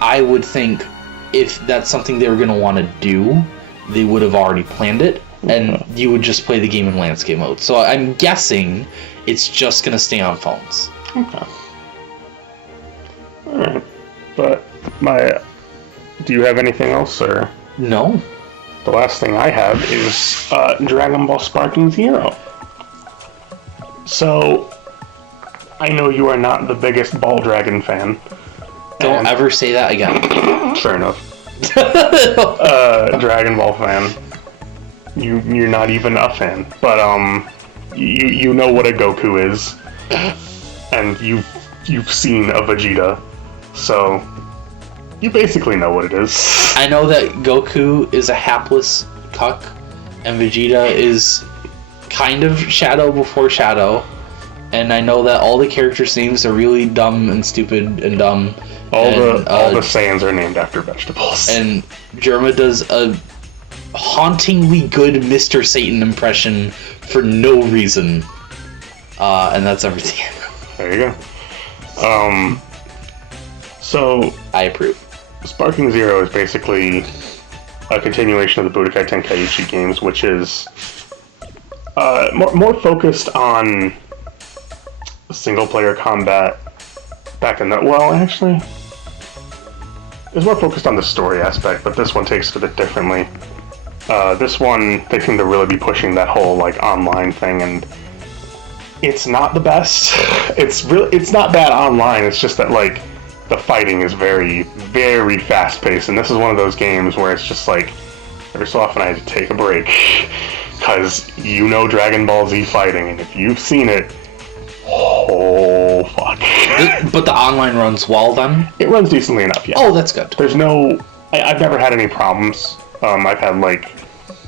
I would think if that's something they were going to want to do, they would have already planned it, and you would just play the game in landscape mode. So I'm guessing it's just going to stay on phones. Okay. Alright. But do you have anything else, or? No. The last thing I have is Dragon Ball Sparking Zero. So, I know you are not the biggest Ball Dragon fan. Don't ever say that again. Fair enough. Dragon Ball fan. You're not even a fan, but you know what a Goku is, and you've seen a Vegeta, so you basically know what it is. I know that Goku is a hapless cuck, and Vegeta is kind of Shadow before Shadow, and I know that all the characters' names are really dumb and stupid and dumb. All the Saiyans are named after vegetables. And Germa does a hauntingly good Mr. Satan impression for no reason. And that's everything. There you go. So I approve. Sparking Zero is basically a continuation of the Budokai Tenkaichi games, which is more focused on single-player combat. Back in that, well, actually, it's more focused on the story aspect, but this one takes it a bit differently. This one, they seem to really be pushing that whole like online thing, and it's not the best. It's not bad online. It's just that like the fighting is very, very fast paced, and this is one of those games where it's just like every so often I had to take a break because you know Dragon Ball Z fighting, and if you've seen it, oh fuck. But the online runs well then? It runs decently enough, yeah. Oh, that's good. There's no... I've never had any problems. I've had, like,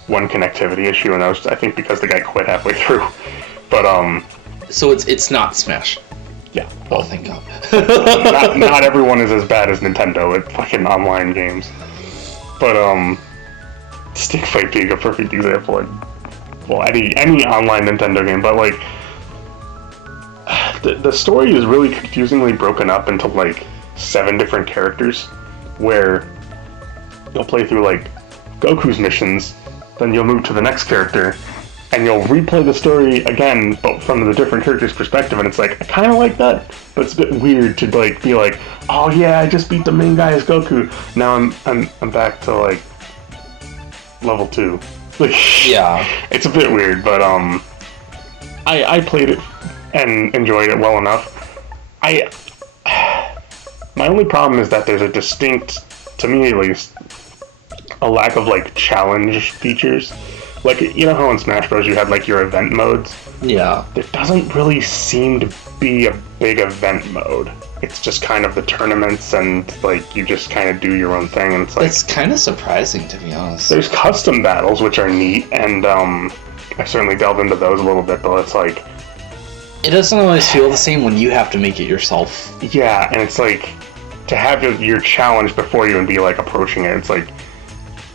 one connectivity issue, and that was, I think, because the guy quit halfway through. But, So it's not Smash? Yeah. Oh, thank God. Not everyone is as bad as Nintendo at fucking online games. But, Stick Fight being a perfect example. Well, any online Nintendo game, but, like, the story is really confusingly broken up into, like, 7 different characters, where you'll play through, like, Goku's missions, then you'll move to the next character, and you'll replay the story again, but from the different character's perspective, and it's like, I kind of like that, but it's a bit weird to, like, be like, oh yeah, I just beat the main guy as Goku, now I'm back to, like, level 2. Like, Yeah. it's a bit weird, but, I played it and enjoyed it well enough. My only problem is that there's a distinct, to me at least, a lack of, like, challenge features. Like, you know how in Smash Bros. You had, like, your event modes? Yeah. There doesn't really seem to be a big event mode. It's just kind of the tournaments and, like, you just kind of do your own thing, and it's like... It's kind of surprising, to be honest. There's custom battles, which are neat, and, I certainly delved into those a little bit, but it's like... It doesn't always feel the same when you have to make it yourself. Yeah, and it's like, to have your challenge before you and be, like, approaching it, it's like...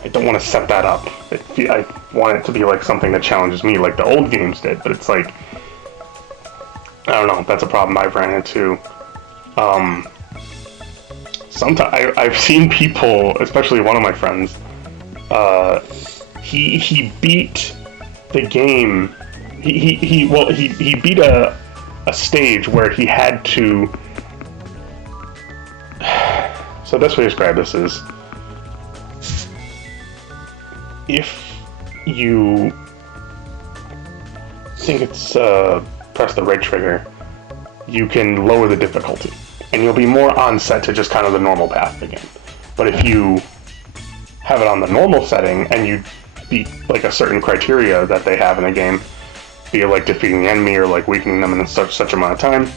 I don't want to set that up. I want it to be like something that challenges me, like the old games did. But it's like, I don't know. That's a problem I've ran into. Sometimes I've seen people, especially one of my friends. He beat the game. He beat a stage where he had to. So the best way to describe this is, if you think it's press the right trigger, you can lower the difficulty, and you'll be more on set to just kind of the normal path of the game. But if you have it on the normal setting and you beat like a certain criteria that they have in the game, be it like defeating the enemy or like weakening them in such amount of time,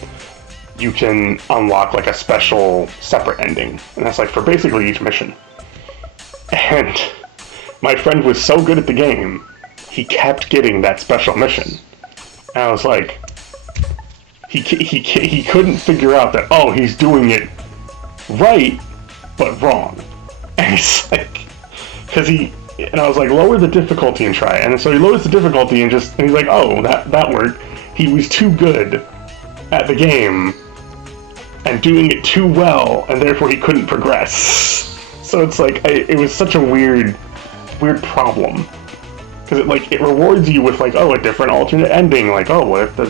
you can unlock like a special separate ending, and that's like for basically each mission. And my friend was so good at the game, he kept getting that special mission. And I was like, he couldn't figure out that, oh, he's doing it right, but wrong. And it's like, and I was like, lower the difficulty and try it. And so he lowers the difficulty and he's like, oh, that worked. He was too good at the game and doing it too well, and therefore he couldn't progress. So it's like, it was such a weird problem, because it rewards you with like, oh, a different alternate ending, like, oh, what if the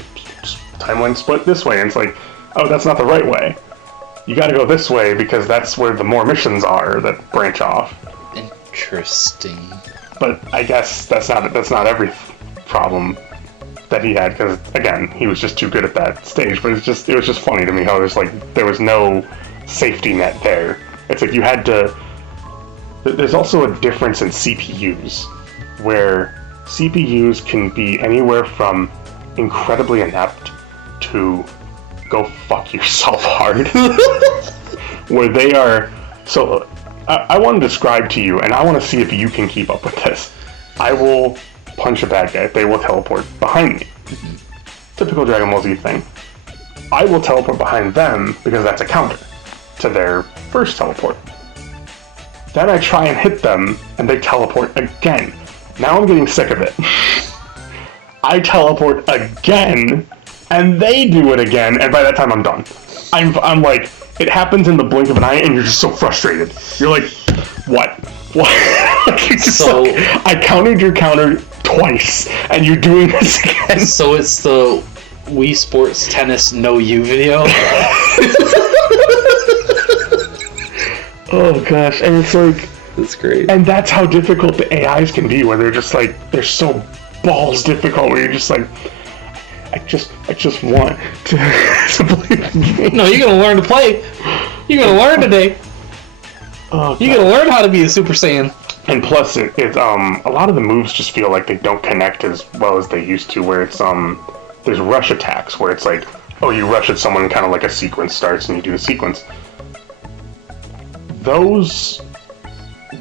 timeline split this way, and it's like, oh, that's not the right way, you gotta go this way because that's where the more missions are that branch off. Interesting. But I guess that's not every problem that he had, because again, he was just too good at that stage. But it was just funny to me how there was no safety net there. It's like you had to. There's also a difference in CPUs, where CPUs can be anywhere from incredibly inept to go fuck yourself hard. Where they are... So, I want to describe to you, and I want to see if you can keep up with this. I will punch a bad guy. They will teleport behind me. Typical Dragon Ball Z thing. I will teleport behind them because that's a counter to their first teleport. Then I try and hit them, and they teleport again. Now I'm getting sick of it. I teleport again, and they do it again, and by that time I'm done. I'm like, it happens in the blink of an eye, and you're just so frustrated. You're like, what? So like, I countered your counter twice, and you're doing this again. So it's the Wii Sports Tennis No You video? Oh gosh, and it's like... That's great. And that's how difficult the AIs can be, where they're just like, they're so balls difficult, where you're just like, I just want to play the game. No, you're gonna learn to play. You're gonna learn today. Oh, you're gonna learn how to be a Super Saiyan. And plus, a lot of the moves just feel like they don't connect as well as they used to, where it's, there's rush attacks, where it's like, oh, you rush at someone and kind of like a sequence starts and you do the sequence. Those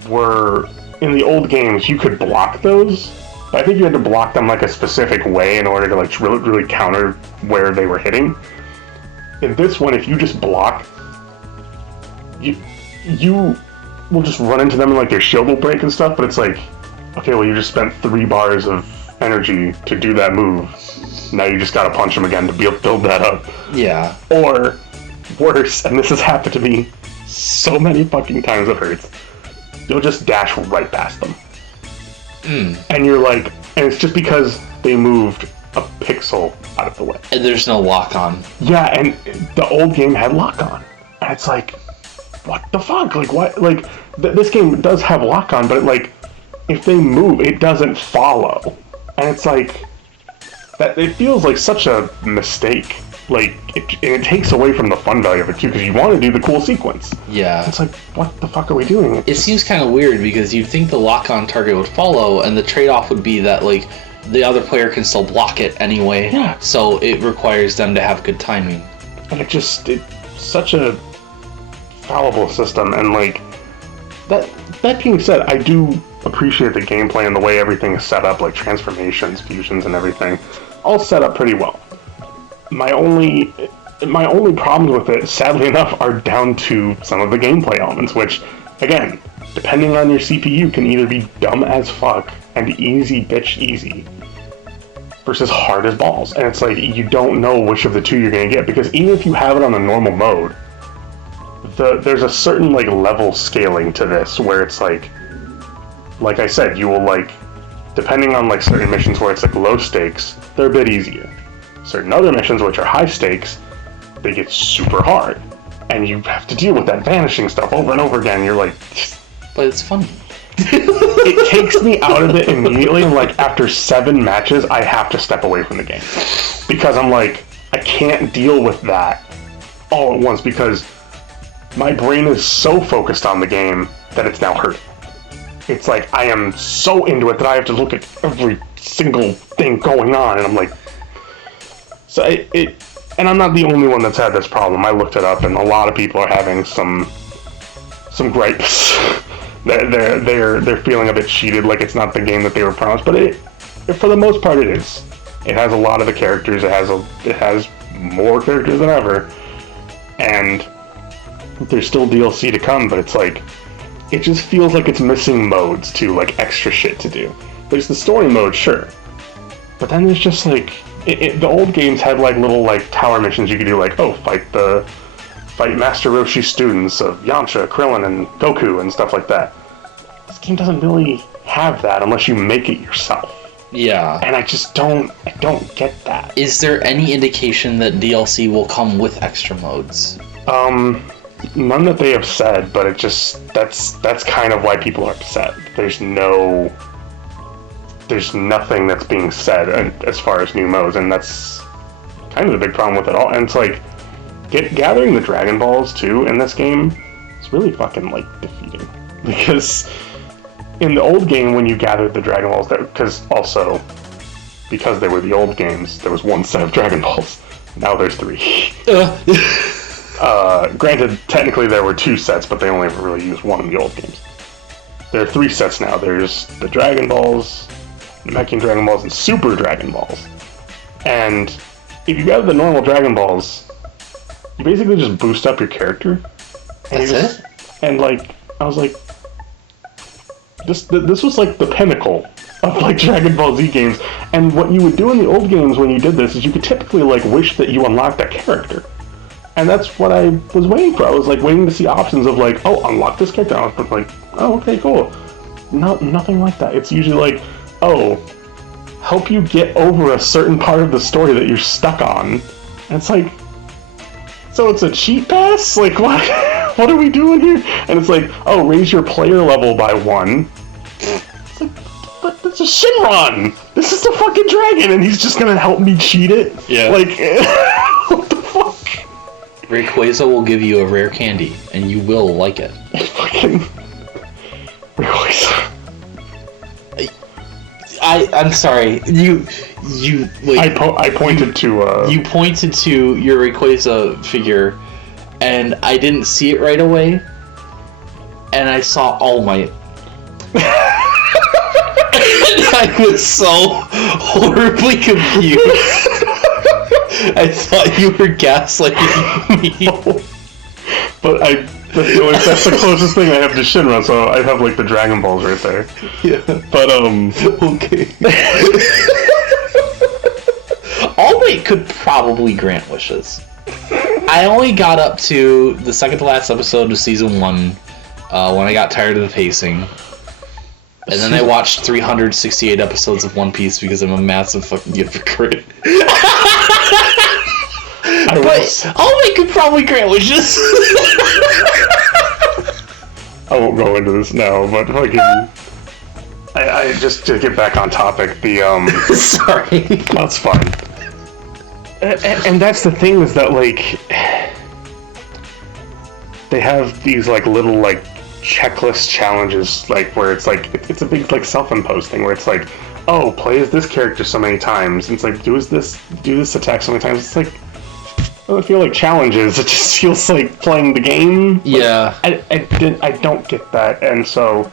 were, in the old games, you could block those, but I think you had to block them like a specific way in order to like really counter where they were hitting. In this one, if you just block, you will just run into them and like their shield will break and stuff, but it's like, okay, well you just spent 3 bars of energy to do that move. Now you just gotta punch them again to build that up. Yeah. Or, worse, and this has happened to me so many fucking times it hurts, you'll just dash right past them. And you're like, and it's just because they moved a pixel out of the way. And there's no lock on. Yeah, and the old game had lock on. And it's like, what the fuck? Like, what? Like, this game does have lock on, but like, if they move, it doesn't follow. And it's like, that it feels like such a mistake. Like, it takes away from the fun value of it too, because you want to do the cool sequence. Yeah. It's like, what the fuck are we doing? It seems kind of weird because you'd think the lock-on target would follow, and the trade-off would be that, like, the other player can still block it anyway. Yeah. So it requires them to have good timing. And it's such a fallible system, and like, that being said, I do appreciate the gameplay and the way everything is set up, like transformations, fusions, and everything, all set up pretty well. My only problems with it, sadly enough, are down to some of the gameplay elements, which, again, depending on your CPU, can either be dumb as fuck and easy bitch easy, versus hard as balls. And it's like, you don't know which of the two you're gonna get, because even if you have it on the normal mode, there's a certain like level scaling to this, where it's like I said, you will like, depending on like certain missions where it's like low stakes, they're a bit easier. Certain other missions which are high stakes, they get super hard, and you have to deal with that vanishing stuff over and over again. You're like, but it's funny. It takes me out of it immediately, and like after 7 matches, I have to step away from the game, because I'm like, I can't deal with that all at once, because my brain is so focused on the game that it's now hurting. It's like, I am so into it that I have to look at every single thing going on, and I'm like, so and I'm not the only one that's had this problem. I looked it up, and a lot of people are having some gripes. They're feeling a bit cheated, like it's not the game that they were promised. But for the most part, it is. It has a lot of the characters. It has more characters than ever, and there's still DLC to come. But it's like, it just feels like it's missing modes too, like extra shit to do. There's the story mode, sure, but then there's just like, the old games had like little like tower missions you could do, like, oh, fight Master Roshi's students of Yamcha, Krillin, and Goku and stuff like that. This game doesn't really have that unless you make it yourself. Yeah. And I don't get that. Is there any indication that DLC will come with extra modes? None that they have said, but it just, that's kind of why people are upset. There's nothing that's being said as far as new modes, and that's kind of the big problem with it all. And it's like, gathering the Dragon Balls too in this game, it's really fucking like defeating, because in the old game when you gathered the Dragon Balls, because they were the old games, there was 1 set of Dragon Balls. Now there's 3. Granted, technically there were 2 sets, but they only ever really used 1 in the old games. There are 3 sets now. There's the Dragon Balls, Namekian Dragon Balls, and Super Dragon Balls. And if you gather the normal Dragon Balls, you basically just boost up your character. And that's it? And like, I was like, this was like the pinnacle of like Dragon Ball Z games. And what you would do in the old games when you did this is you could typically like wish that you unlocked that character. And that's what I was waiting for. I was like waiting to see options of like, oh, unlock this character. I was like, oh, okay, cool. No, nothing like that. It's usually like, oh, help you get over a certain part of the story that you're stuck on. And it's like, so it's a cheat pass? Like, what? What are we doing here? And it's like, oh, raise your player level by 1. It's like, but it's a Shinron! This is the fucking dragon, and he's just gonna help me cheat it? Yeah. Like, what the fuck? Rayquaza will give you a rare candy, and you will like it. Fucking Rayquaza. I'm sorry. You like, I pointed to you pointed to your Rayquaza figure, and I didn't see it right away, and I saw All Might. I was so horribly confused. I thought you were gaslighting me. But that's the closest thing I have to Shinra, so I have like the Dragon Balls right there. Yeah. But Okay. All Might could probably grant wishes. I only got up to the second to last episode of season 1 when I got tired of the pacing. And then I watched 368 episodes of One Piece because I'm a massive fucking hypocrite. But All Might could probably grant wishes. I won't go into this now, but fucking... I just to get back on topic, the Sorry. That's fine. And that's the thing is that like they have these like little like checklist challenges like where it's like it's a big like self-imposed thing where it's like, oh, play as this character so many times. And it's like do this attack so many times. It's like I don't feel like challenges. It just feels like playing the game. Yeah. I don't get that, and so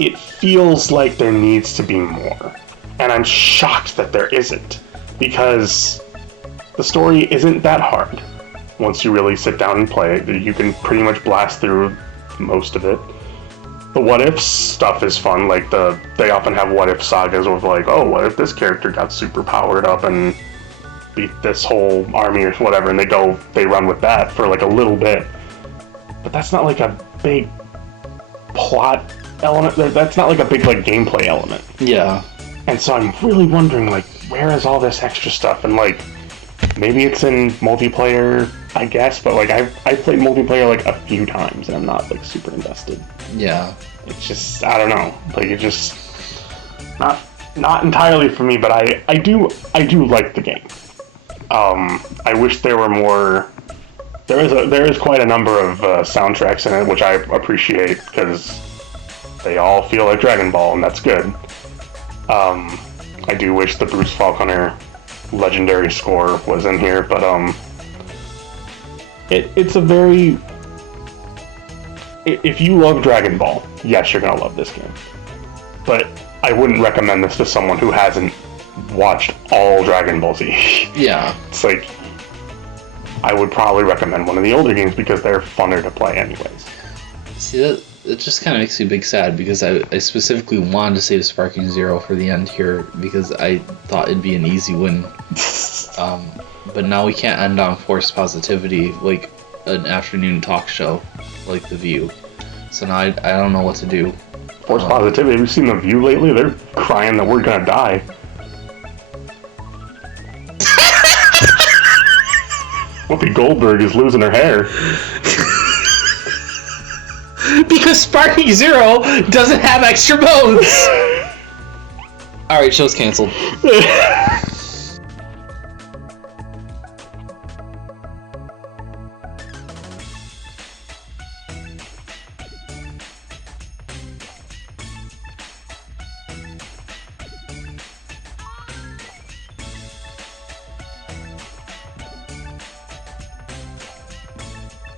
it feels like there needs to be more. And I'm shocked that there isn't. Because the story isn't that hard. Once you really sit down and play it, you can pretty much blast through most of it. The what if stuff is fun, like they often have what if sagas with like, oh, what if this character got super powered up and beat this whole army or whatever, and they run with that for like a little bit. But that's not like a big plot element, that's not like a big like gameplay element. Yeah. And so I'm really wondering like, where is all this extra stuff? And like, maybe it's in multiplayer, I guess, but like I've played multiplayer like a few times and I'm not like super invested. Yeah. It's just, I don't know, like it just not entirely for me, but I do like the game. I wish there were more. There is quite a number of soundtracks in it, which I appreciate because they all feel like Dragon Ball, and that's good. I do wish the Bruce Faulconer legendary score was in here, but it's a very. If you love Dragon Ball, yes, you're gonna love this game. But I wouldn't recommend this to someone who hasn't watched all Dragon Ball Z. Yeah. It's like, I would probably recommend one of the older games because they're funner to play anyways. See, it just kind of makes me big sad because I specifically wanted to save Sparking Zero for the end here because I thought it'd be an easy win. But now we can't end on forced positivity like an afternoon talk show like The View. So now I don't know what to do. Forced positivity, have you seen The View lately? They're crying that we're gonna die. Whoopi Goldberg is losing her hair. Because Sparking Zero doesn't have extra modes! Alright, show's canceled.